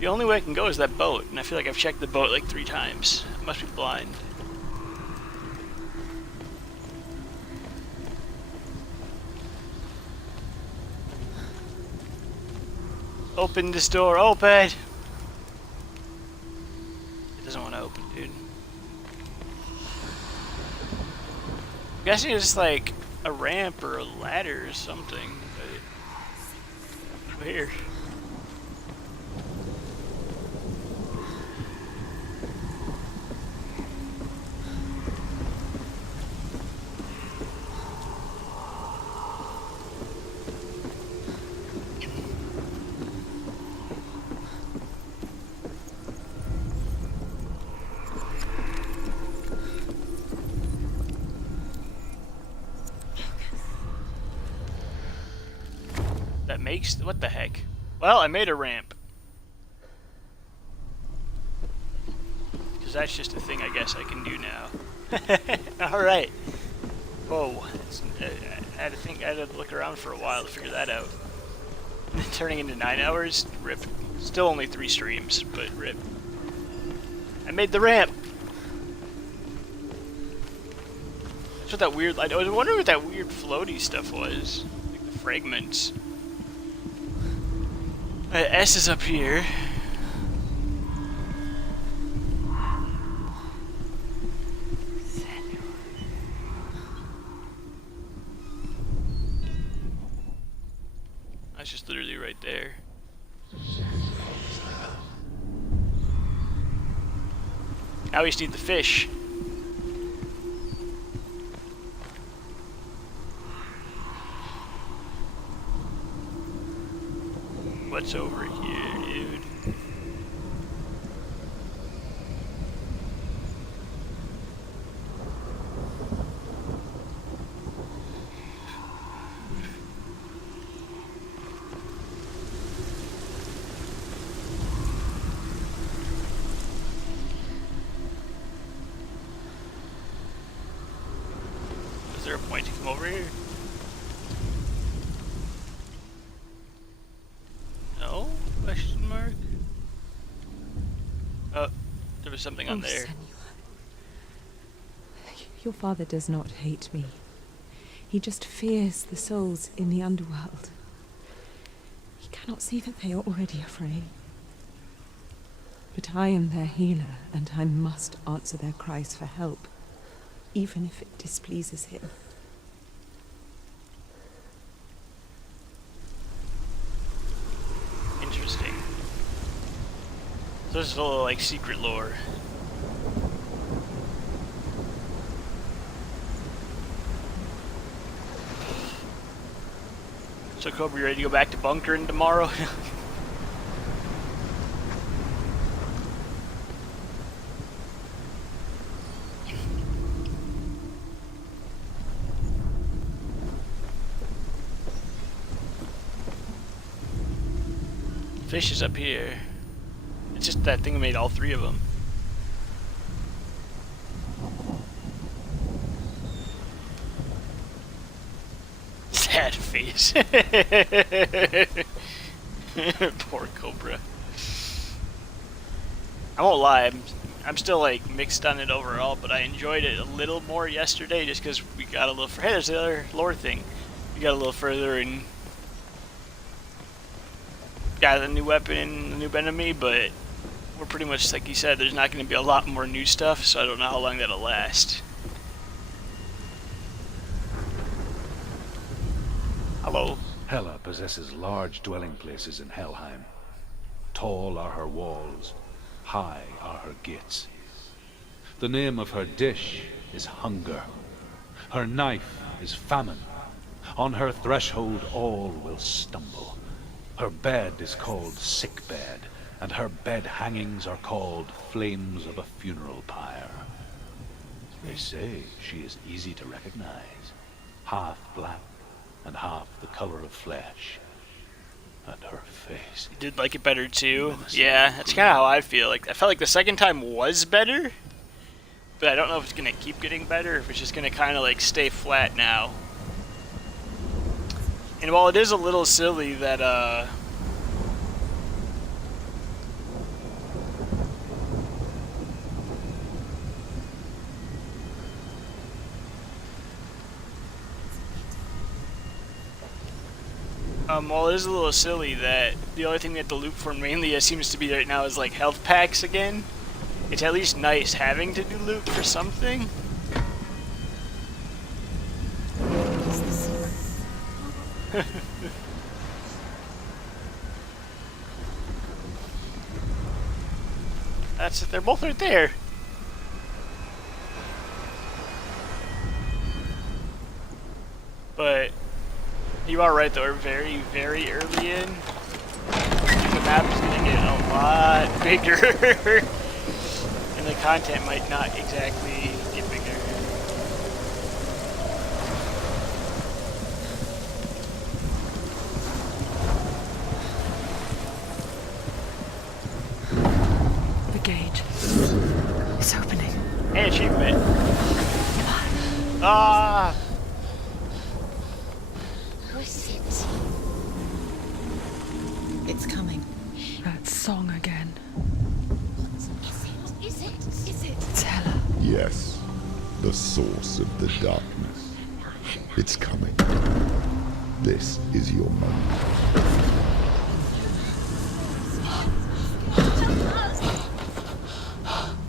The only way I can go is that boat, and I feel like I've checked the boat like 3 times. I must be blind. Open this door, open! It doesn't want to open, dude. I'm guessing it's like a ramp or a ladder or something. But weird. That makes, what the heck? Well, I made a ramp. Because that's just a thing I guess I can do now. Alright. Whoa. I had to think, I had to look around for a while to figure that out. Turning into 9 hours? Rip. Still only 3 streams, but rip. I made the ramp! That's what that weird, I was wondering what that weird floaty stuff was. Like the fragments. S is up here. That's just literally right there. Now we just need the fish. What's over here, dude? Is there a point to come over here? No? Question mark? Oh, there was something on there. Senua. Your father does not hate me. He just fears the souls in the underworld. He cannot see that they are already afraid. But I am their healer, and I must answer their cries for help, even if it displeases him. Interesting. So this is a little like secret lore. So Cobra, you ready to go back to bunkering tomorrow? Fish is up here. It's just that thing that made all 3 of them. Sad face. Poor Cobra. I won't lie, I'm still like mixed on it overall, but I enjoyed it a little more yesterday just because we got a little further. Hey, there's the other lore thing. We got a little further and got a new weapon and a new enemy, but we're pretty much, like you said, there's not going to be a lot more new stuff, so I don't know how long that'll last. Hello. Hela possesses large dwelling places in Helheim. Tall are her walls, high are her gates. The name of her dish is hunger. Her knife is famine. On her threshold all will stumble. Her bed is called sick bed, and her bed hangings are called flames of a funeral pyre. They say she is easy to recognize, half black and half the color of flesh. And her face. You did like it better too? Yeah, that's kind of how I feel. Like I felt like the second time was better, but I don't know if it's gonna keep getting better, or if it's just gonna kind of like stay flat now. And while it is a little silly that Well, it is a little silly that the only thing we have to loot for mainly, it seems to be right now, is like health packs again. It's at least nice having to do loot for something. That's it. They're both right there. But you are right, though. We're very, very early in. The map is going to get a lot bigger. And the content might not exactly get bigger. The gate. It's opening. Hey, achievement. Ah! It's coming. That song again. Is it? It's Hela. Yes, the source of the darkness. It's coming. This is your moment.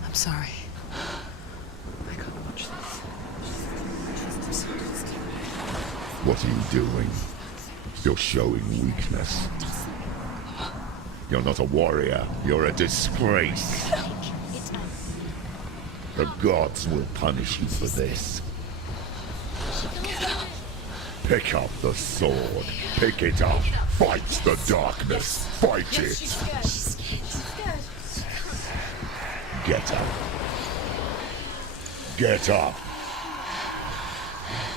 I'm sorry. I can't watch this. What are you doing? You're showing weakness. You're not a warrior. You're a disgrace. The gods will punish you for this. Pick up the sword. Pick it up. Fight the darkness. Fight it. Get up. Get up.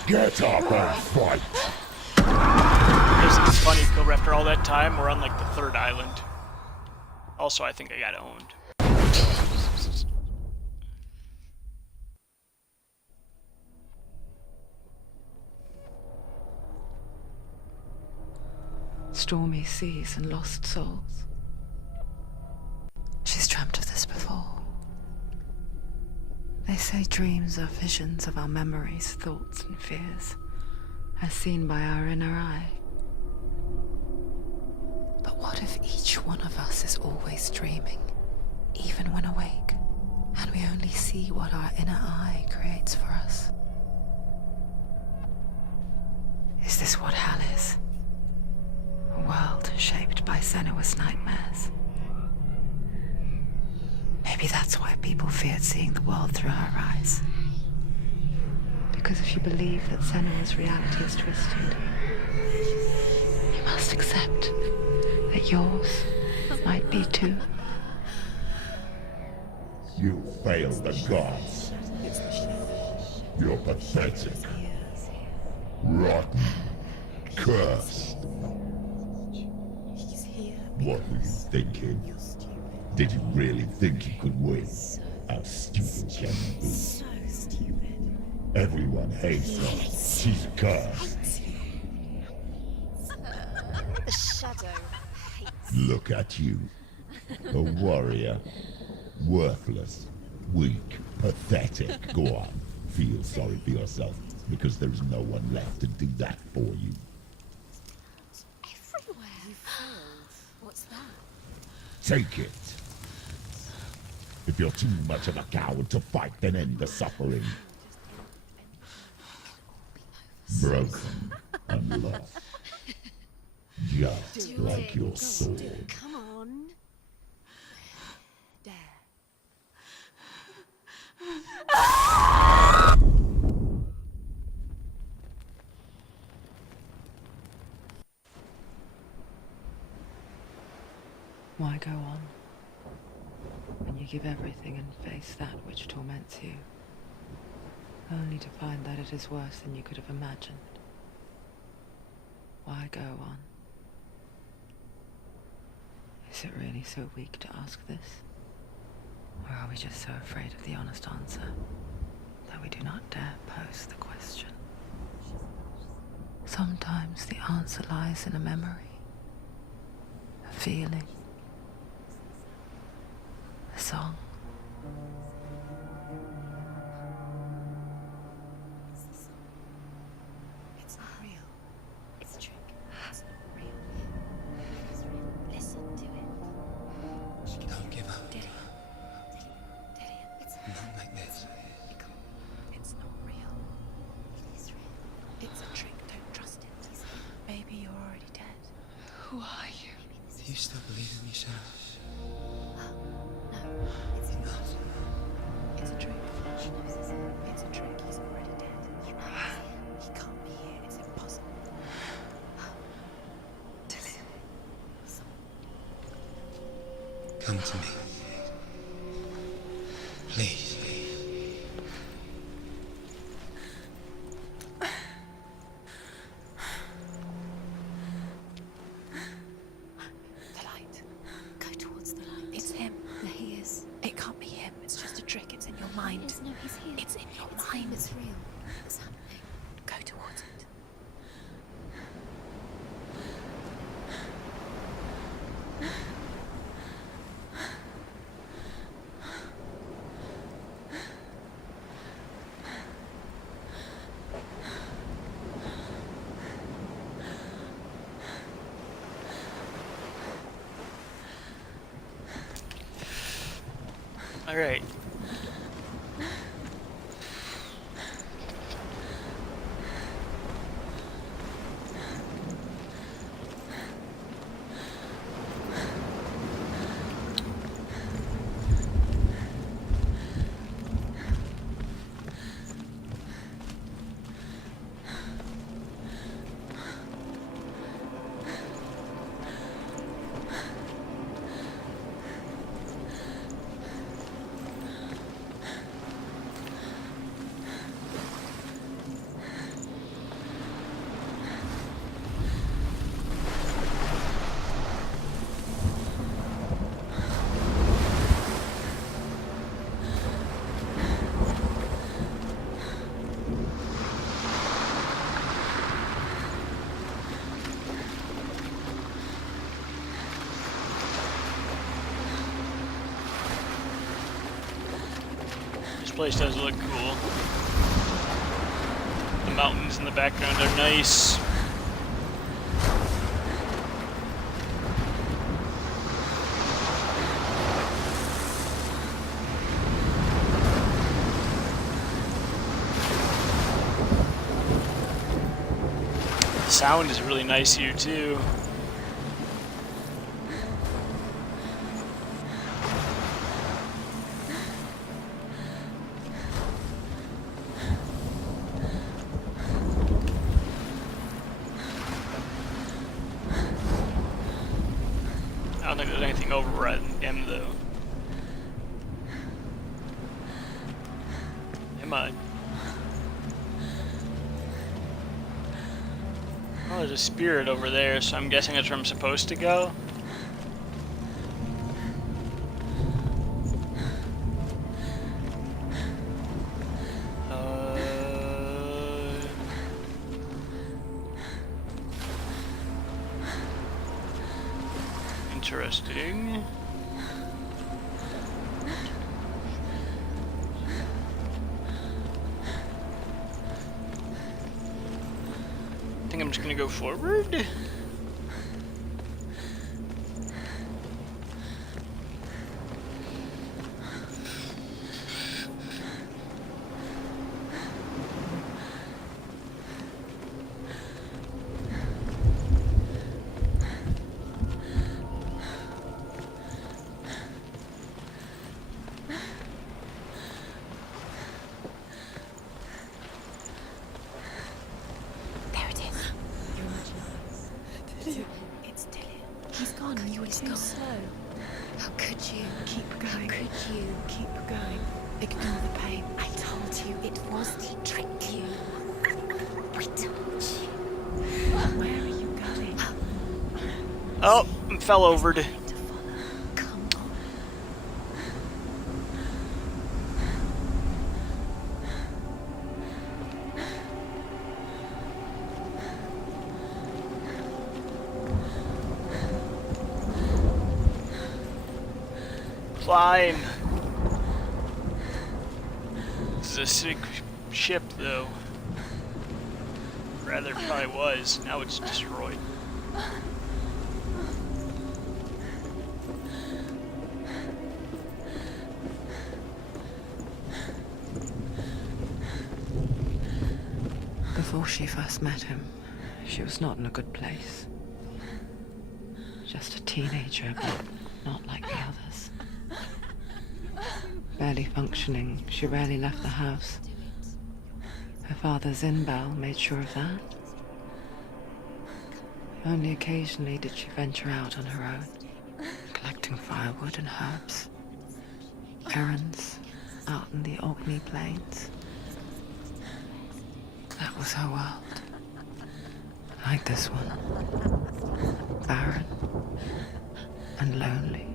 Get up and fight. It's funny, Cobra, after all that time, we're on like the 3rd island. Also, I think I got owned. Stormy seas and lost souls. She's dreamt of this before. They say dreams are visions of our memories, thoughts, and fears, as seen by our inner eye. But what if each one of us is always dreaming, even when awake, and we only see what our inner eye creates for us? Is this what hell is? A world shaped by Senua's nightmares. Maybe that's why people feared seeing the world through her eyes. Because if you believe that Senua's reality is twisted, you must accept that yours might be too. You failed the gods. You're pathetic. Rotten. Cursed. What were you thinking? Did you really think you could win? How stupid can you be? So stupid. Everyone hates her. She's cursed. The shadow hates. Look at you. A warrior. Worthless. Weak. Pathetic. Go on. Feel sorry for yourself, because there is no one left to do that for you. Everywhere. You failed. What's that? Take it. If you're too much of a coward to fight, then end the suffering. Broken and lost. Just like your sword. Come on. Dare. Why go on when you give everything and face that which torments you, only to find that it is worse than you could have imagined? Why go on? Is it really so weak to ask this? Or are we just so afraid of the honest answer that we do not dare pose the question? Sometimes the answer lies in a memory, a feeling, a song. It's not real. It's a trick. It's not real. Not like this. It's not real. It is real. It's a trick. Don't trust it. Maybe you're already dead. Who are you? Do you still believe in me, Senua? No, it's not. It's a trick. She knows it's him. It's a trick. He's already dead. You know it's him. He can't be here. It's impossible. Come to me. Please. The light. Go towards the light. It's him. There he is. It can't be him. It's just a trick. It's in your mind. Yes, no, he's here. It's in your It's mind. him. It's real. What's happening? Go towards it. All right. This place does look cool. The mountains in the background are nice. The sound is really nice here too. I don't think there's anything over at M though. Am I? Oh, there's a spirit over there, so I'm guessing that's where I'm supposed to go. Interesting. I think I'm just gonna go forward. There it is. Your imagination. It's Tilly. He's gone. You were too slow. How could you? Keep going. How could you? Keep going. Ignore the pain. I told you it was. He tricked you. I told you. Where are you going? Oh, I fell over. To follow. Come on. Climb. This is a sick ship, though. Rather, it probably was. Now it's destroyed. Before she first met him, she was not in a good place. Just a teenager, but not like the others. Barely functioning, she rarely left the house. Her father's in-bell made sure of that. Only occasionally did she venture out on her own, collecting firewood and herbs. Errands out in the Orkney Plains. That was her world. Like this one. Barren and lonely.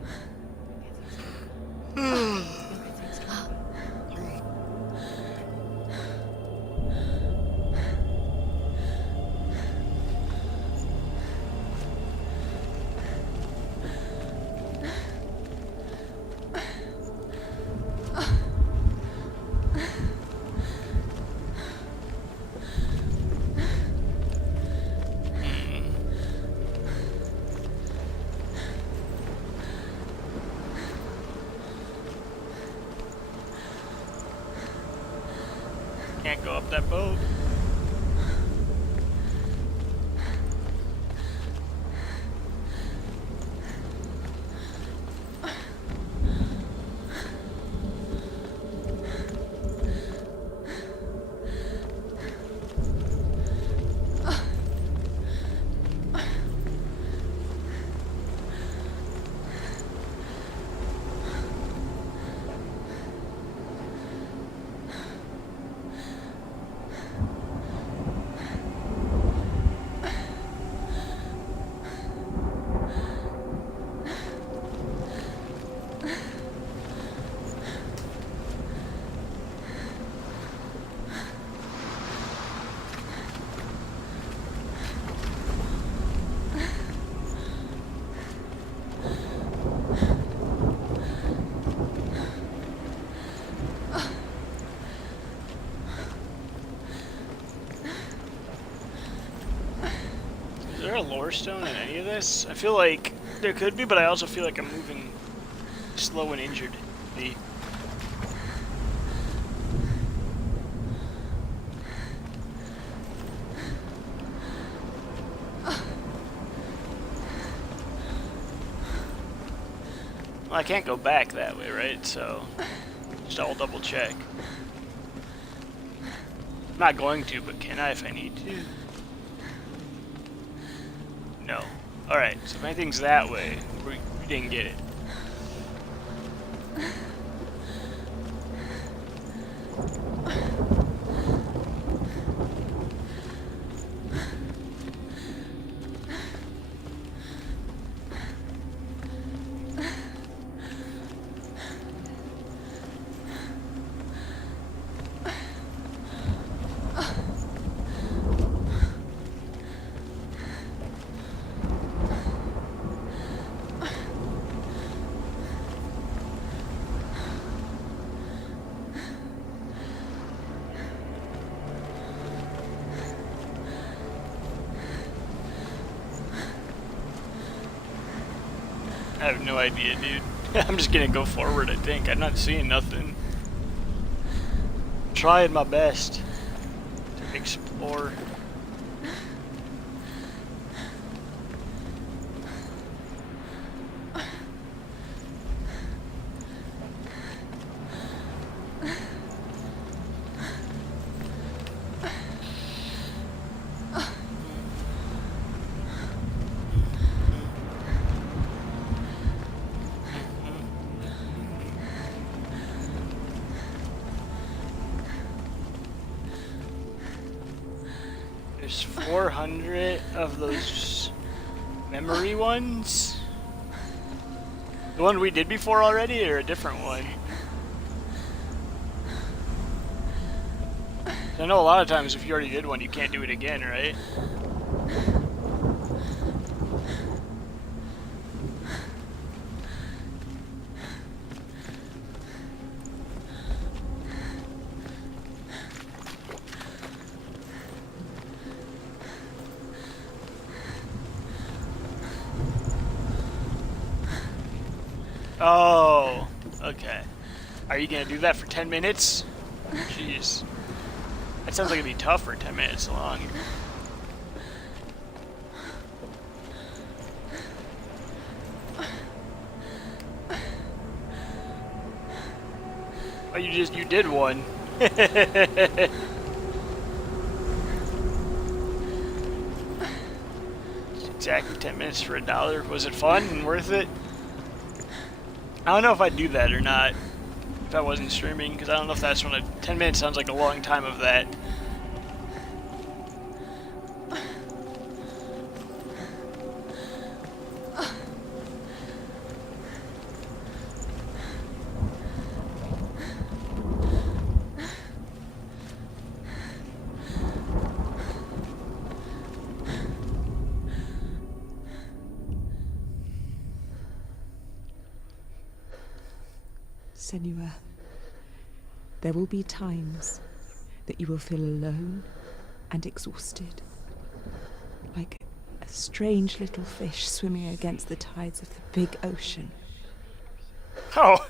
Can't go up that boat. Is there a lore stone in any of this? I feel like there could be, but I also feel like I'm moving slow and injured. Well, I can't go back that way, right? So, just I'll double check. I'm not going to, but can I if I need to? No. Alright, so if anything's that way, we didn't get it. I have no idea, dude. I'm just gonna go forward, I think. I'm not seeing nothing. I'm trying my best to explore. There's 400 of those memory ones. The one we did before already, or a different one? I know a lot of times if you already did one, you can't do it again, right? Oh, okay. Are you gonna do that for 10 minutes? Jeez. That sounds like it'd be tough for 10 minutes long. Oh, you did one. Exactly 10 minutes for $1. Was it fun and worth it? I don't know if I'd do that or not if I wasn't streaming, because I don't know if that's 10 minutes sounds like a long time of that. Senua, there will be times that you will feel alone and exhausted, like a strange little fish swimming against the tides of the big ocean. Oh,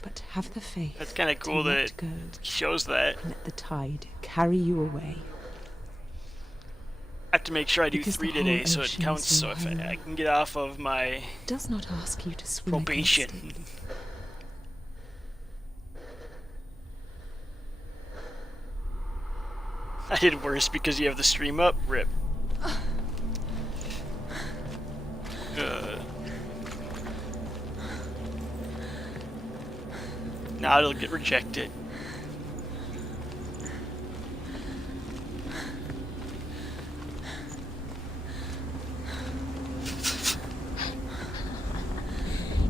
But have the faith. that's kind of cool to that let it go shows that. and let the tide carry you away. I have to make sure I do Because 3 the whole today so it ocean counts, is so your if home. I can get off of my It does not ask you to swim probation. against it. I did worse because you have the stream up. Rip. Now it'll get rejected.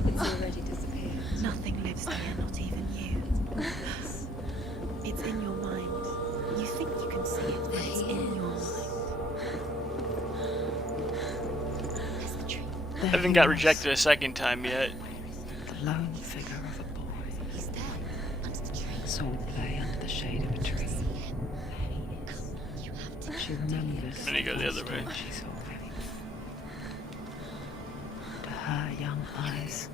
It's already disappeared. Nothing lives here, not even you. It's in your mind. You think you can see it, but it's in your mind. There's the tree. I haven't got rejected a second time yet. The lone figure of a boy. He's there, under the tree. Saw play under the shade of a tree. You have to. She remembers. I'm gonna go the other way. She saw him. To her young eyes.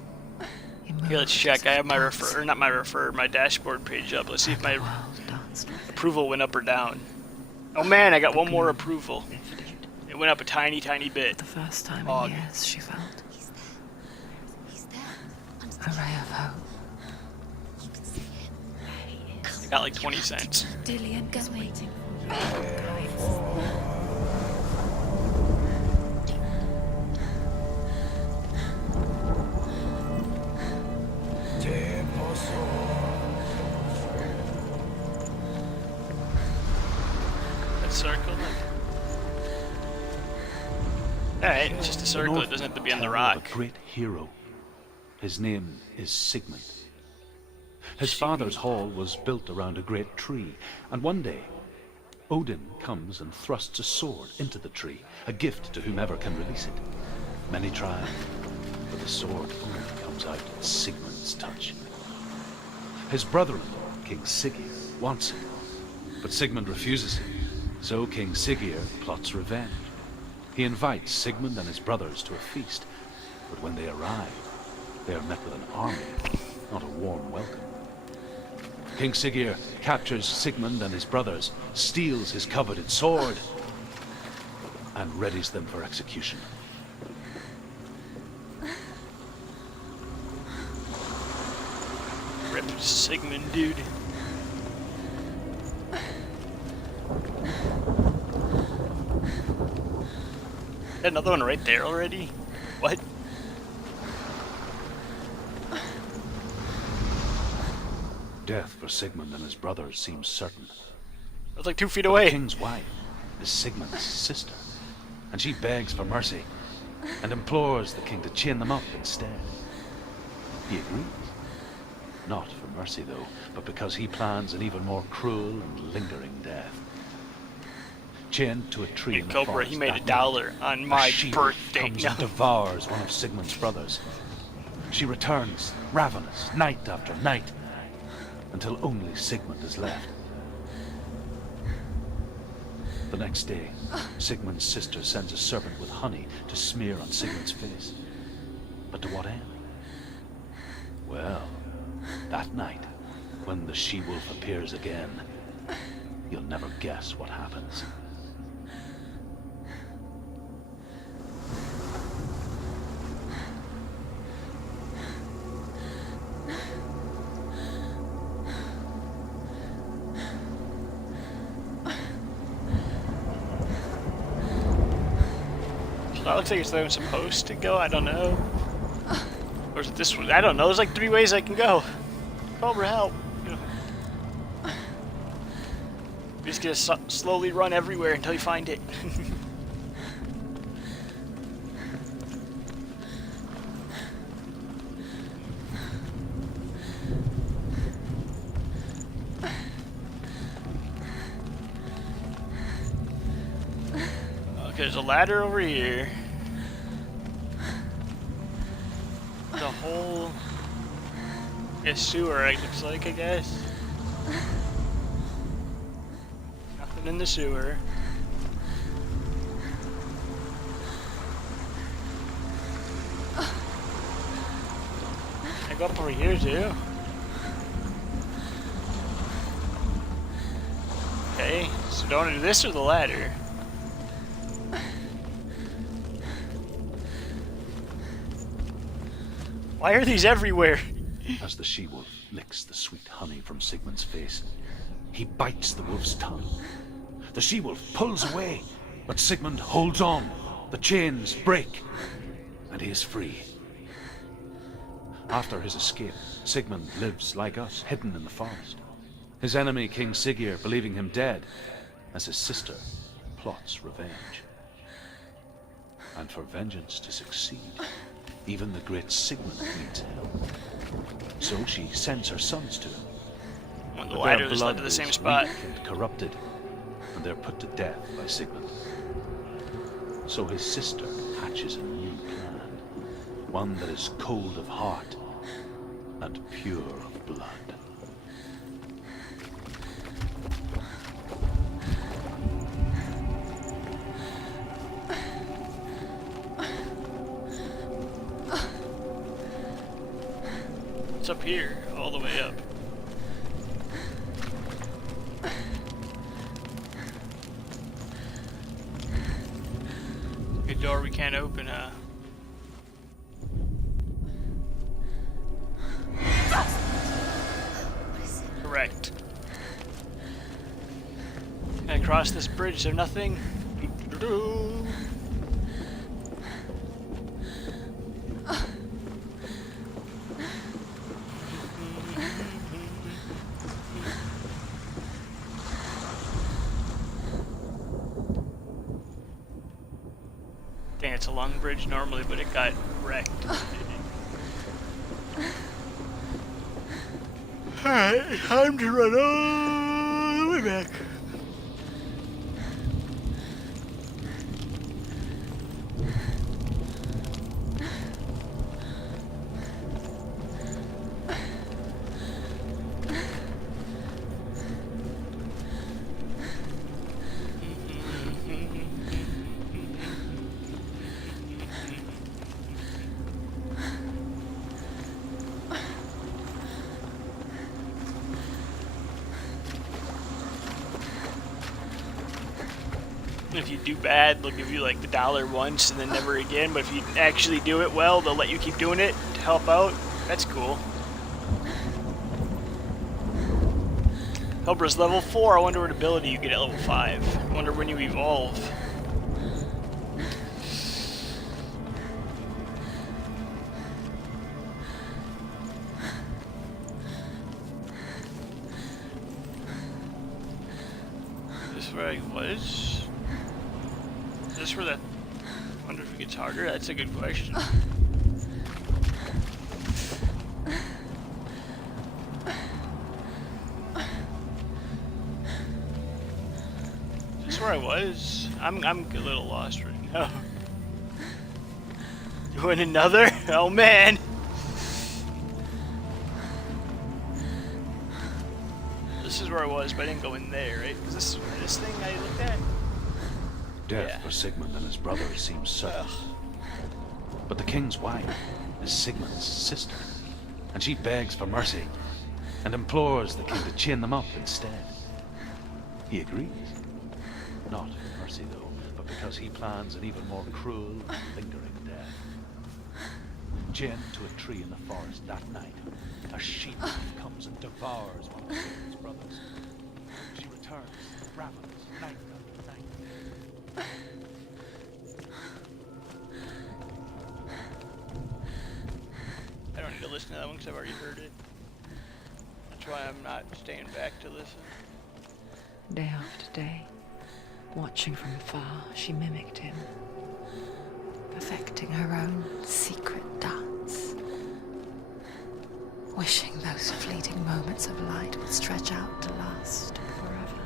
Here, let's check. I have my my dashboard page up. Let's see if my approval went up or down. Oh man, I got one more approval. It went up a tiny, tiny bit. For the first time Og. in years, she felt He's there, under the a ray of hope. You can see him. I got like 20 cents. Dillian, go waiting. That circle. Alright, it's just a circle. It doesn't have to be on the Tell of rock. A great hero. His name is Sigmund. His father's hall was built around a great tree, and one day, Odin comes and thrusts a sword into the tree, a gift to whomever can release it. Many try, but the sword only comes out at Sigmund's touch. His brother-in-law, King Siggeir, wants it, but Sigmund refuses it, so King Siggeir plots revenge. He invites Sigmund and his brothers to a feast, but when they arrive, they are met with an army, not a warm welcome. King Siggeir captures Sigmund and his brothers, steals his coveted sword, and readies them for execution. Rip Sigmund, dude. Another one right there already? What? Death for Sigmund and his brothers seems certain. I was like 2 feet But away. the king's wife is Sigmund's sister, and she begs for mercy and implores the king to chain them up instead. He agrees. Not for mercy, though, but because he plans an even more cruel and lingering death. Chained to a tree Hey, in the Cobra, forest he made that $1 night, on a my she-wolf birthday. comes No. and devours one of Sigmund's brothers. She returns, ravenous, night after night, until only Sigmund is left. The next day, Sigmund's sister sends a serpent with honey to smear on Sigmund's face. But to what end? Well, that night, when the she-wolf appears again, you'll never guess what happens. That looks like it's where I'm supposed to go, I don't know. Or is it this one? I don't know, there's like 3 ways I can go. Cobra, help. You know. You're just gonna slowly run everywhere until you find it. Okay, there's a ladder over here. The whole sewer, it looks like, I guess. Nothing in the sewer. I go up over here too. Okay, so do I want to do this or the ladder? Why are these everywhere? As the she-wolf licks the sweet honey from Sigmund's face, he bites the wolf's tongue. The she-wolf pulls away, but Sigmund holds on. The chains break, and he is free. After his escape, Sigmund lives like us, hidden in the forest. His enemy, King Siggeir, believing him dead, as his sister plots revenge. And for vengeance to succeed, even the great Sigmund needs help. So she sends her sons to him. When the But ladder their is led blood to the is same spot. weak and corrupted, and they're put to death by Sigmund. So his sister hatches a new plan, one that is cold of heart and pure of blood. It's up here, all the way up. A door we can't open, Correct. Can I cross this bridge? Is there nothing? Dang, it's a long bridge normally, but it got wrecked. Alright, time to run all the way back. If you do bad, they'll give you like the $1 once and then never again. But if you actually do it well, they'll let you keep doing it to help out. That's cool. Helbra's level 4. I wonder what ability you get at level 5. I wonder when you evolve. Is this where I was? Is this where that... I wonder if it gets harder? That's a good question. Is this where I was? I'm a little lost right now. Doing another? Oh man! This is where I was, but I didn't go in there, right? Is this thing I looked at? Death for Sigmund and his brother seems certain. But the king's wife is Sigmund's sister, and she begs for mercy and implores the king to chain them up instead. He agrees. Not in mercy, though, but because he plans an even more cruel and lingering death. Chained to a tree in the forest that night, a she-wolf comes and devours one of Satan's brothers. She returns, ravens, night after night. I don't need to listen to that one because I've already heard it. That's why I'm not staying back to listen. Day after day, watching from afar, she mimicked him, perfecting her own secret dance, wishing those fleeting moments of light would stretch out to last forever.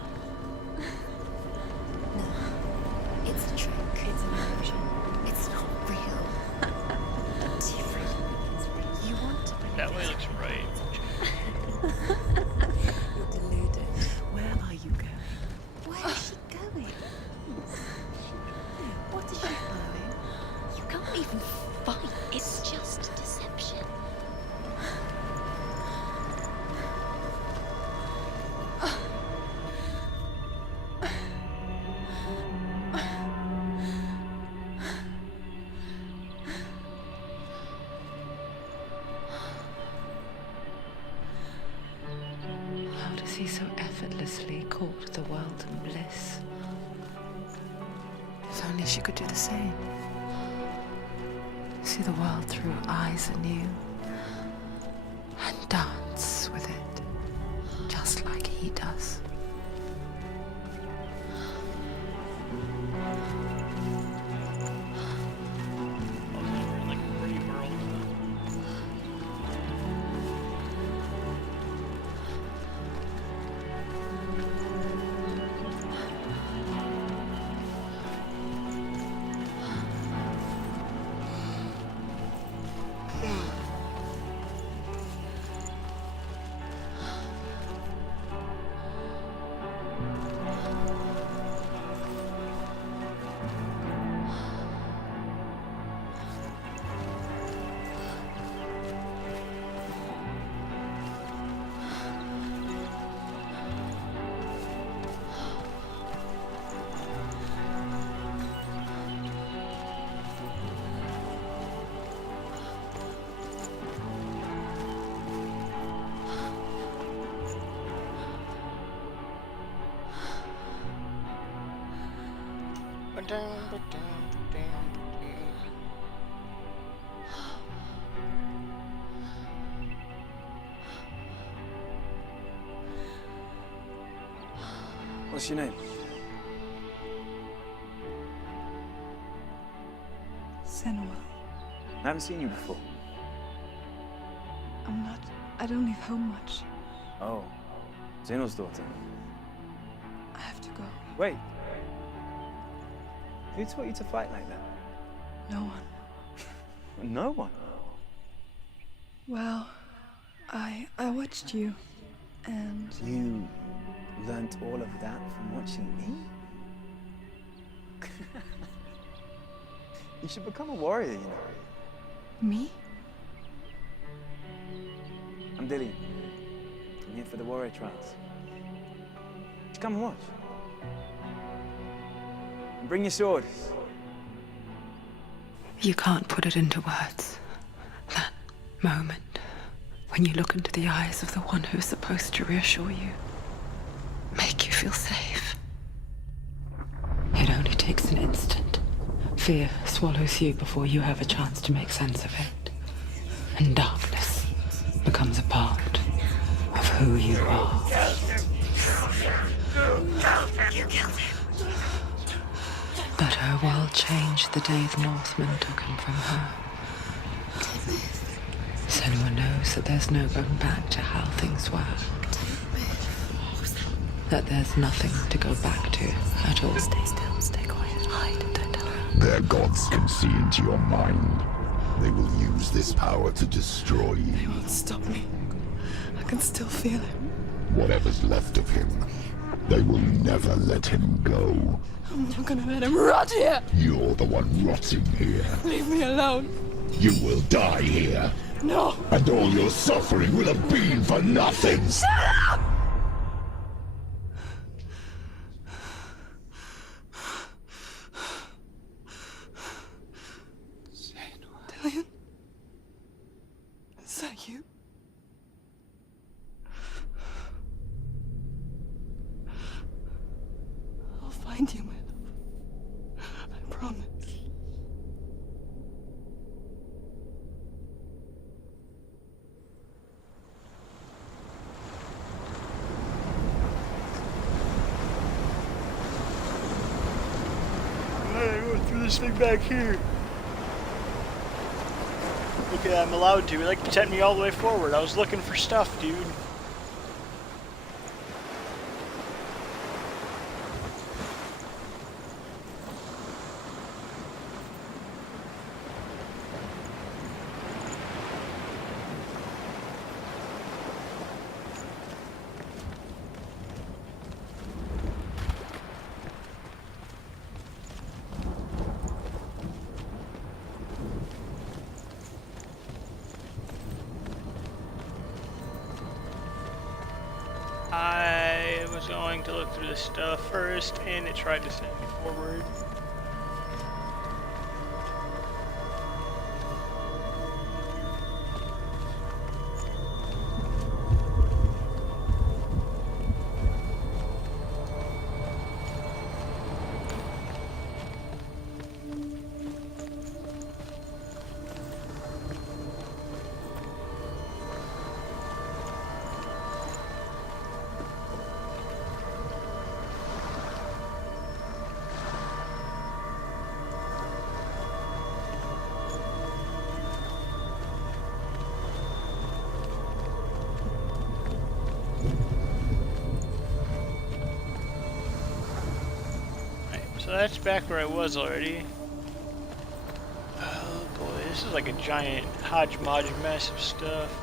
No, it's a trick. It's an illusion. It's not real. Different. You want to believe That way looks right. You're deluded. Where are you going? Where is she going? What is she following? You can't even fight. It's just deception. How does he so effortlessly court the world and bliss? If only she could do the same. See the world through eyes anew and dance with it, just like he does. Also, we're in like a pretty world. What's your name? Senua. I haven't seen you before. I don't leave home much. Oh, Zeno's daughter. I have to go. Wait. Who taught you to fight like that? No one. No one? Well, I watched you, and You learnt all of that from watching me? You should become a warrior, you know. me? I'm Dillian. I'm here for the warrior trials. Just come and watch. And bring your sword. You can't put it into words. That moment when you look into the eyes of the one who's supposed to reassure you, make you feel safe. It only takes an instant. Fear swallows you before you have a chance to make sense of it. And darkness becomes a part of who you are. You killed him. But her world changed the day the Northmen took him from her. Senua knows that there's no going back to how things were. That there's nothing to go back to at all. Stay still, stay quiet, hide, don't tell her. Their gods can see into your mind. They will use this power to destroy They you. won't stop me. I can still feel him. Whatever's left of him, they will never let him go. I'm not gonna let him rot here. You're the one rotting here. Leave me alone. You will die here. No. And all your suffering will have been for nothing. Shut up! find you, my love. I promise. I go through this thing back here. Okay, I'm allowed to. Like, sent me all the way forward. I was looking for stuff, dude. I was going to look through this stuff first, and it tried to send me forward. So that's back where I was already. Oh boy, this is like a giant hodgepodge mess of stuff.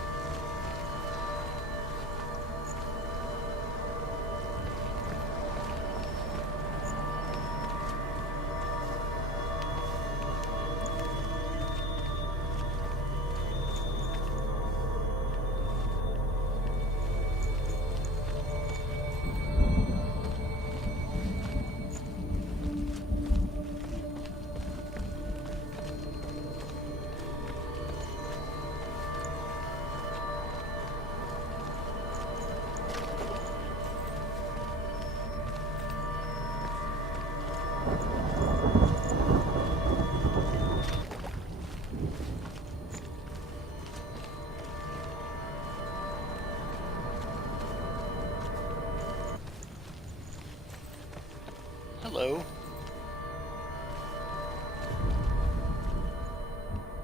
Hello.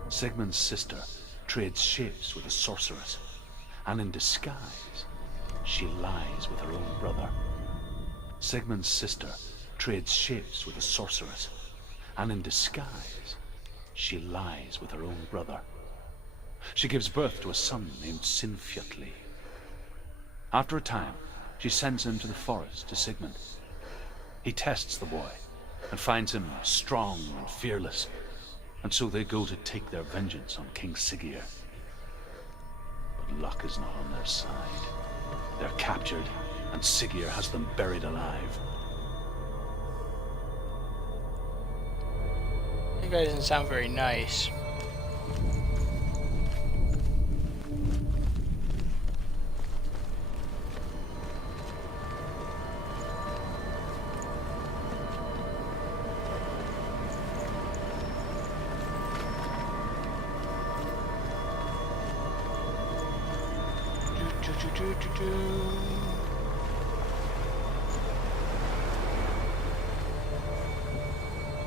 Sigmund's sister trades shapes with a sorceress, and in disguise, she lies with her own brother. Sigmund's sister trades shapes with a sorceress, and in disguise, she lies with her own brother. She gives birth to a son named Sinfjotli. After a time, she sends him to the forest to Sigmund. He tests the boy and finds him strong and fearless, and so they go to take their vengeance on King Siggeir. But luck is not on their side. They're captured, and Siggeir has them buried alive. That guy doesn't sound very nice.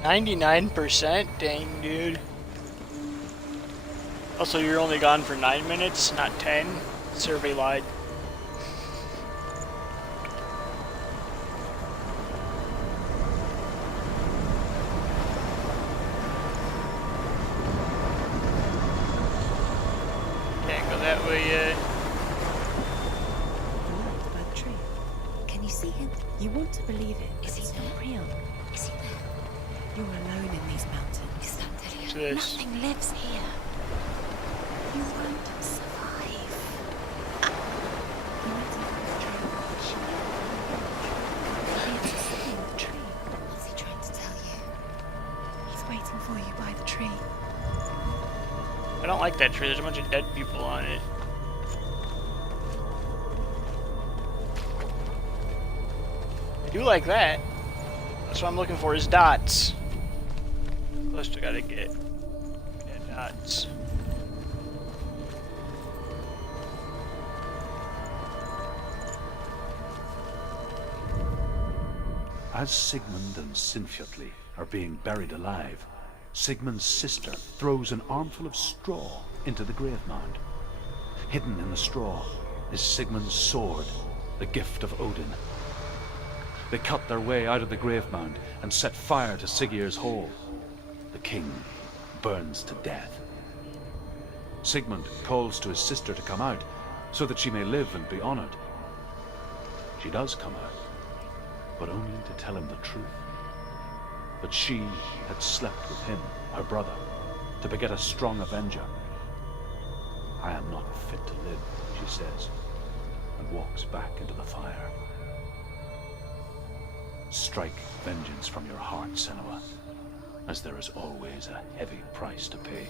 $99%? Dang, dude. Also, you're only gone for 9 minutes, not 10. Survey lied. Can't go that way yet. By the tree. Can you see him? You want to believe it. Is he it's there? not real. Is he there? You're alone in these mountains. Is that What's Delia? this? Nothing lives here. You won't survive. You might have the tree. He's in the tree. What's he trying to tell you? He's waiting for you by the tree. I don't like that tree. There's a bunch of dead people on it. I do like that. That's what I'm looking for is dots. Close to gotta get. Yeah, dots. As Sigmund and Sinfjotli are being buried alive, Sigmund's sister throws an armful of straw into the grave mound. Hidden in the straw is Sigmund's sword, the gift of Odin. They cut their way out of the grave mound and set fire to Siggeir's hall. The king burns to death. Sigmund calls to his sister to come out so that she may live and be honored. She does come out, but only to tell him the truth. That she had slept with him, her brother, to beget a strong avenger. I am not fit to live, she says, and walks back into the fire. Strike vengeance from your heart, Senua, as there is always a heavy price to pay.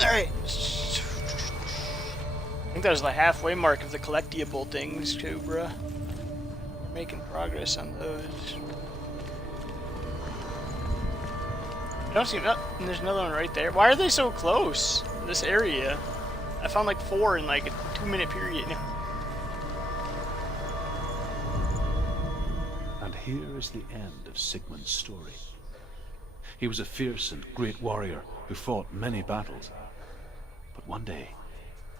Alright. I think that was the halfway mark of the collectible things, Cobra. We're making progress on those. I don't see that. And there's another one right there. Why are they so close? This area. I found like 4 in like a 2-minute period. And here is the end of Sigmund's story. He was a fierce and great warrior who fought many battles. But one day,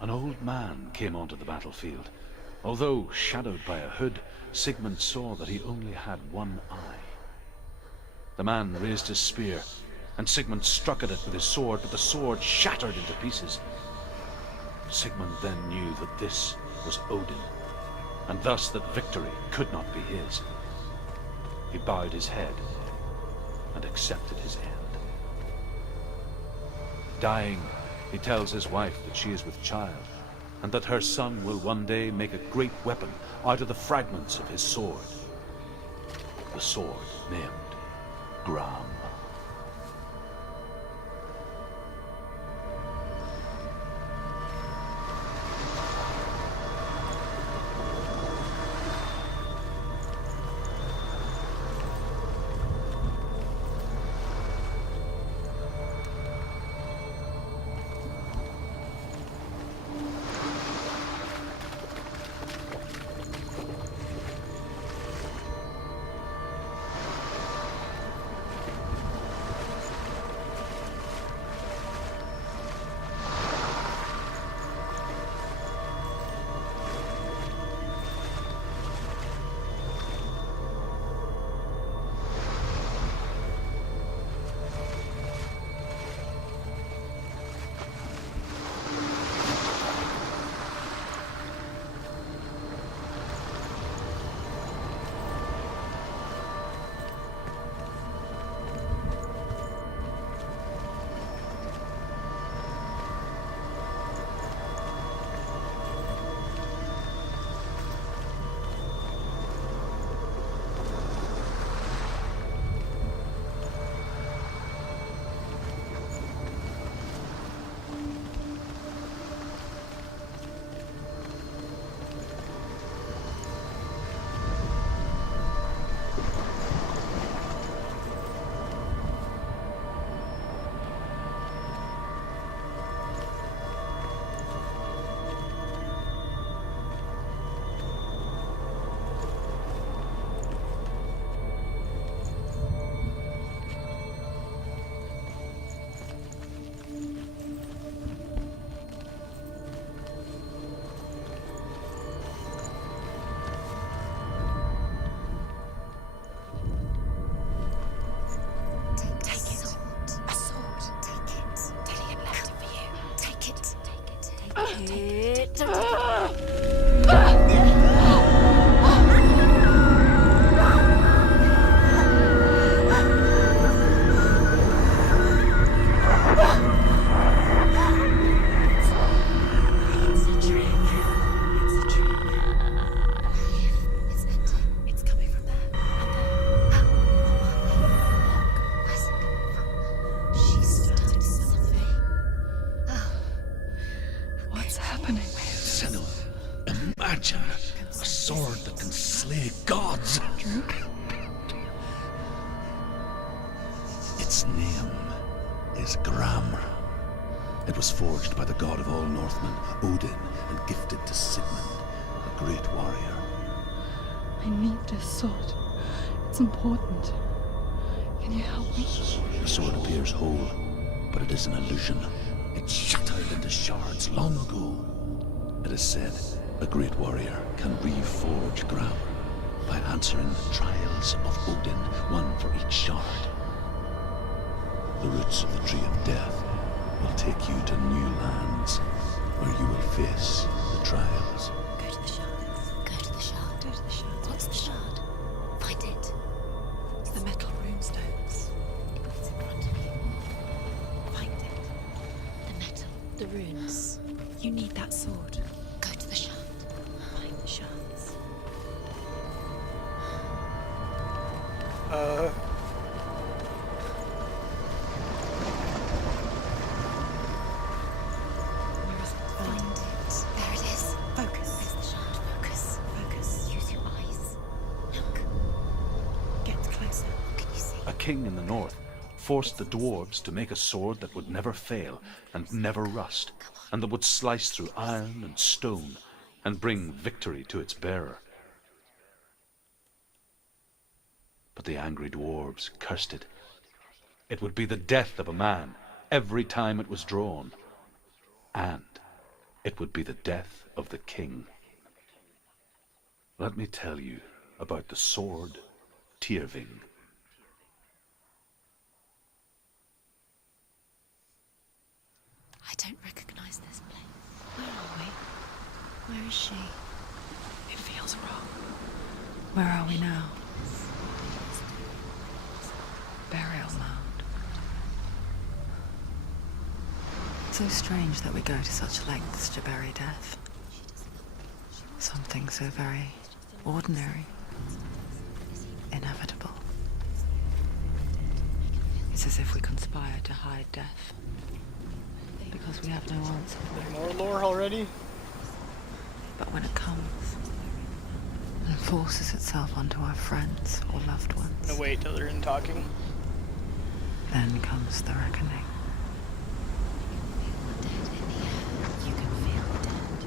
an old man came onto the battlefield. Although shadowed by a hood, Sigmund saw that he only had one eye. The man raised his spear, and Sigmund struck at it with his sword, but the sword shattered into pieces. Sigmund then knew that this was Odin, and thus that victory could not be his. He bowed his head and accepted his end. Dying, he tells his wife that she is with child, and that her son will one day make a great weapon out of the fragments of his sword. The sword named Gram. happening? Senua, imagine a sword that can slay gods. Its name is Gram. It was forged by the god of all Northmen, Odin, and gifted to Sigmund, a great warrior. I need this sword. It's important. Can you help me? The sword appears whole, but it is an illusion. It shattered into shards long ago. It is said a great warrior can reforge Gram by answering the trials of Odin, one for each shard. The roots of the Tree of Death will take you to new lands where you will face the trials. Go to the shard. Go to the shard. Go to the shard. What's the shard? Find it. It's the metal runestones. It's in front of you. Find it. The metal. The runes. You need that sword. Go to the shard. Find the shards. Find it. There it is. Focus. There's the shard. Focus. Focus. Use your eyes. Look. Get closer. What can you see? A king in the north forced the dwarves to make a sword that would never fail and never rust, and that would slice through iron and stone and bring victory to its bearer. But the angry dwarves cursed it. It would be the death of a man every time it was drawn, and it would be the death of the king. Let me tell you about the sword Tyrving. I don't recognize this place. Where are we? Where is she? It feels wrong. Where are we now? Burial mound. So strange that we go to such lengths to bury death. Something so very ordinary, inevitable. It's as if we conspire to hide death, because we have no answer for it. More lore already? But when it comes and forces itself onto our friends or loved ones, No, wait till they're in talking. then comes the reckoning. Dead in the air. You can feel the dead.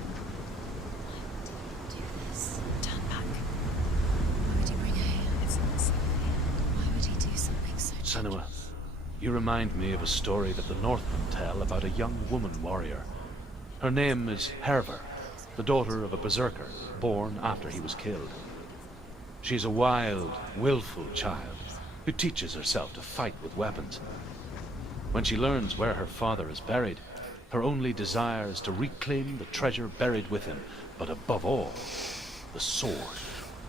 Why would he do this? Turn back. Why would he bring her here? It's not safe. Why would he do something so Senua, you remind me of a story that the Northmen tell about a young woman warrior. Her name is Hervor, the daughter of a berserker born after he was killed. She's a wild, willful child who teaches herself to fight with weapons. When she learns where her father is buried, her only desire is to reclaim the treasure buried with him, but above all, the sword,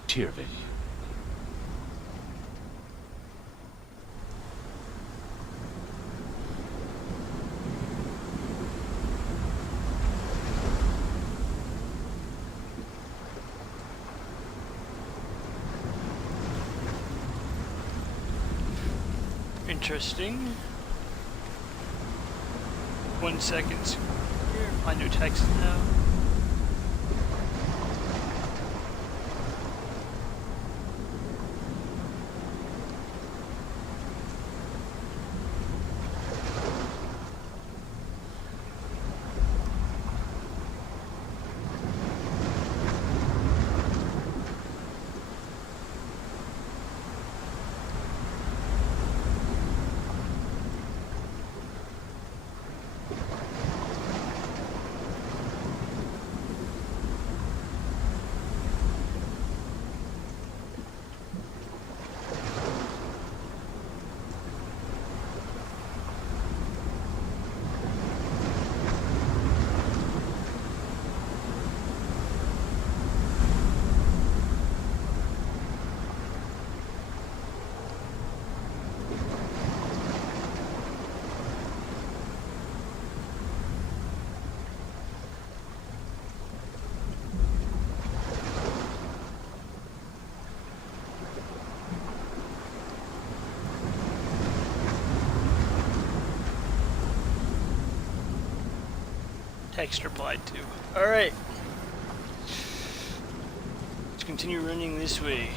Tyrving. Interesting. 1 second. Here, find new text now. Text replied to. Alright. Let's continue running this way.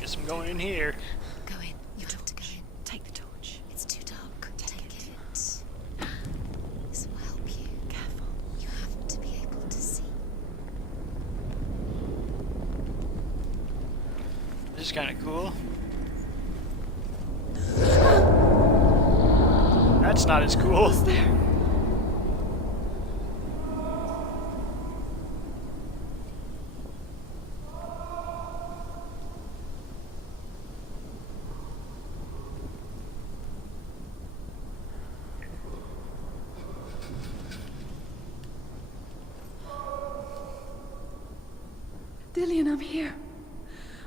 Guess I'm going in here. Go in. You're told to go in. Take the torch. It's too dark. Take it. This will help you. Careful. You have to be able to see. This is kind of cool. That's not as cool. Who's there? Dillian, I'm here.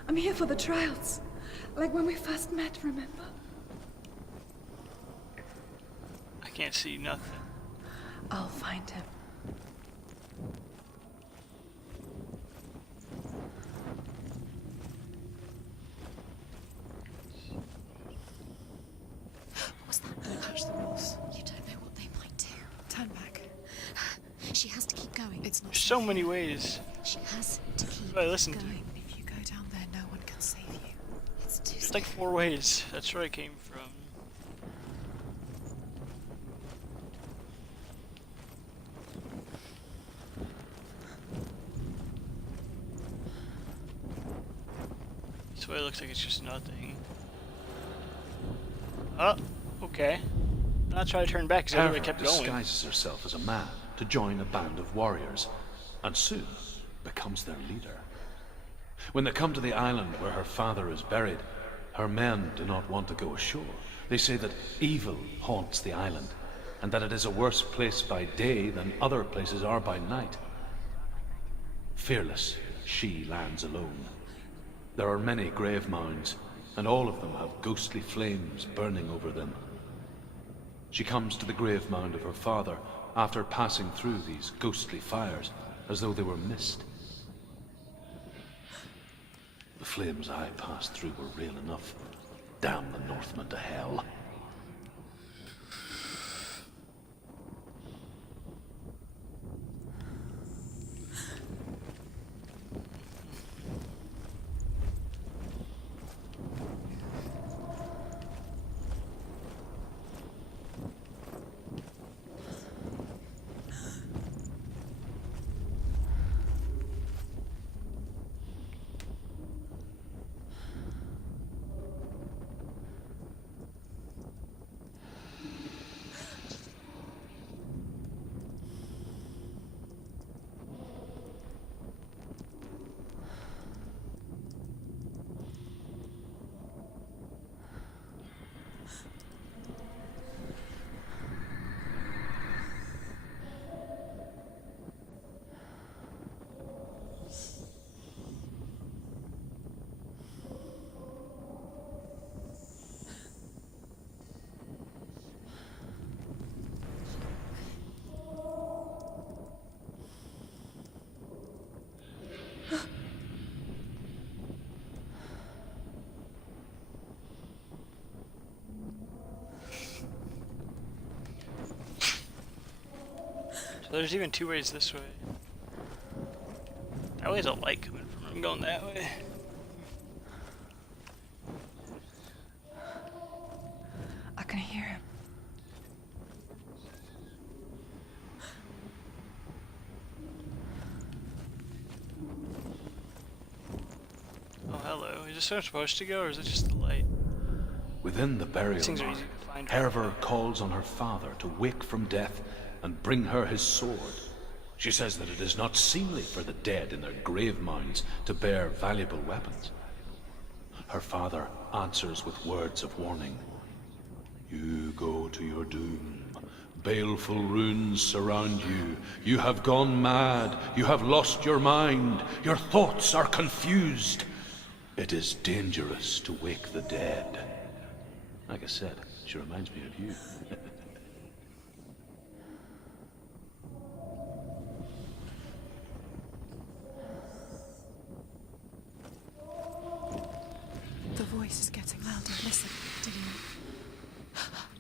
I'm here for the trials. Like when we first met, remember? I can't see nothing. I'll find him. What was that? Don't touch the walls. You don't know what they might do. Turn back. She has to keep going. It's not There's so many ways. She has to keep I listen to. going. If you go down there, no one can save you. It's too There's like 4 ways. That's where I came from. This way looks like it's just nothing. Oh, okay. I'll try to turn back because everybody kept going. Disguises herself as a man to join a band of warriors, and soon becomes their leader. When they come to the island where her father is buried, her men do not want to go ashore. They say that evil haunts the island, and that it is a worse place by day than other places are by night. Fearless, she lands alone. There are many grave mounds, and all of them have ghostly flames burning over them. She comes to the grave mound of her father after passing through these ghostly fires, as though they were mist. The flames I passed through were real enough. Damn the Northmen to hell. There's even two ways this way. That way's a light coming from. I'm going that way. I can hear him. Oh, hello. Is this where I'm supposed to go, or is it just the light? Within the burial These things are mound, easy to find. Herver calls on her father to wake from death and bring her his sword. She says that it is not seemly for the dead in their grave mounds to bear valuable weapons. Her father answers with words of warning. You go to your doom. Baleful runes surround you. You have gone mad. You have lost your mind. Your thoughts are confused. It is dangerous to wake the dead. Like I said, she reminds me of you. The voice is getting louder. Listen, Dillian.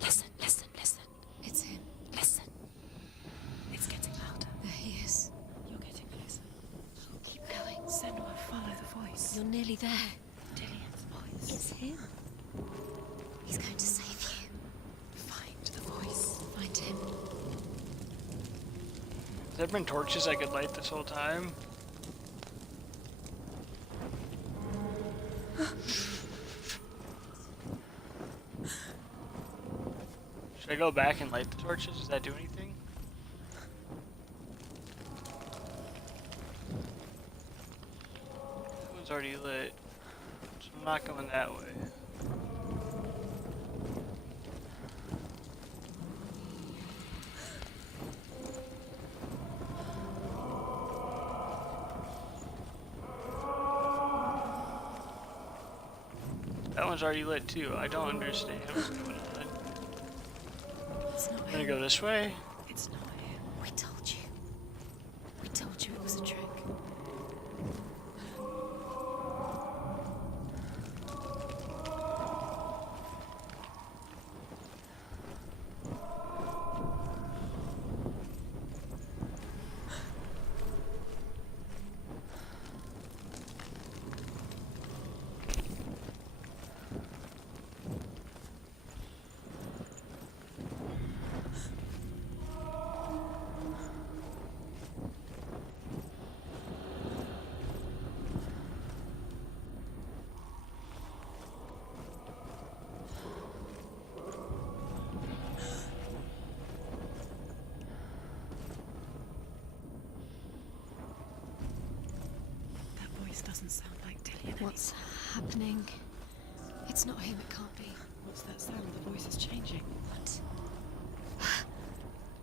Listen, listen, listen. It's him. Listen. It's getting louder. There he is. You're getting closer. Keep going. Senua, follow the voice. You're nearly there. Dillian's voice. It's him. He's going to save you. Find the voice. Find him. Has there been torches I could light this whole time? Should I go back and light the torches? Does that do anything? That one's already lit, so I'm not going that way. That one's already lit too. I don't understand what's going on. It's not I'm gonna him. go this way. It's not him. We told you. We told you it was a trick. That voice doesn't sound like Dillian. What's happening? It's not him, it can't be. What's that sound? The voice is changing. What?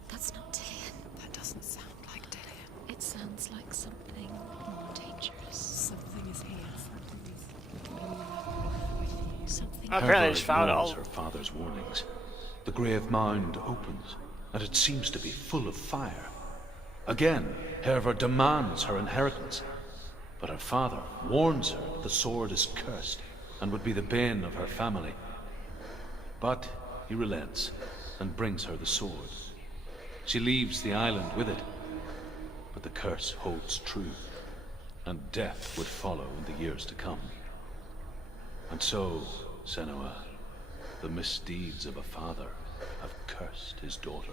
That's not Dillian. That doesn't sound like Dillian. It sounds like something more dangerous. Something is here. Something is coming up with you. Something. Apparently I Herver just found ignores all. her father's warnings. The grave mound opens, and it seems to be full of fire. Again, Herver demands her inheritance, but her father warns her that the sword is cursed and would be the bane of her family. But he relents and brings her the sword. She leaves the island with it, but the curse holds true, and death would follow in the years to come. And so, Senua, the misdeeds of a father have cursed his daughter.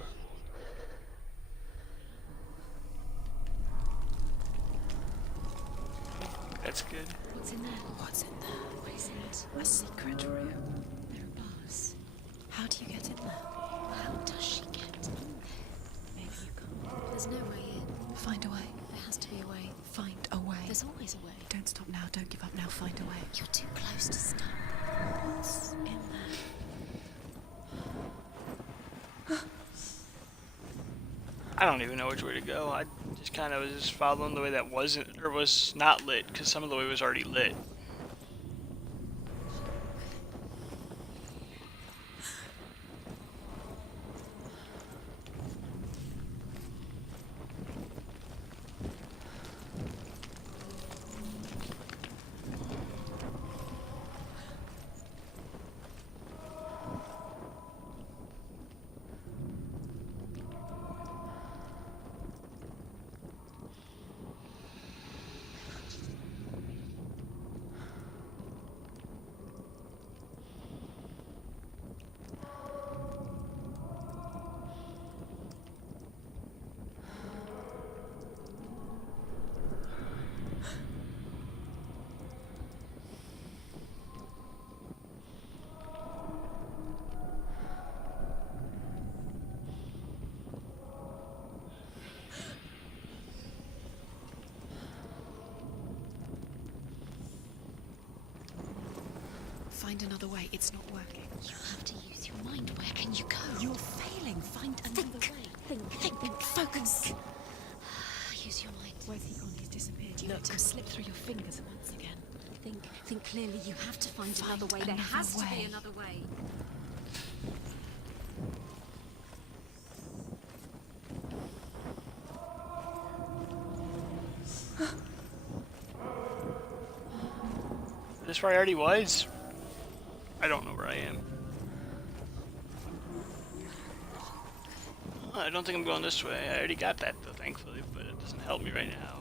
That's good. What's in there? What's in there? What is it? A secret room. There are bars. How do you get in there? How does she get in there? Maybe you can't. There's no way in. Find a way. There has to be a way. Find a way. There's always a way. Don't stop now. Don't give up now. Find a way. You're too close to stop. What's in there? I don't even know which way to go. I just kind of was just following the way that wasn't or was not lit, because some of the way was already lit. find another way. It's not working. You have to use your mind. Where can you go? You're failing. Find another way. Think. Focus. Use your mind. Where's he gone? He's disappeared. You Look. to slip through your fingers once again. Think clearly. You have to find another way. There another has to way. be another way. This where I already was? I don't know where I am. I don't think I'm going this way. I already got that though, thankfully, but it doesn't help me right now.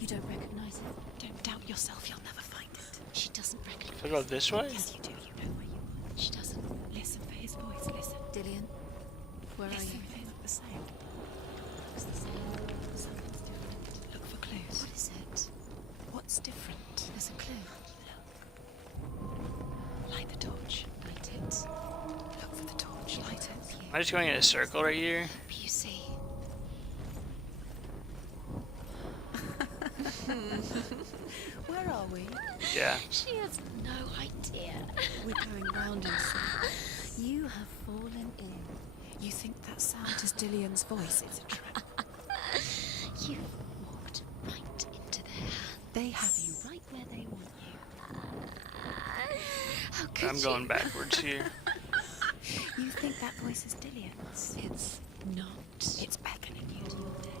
You don't recognize it. Don't doubt yourself. You'll never find it. She doesn't recognize Should I go this way? Yes, you do. You know where you are. She doesn't. Listen for his voice. Listen. Dillian, where are Listen. you? They look the same. Looks the same. Something's different. Look for clues. What is it? What's different? There's a clue. Light the torch. Light it. Look for the torch. Light it. Am I just going in a circle right here? You see. Where are we? Yeah. She has no idea. We're going round in circles. You have fallen in. You think that sound is Dillian's voice? It's a trap. You've walked right into their hands. They have you right where they want you. How could I'm going backwards here. You think that voice is Dillian's? It's not. It's beckoning you to your death.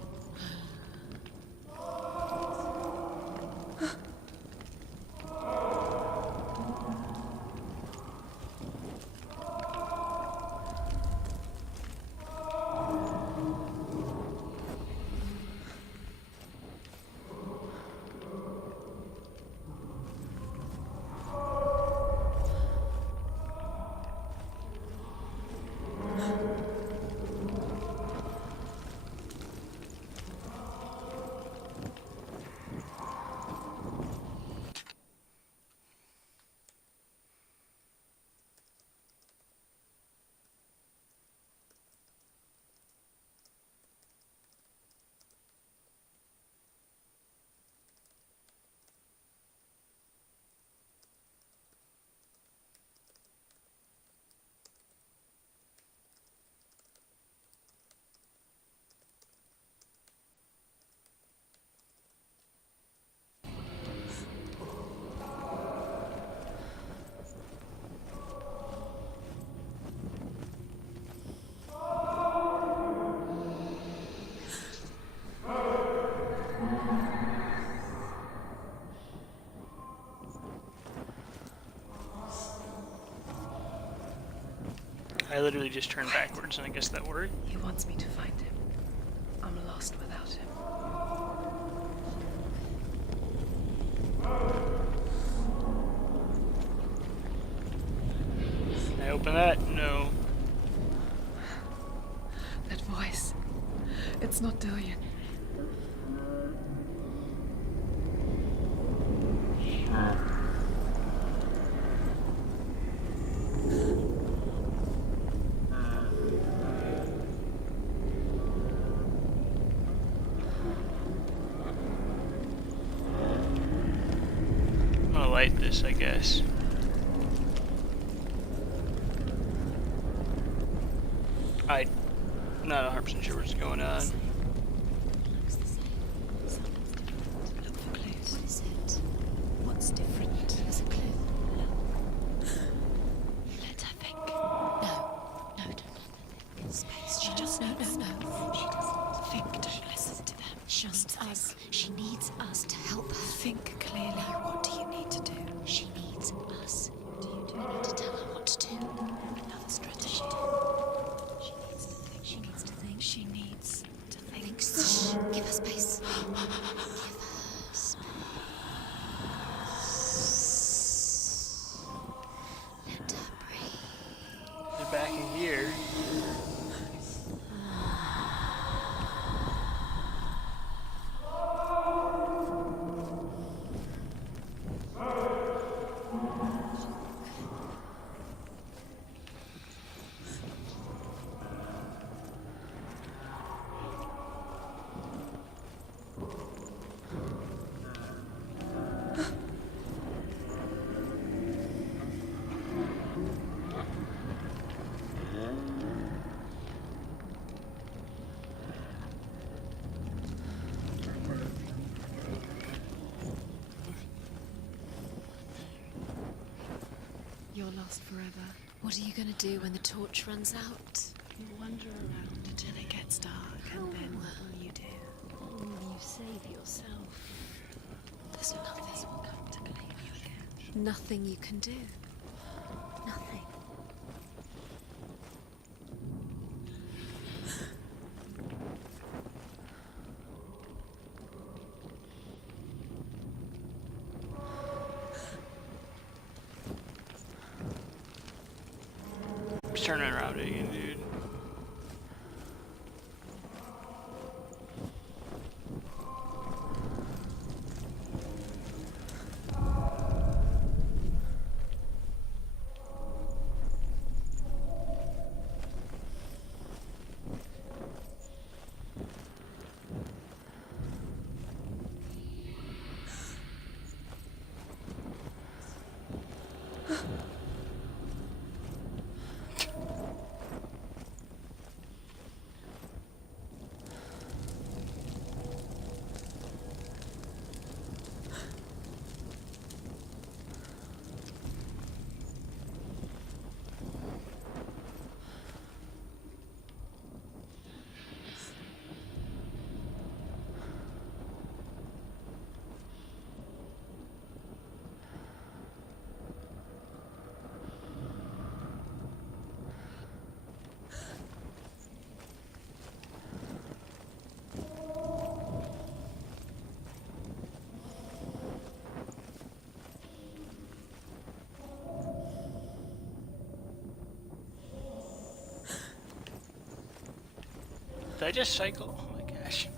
I literally just turned backwards and I guess that worked. He wants me to find him. I'm lost without him. Can I open that? No. That voice. It's not Dillian. I'm gonna light this, I guess. I'm not 100% sure what's going on. Looks the same. Something's different. Look for clues. What is it? What's different? There's a clue. Look. Let her think. No. No, don't let her think. Space. She just no. She doesn't think. Don't listen to them. She needs us. She needs us to help her. Think clearly. What do you need to do? She needs us. What do you do? We need to tell her what to do. Another strategy. She needs to think. She needs to think. She needs to think. Shh. Give her space. Give her space. Let her breathe. They're back in here. You're lost forever. What are you going to do when the torch runs out? You wander around until it gets dark, and then what will you do? You save yourself. There's nothing. Come to claim you again. Nothing you can do. Nothing. It's turning around again, dude. Did I just cycle? Oh my gosh.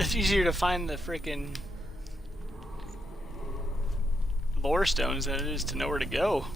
It's easier to find the frickin' lore stones than it is to know where to go.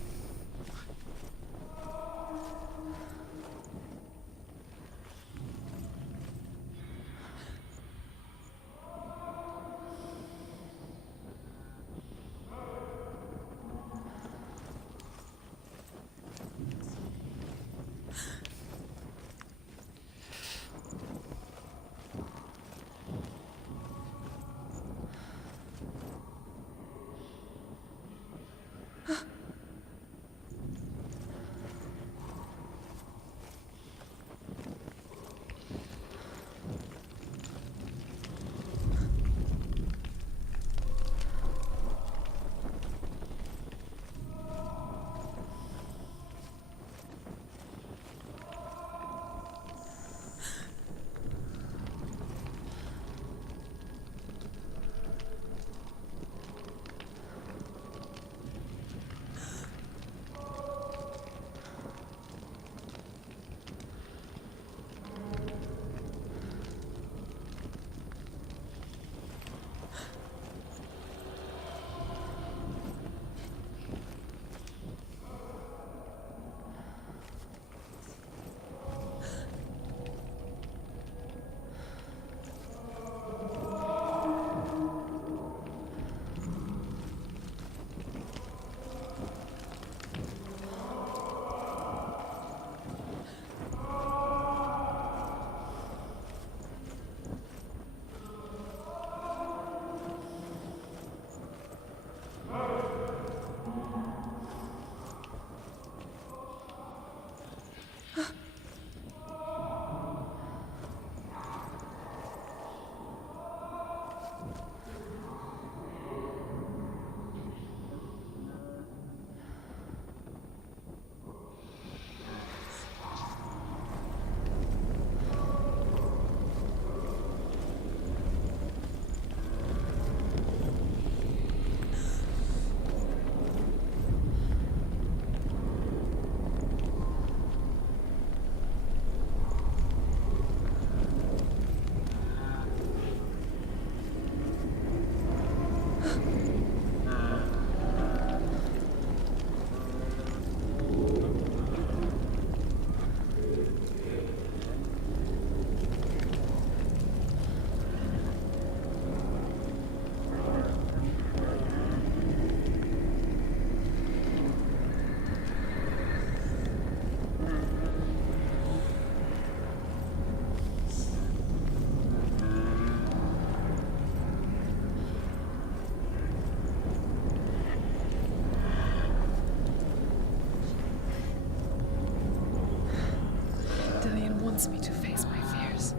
Dillian wants me to face my fears.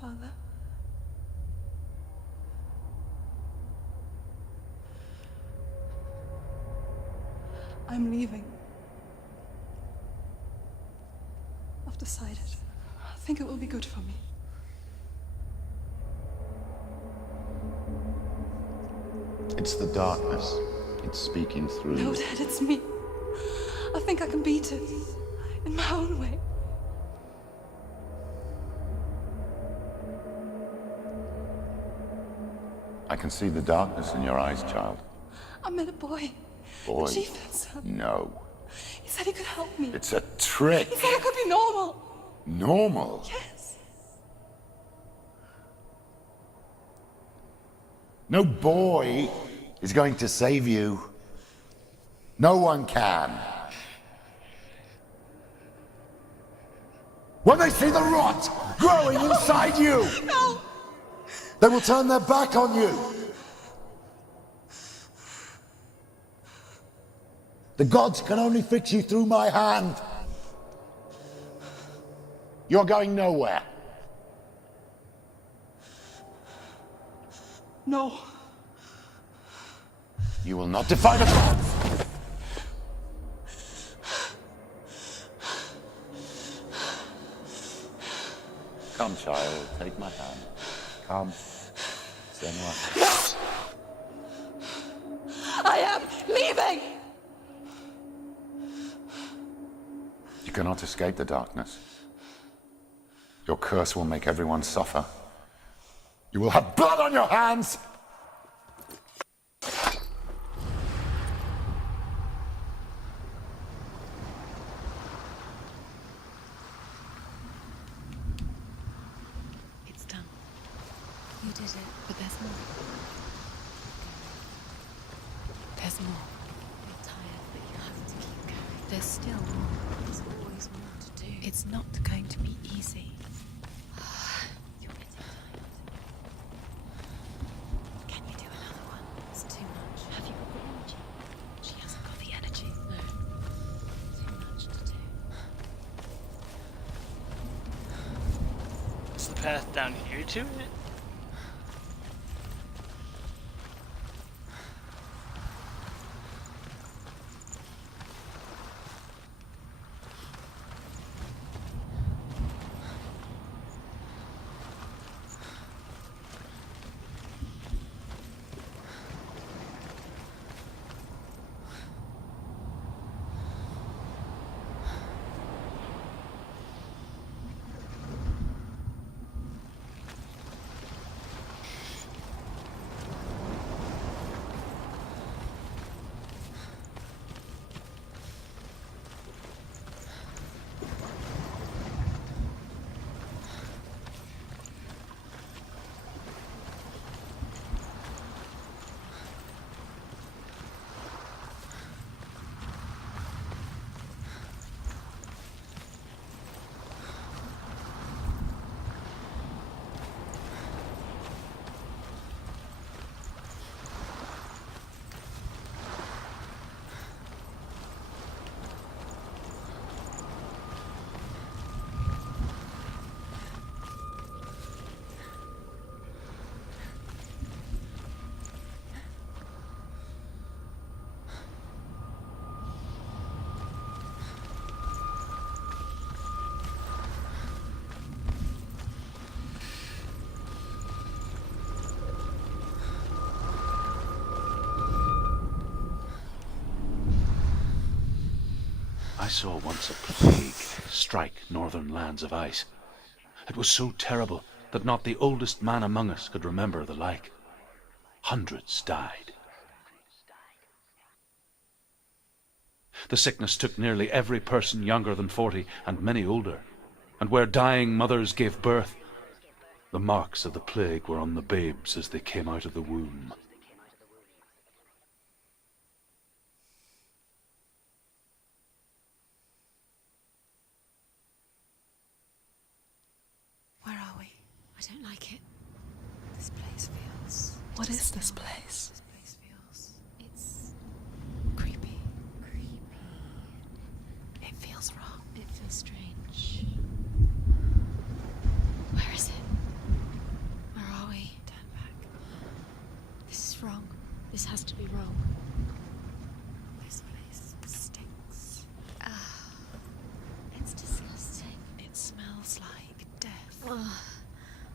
Father? I'm leaving. I've decided. I think it will be good for me. It's the darkness. It's speaking through No, you. Dad, it's me. I think I can beat it. In my own way. I can see the darkness in your eyes, child. I met a boy. Boy. The chieftain's son. No. He said he could help me. It's a trick. He said I could be normal. Normal? Yes. No boy is going to save you. No one can. When they see the rot growing inside you, No! they will turn their back on you. The gods can only fix you through my hand. You're going nowhere. No. You will not defy the gods. Come, child, take my hand. Come, Senua. I am leaving! You cannot escape the darkness. Your curse will make everyone suffer. You will have blood on your hands! It's done. You did it. But there's more. There's more. You're tired, but you have to keep going. There's still more. There's always more to do. It's not going to be easy. You're getting tired. Can you do another one? It's too much. Have you got the energy? She hasn't got the energy. No. Too much to do. Is the path down here to it? I saw once a plague strike northern lands of ice. It was so terrible that not the oldest man among us could remember the like. Hundreds died. The sickness took nearly every person younger than 40 and many older, and where dying mothers gave birth, the marks of the plague were on the babes as they came out of the womb. Where are we? I don't like it. This place feels... What is this place? This place feels... It's Creepy. creepy. It feels wrong. It feels strange. Where is it? Where are we? Turn back. This is wrong. This has to be wrong. This place stinks. It's disgusting. It smells like death. Oh,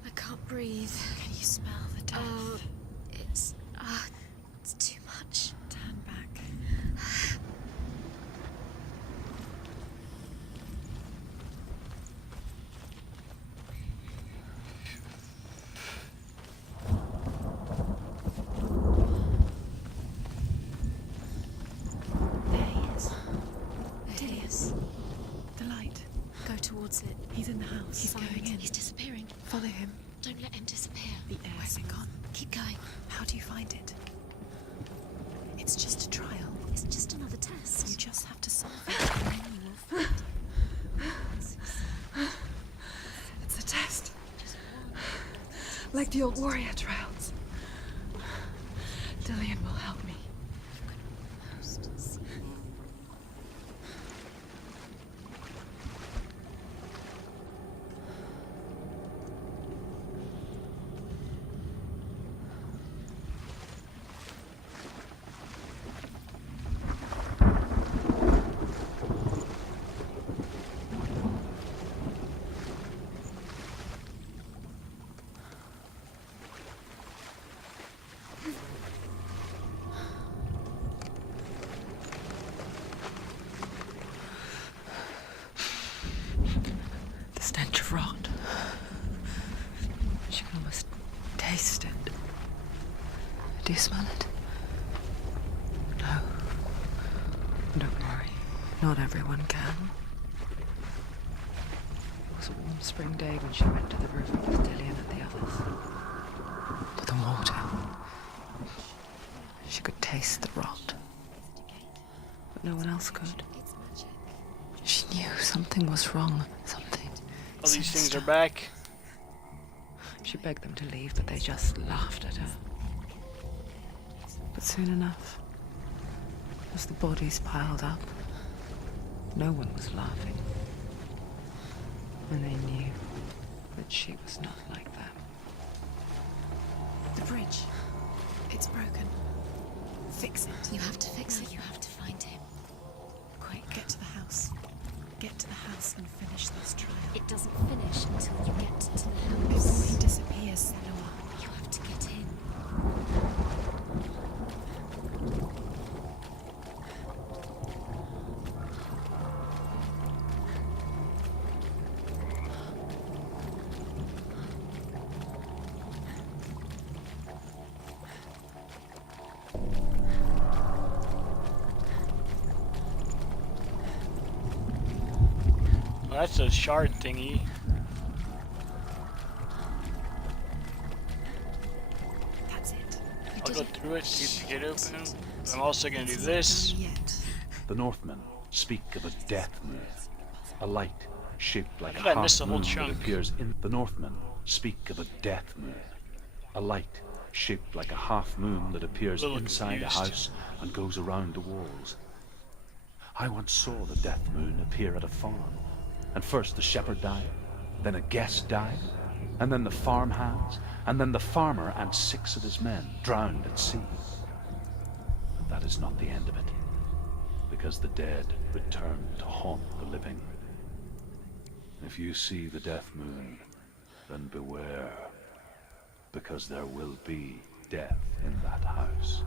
I can't breathe. Can you smell the death? It's too much. Turn back. There he is. Hideous. The light. Go towards it. He's in the house. He's Find going it. in. He's disappearing. Follow him. Don't let him disappear. The air Where's is gone. Keep going. How do you find it? It's just a trial. It's just another test. You just have to solve it, and then you will find it. It's a test. Like the old warrior trials. Dillian will help me. She can almost taste it. Do you smell it? No. Don't worry. Not everyone can. It was a warm spring day when she went to the river with Dillian and the others. For the water. She could taste the rot. But no one else could. She knew something was wrong. Something. All these things sinister. are back. She begged them to leave, but they just laughed at her. But soon enough, as the bodies piled up, no one was laughing. And they knew that she was not like them. The bridge. It's broken. Fix it. You have to fix it. You have to find him. Quick, get to the house. Get to the house and finish this trial. It doesn't finish until you get to the Before house. he disappears, Senua. You have to get in. Well, that's a shard thingy. That's it. I'll go through it, keep the gate open. I'm also gonna do this. Yet. The Northmen speak of a death moon, a light shaped like How did a I miss half the whole moon that chunk? appears in. The Northmen speak of a death moon, a light shaped like a half moon that appears Little inside confused. a house and goes around the walls. I once saw the death moon appear at a farm, and first the shepherd died, then a guest died, and then the farmhands, and then the farmer and 6 of his men drowned at sea. But that is not the end of it, because the dead return to haunt the living. If you see the death moon, then beware, because there will be death in that house.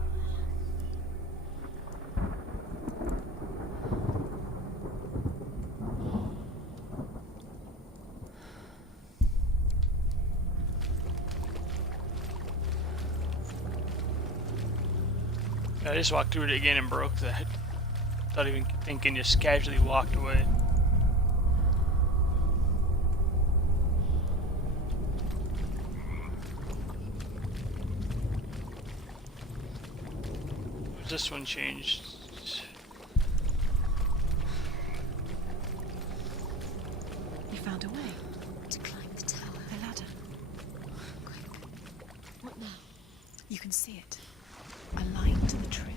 I just walked through it again and broke that. Not even thinking, just casually walked away. This one changed. You found a way. To climb the tower. The ladder. Quick. What now? You can see it. A line to the truth.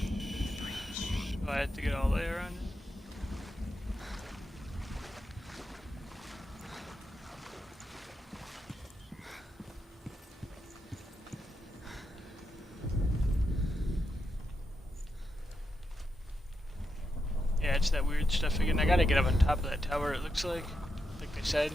The bridge. Do I have to get all the way around it? Yeah, it's that weird stuff again. I gotta get up on top of that tower, it looks like they said.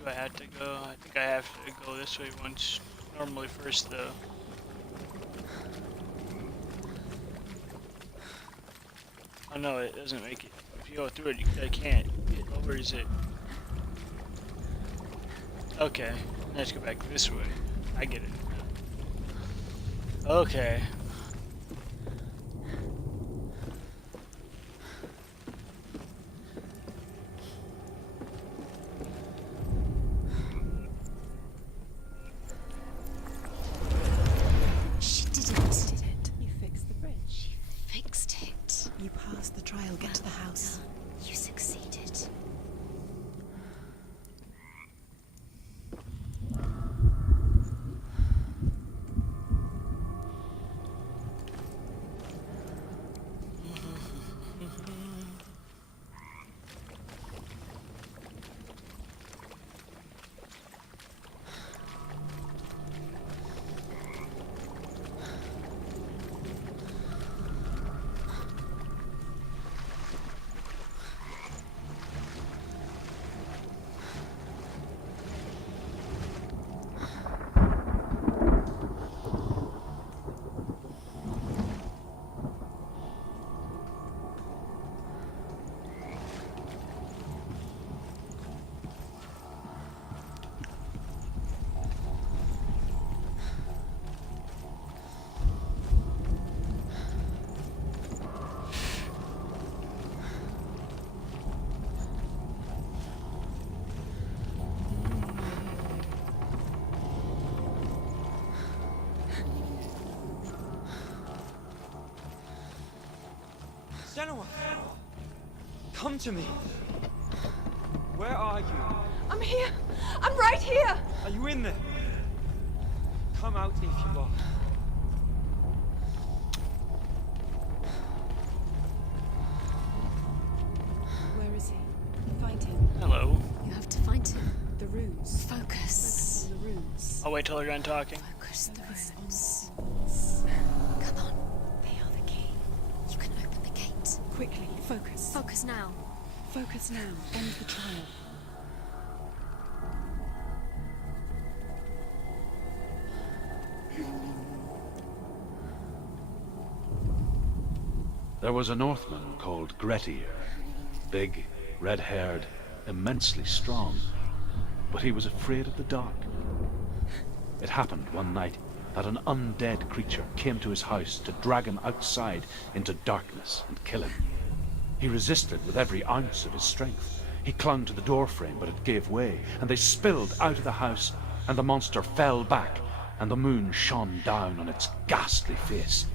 Do I have to go? I think I have to go this way once. Normally first, though. Oh no, it doesn't make it. If you go through it, I can't. It lowers it. Okay, let's go back this way. I get it. Okay. She did it. Did it. You fixed the bridge. Fixed it. You passed the trial. Get to the house. You succeeded. Senua! Come to me! Where are you? I'm here! I'm right here! Are you in there? Come out if you are. Where is he? Find him. Hello. You have to find him. The runes. Focus. The runes. I'll wait till they're done talking. Focus the runes. Come on. They are the key. You can open the gate. Quickly, focus. Focus now. Focus now. End the trial. There was a Northman called Grettir. Big, red-haired, immensely strong. But he was afraid of the dark. It happened one night that an undead creature came to his house to drag him outside into darkness and kill him. He resisted with every ounce of his strength. He clung to the doorframe, but it gave way, and they spilled out of the house, and the monster fell back, and the moon shone down on its ghastly face.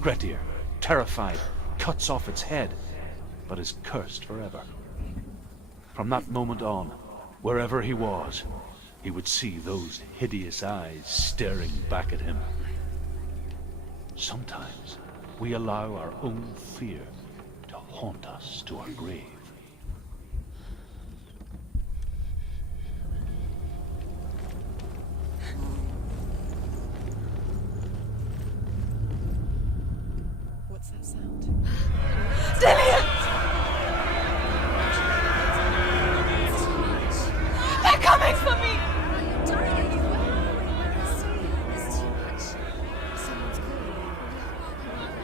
Grettir, terrified, cuts off its head, but is cursed forever. From that moment on, wherever he was, he would see those hideous eyes staring back at him. Sometimes we allow our own fear to haunt us to our grave. What's that sound? Dillian! They're coming for me! You're dying. There's too much. Someone's calling you.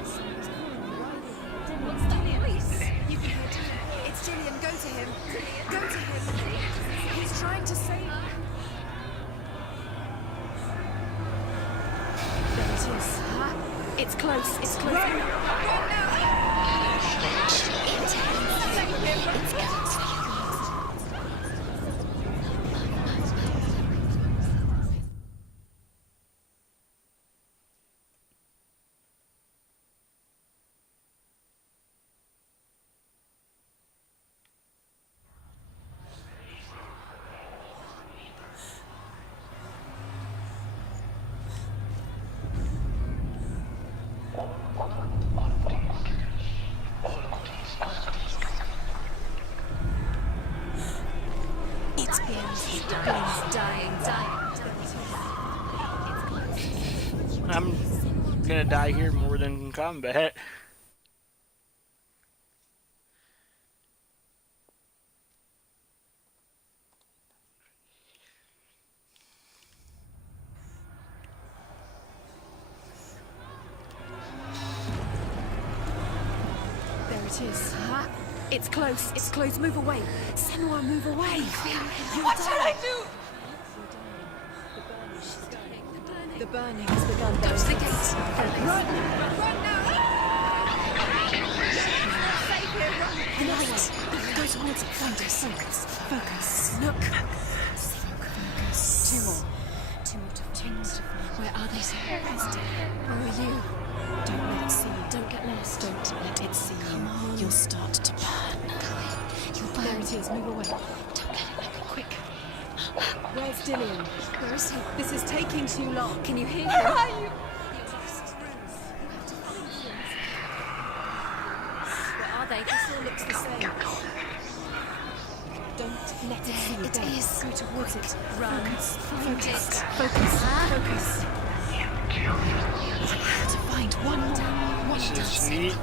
Someone's calling you. What's that voice? You can hear Dillian. It's Dillian. Go to him. Go to him. He's trying to save you. There it is. It's close. It's close. It's dying. I'm gonna die here more than in combat. There it is. It's close. It's close. Move away. Senua, move away. What should I do? The burning has begun. Go to the gate. Run now. The light. Go towards it. Find us. Focus. Look. Focus. Two more to find. Where are they? Where are you? Don't let it see you. Don't get lost. Don't let it see you. Come on. You'll start to burn. You'll There burn. it is. Move away. Don't let it happen. Quick. Where's Dillian? Where is he? This is taking too long. Can you hear Where him? are you? Where are they? This all looks the same. Don't let it see you. It Don't. is. Go towards it. Run. Focus. Find Focus. it. Focus. Ah. Focus. I have to find one more. This is neat.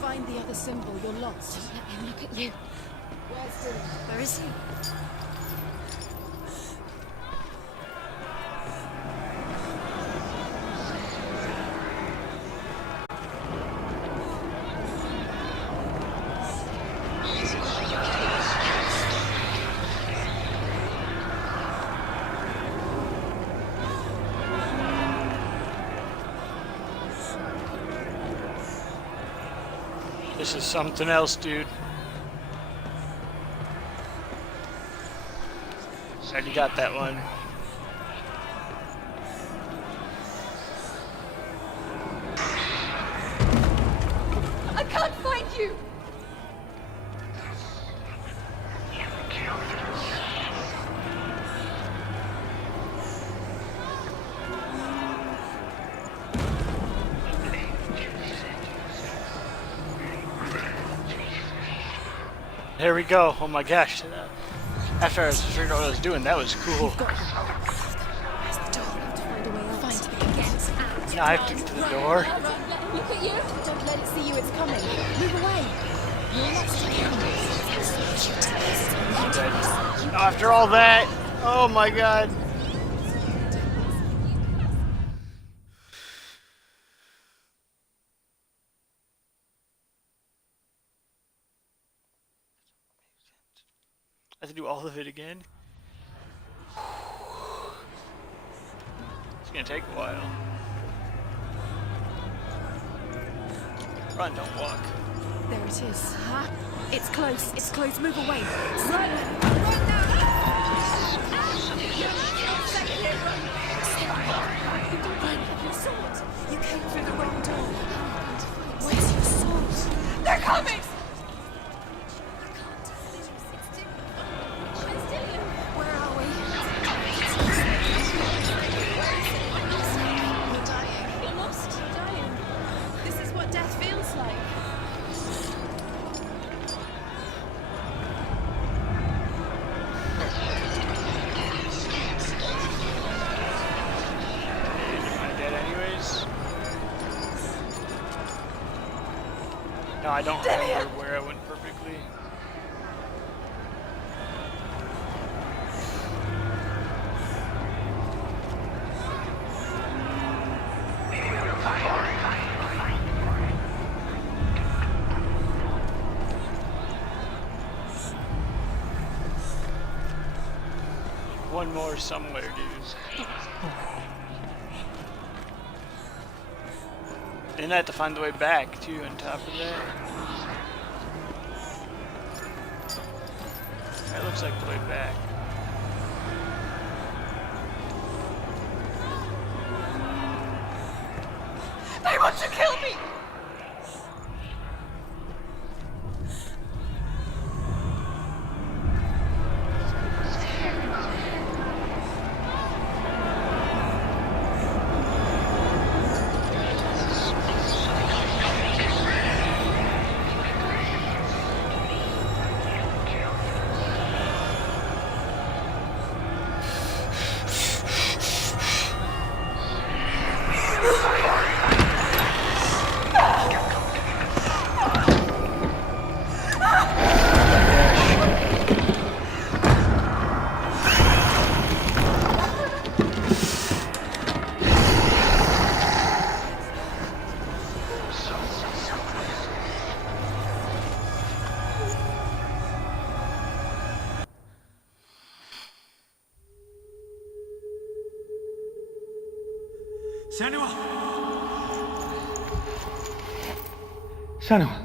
Find the other symbol. You're lost. Let him look at you. Where's Dillian? Where is he? This is something else, dude. Already got that one. you! There we go. Oh my gosh. After I was figuring out what I was doing, that was cool. Now I have to get to the door. Look at you! Don't let it see you, it's coming. Move away! After all that, oh my god. I have to do all of it again. It's gonna take a while. Run, don't walk. There it is. Huh? It's close. It's close. Move away. Run! Run now! Run! Your sword! You came through the wrong door. Where's your sword? They're coming! Where are we? You're dying. You're lost. Dying. This is what death feels like. No, I don't remember where I went perfectly. One more somewhere, dude. And I have to find the way back, too, on top of that. That looks like the way back. They want to kill me! Senua! Senua!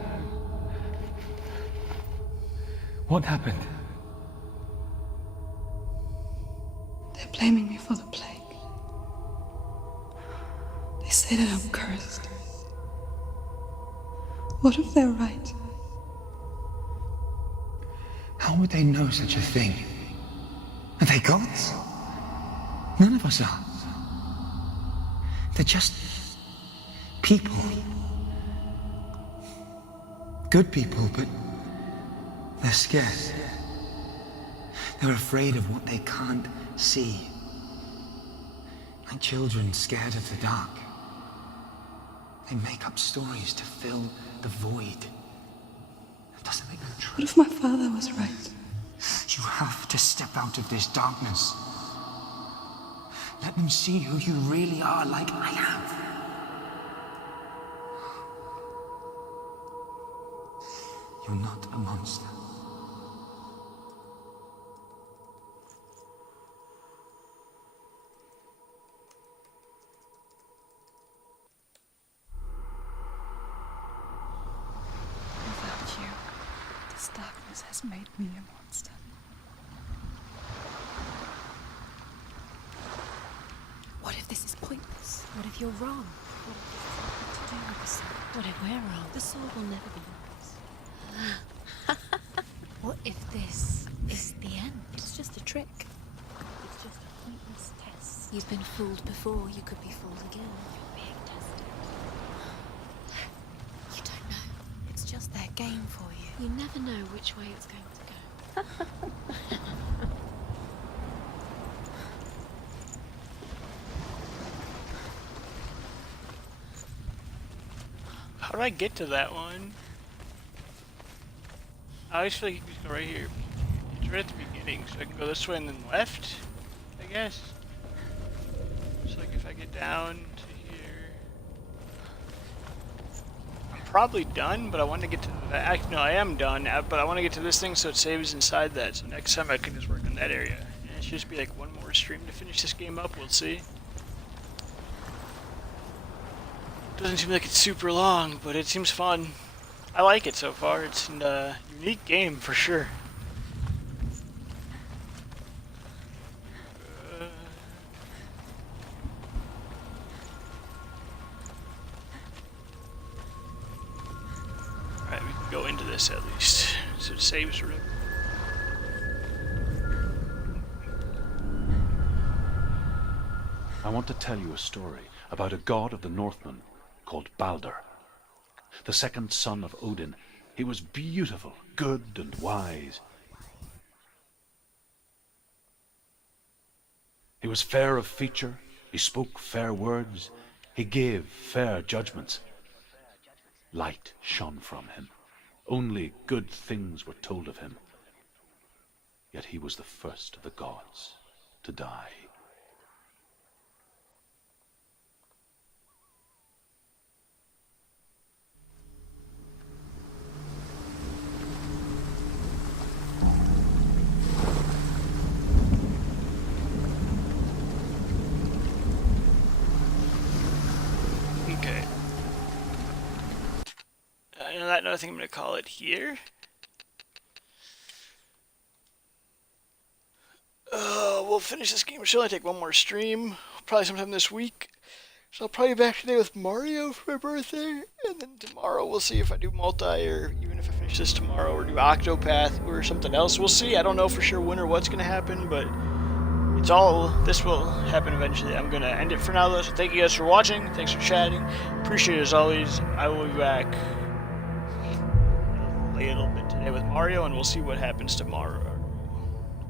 What happened? They're blaming me for the plague. They say that I'm cursed. What if they're right? How would they know such a thing? Are they gods? None of us are. They're just people. Good people, but they're scared. They're afraid of what they can't see. Like children scared of the dark. They make up stories to fill the void. It doesn't make them true. What if my father was right? You have to step out of this darkness. Let them see who you really are, like I have. You're not a monster. Without you, this darkness has made me a monster. What if this is pointless? What if you're wrong? What if this has nothing to do with the sword? What if we're wrong? The sword will never be yours. What if this is the end? It's just a trick. It's just a pointless test. You've been fooled before, you could be fooled again. You're being tested. You don't know. It's just their game for you. You never know which way it's going to go. How do I get to that one? I always feel like you can just go right here. It's right at the beginning, so I can go this way and then left, I guess. So like if I get down to here... I'm probably done, but I want to get to that. No, I am done, but I want to get to this thing so it saves inside that. So next time I can just work on that area. And it should just be like one more stream to finish this game up, we'll see. Doesn't seem like it's super long, but it seems fun. I like it so far. It's a unique game for sure. Alright, we can go into this at least. So it saves room. I want to tell you a story about a god of the Northmen called Balder. The second son of Odin. He was beautiful, good, and wise. He was fair of feature, he spoke fair words, he gave fair judgments. Light shone from him. Only good things were told of him. Yet he was the first of the gods to die. Okay. You know that, another thing I'm going to call it here. We'll finish this game. It'll only take one more stream, probably sometime this week. So I'll probably be back today with Mario for my birthday, and then tomorrow we'll see if I do multi, or even if I finish this tomorrow, or do Octopath, or something else. We'll see. I don't know for sure when or what's going to happen, but this will happen eventually. I'm going to end it for now, though, so thank you guys for watching. Thanks for chatting. Appreciate it as always. I will be back a little bit today with Mario, and we'll see what happens tomorrow.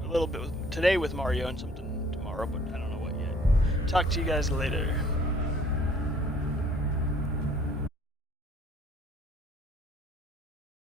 A little bit today with Mario and something tomorrow, but I don't know what yet. Talk to you guys later.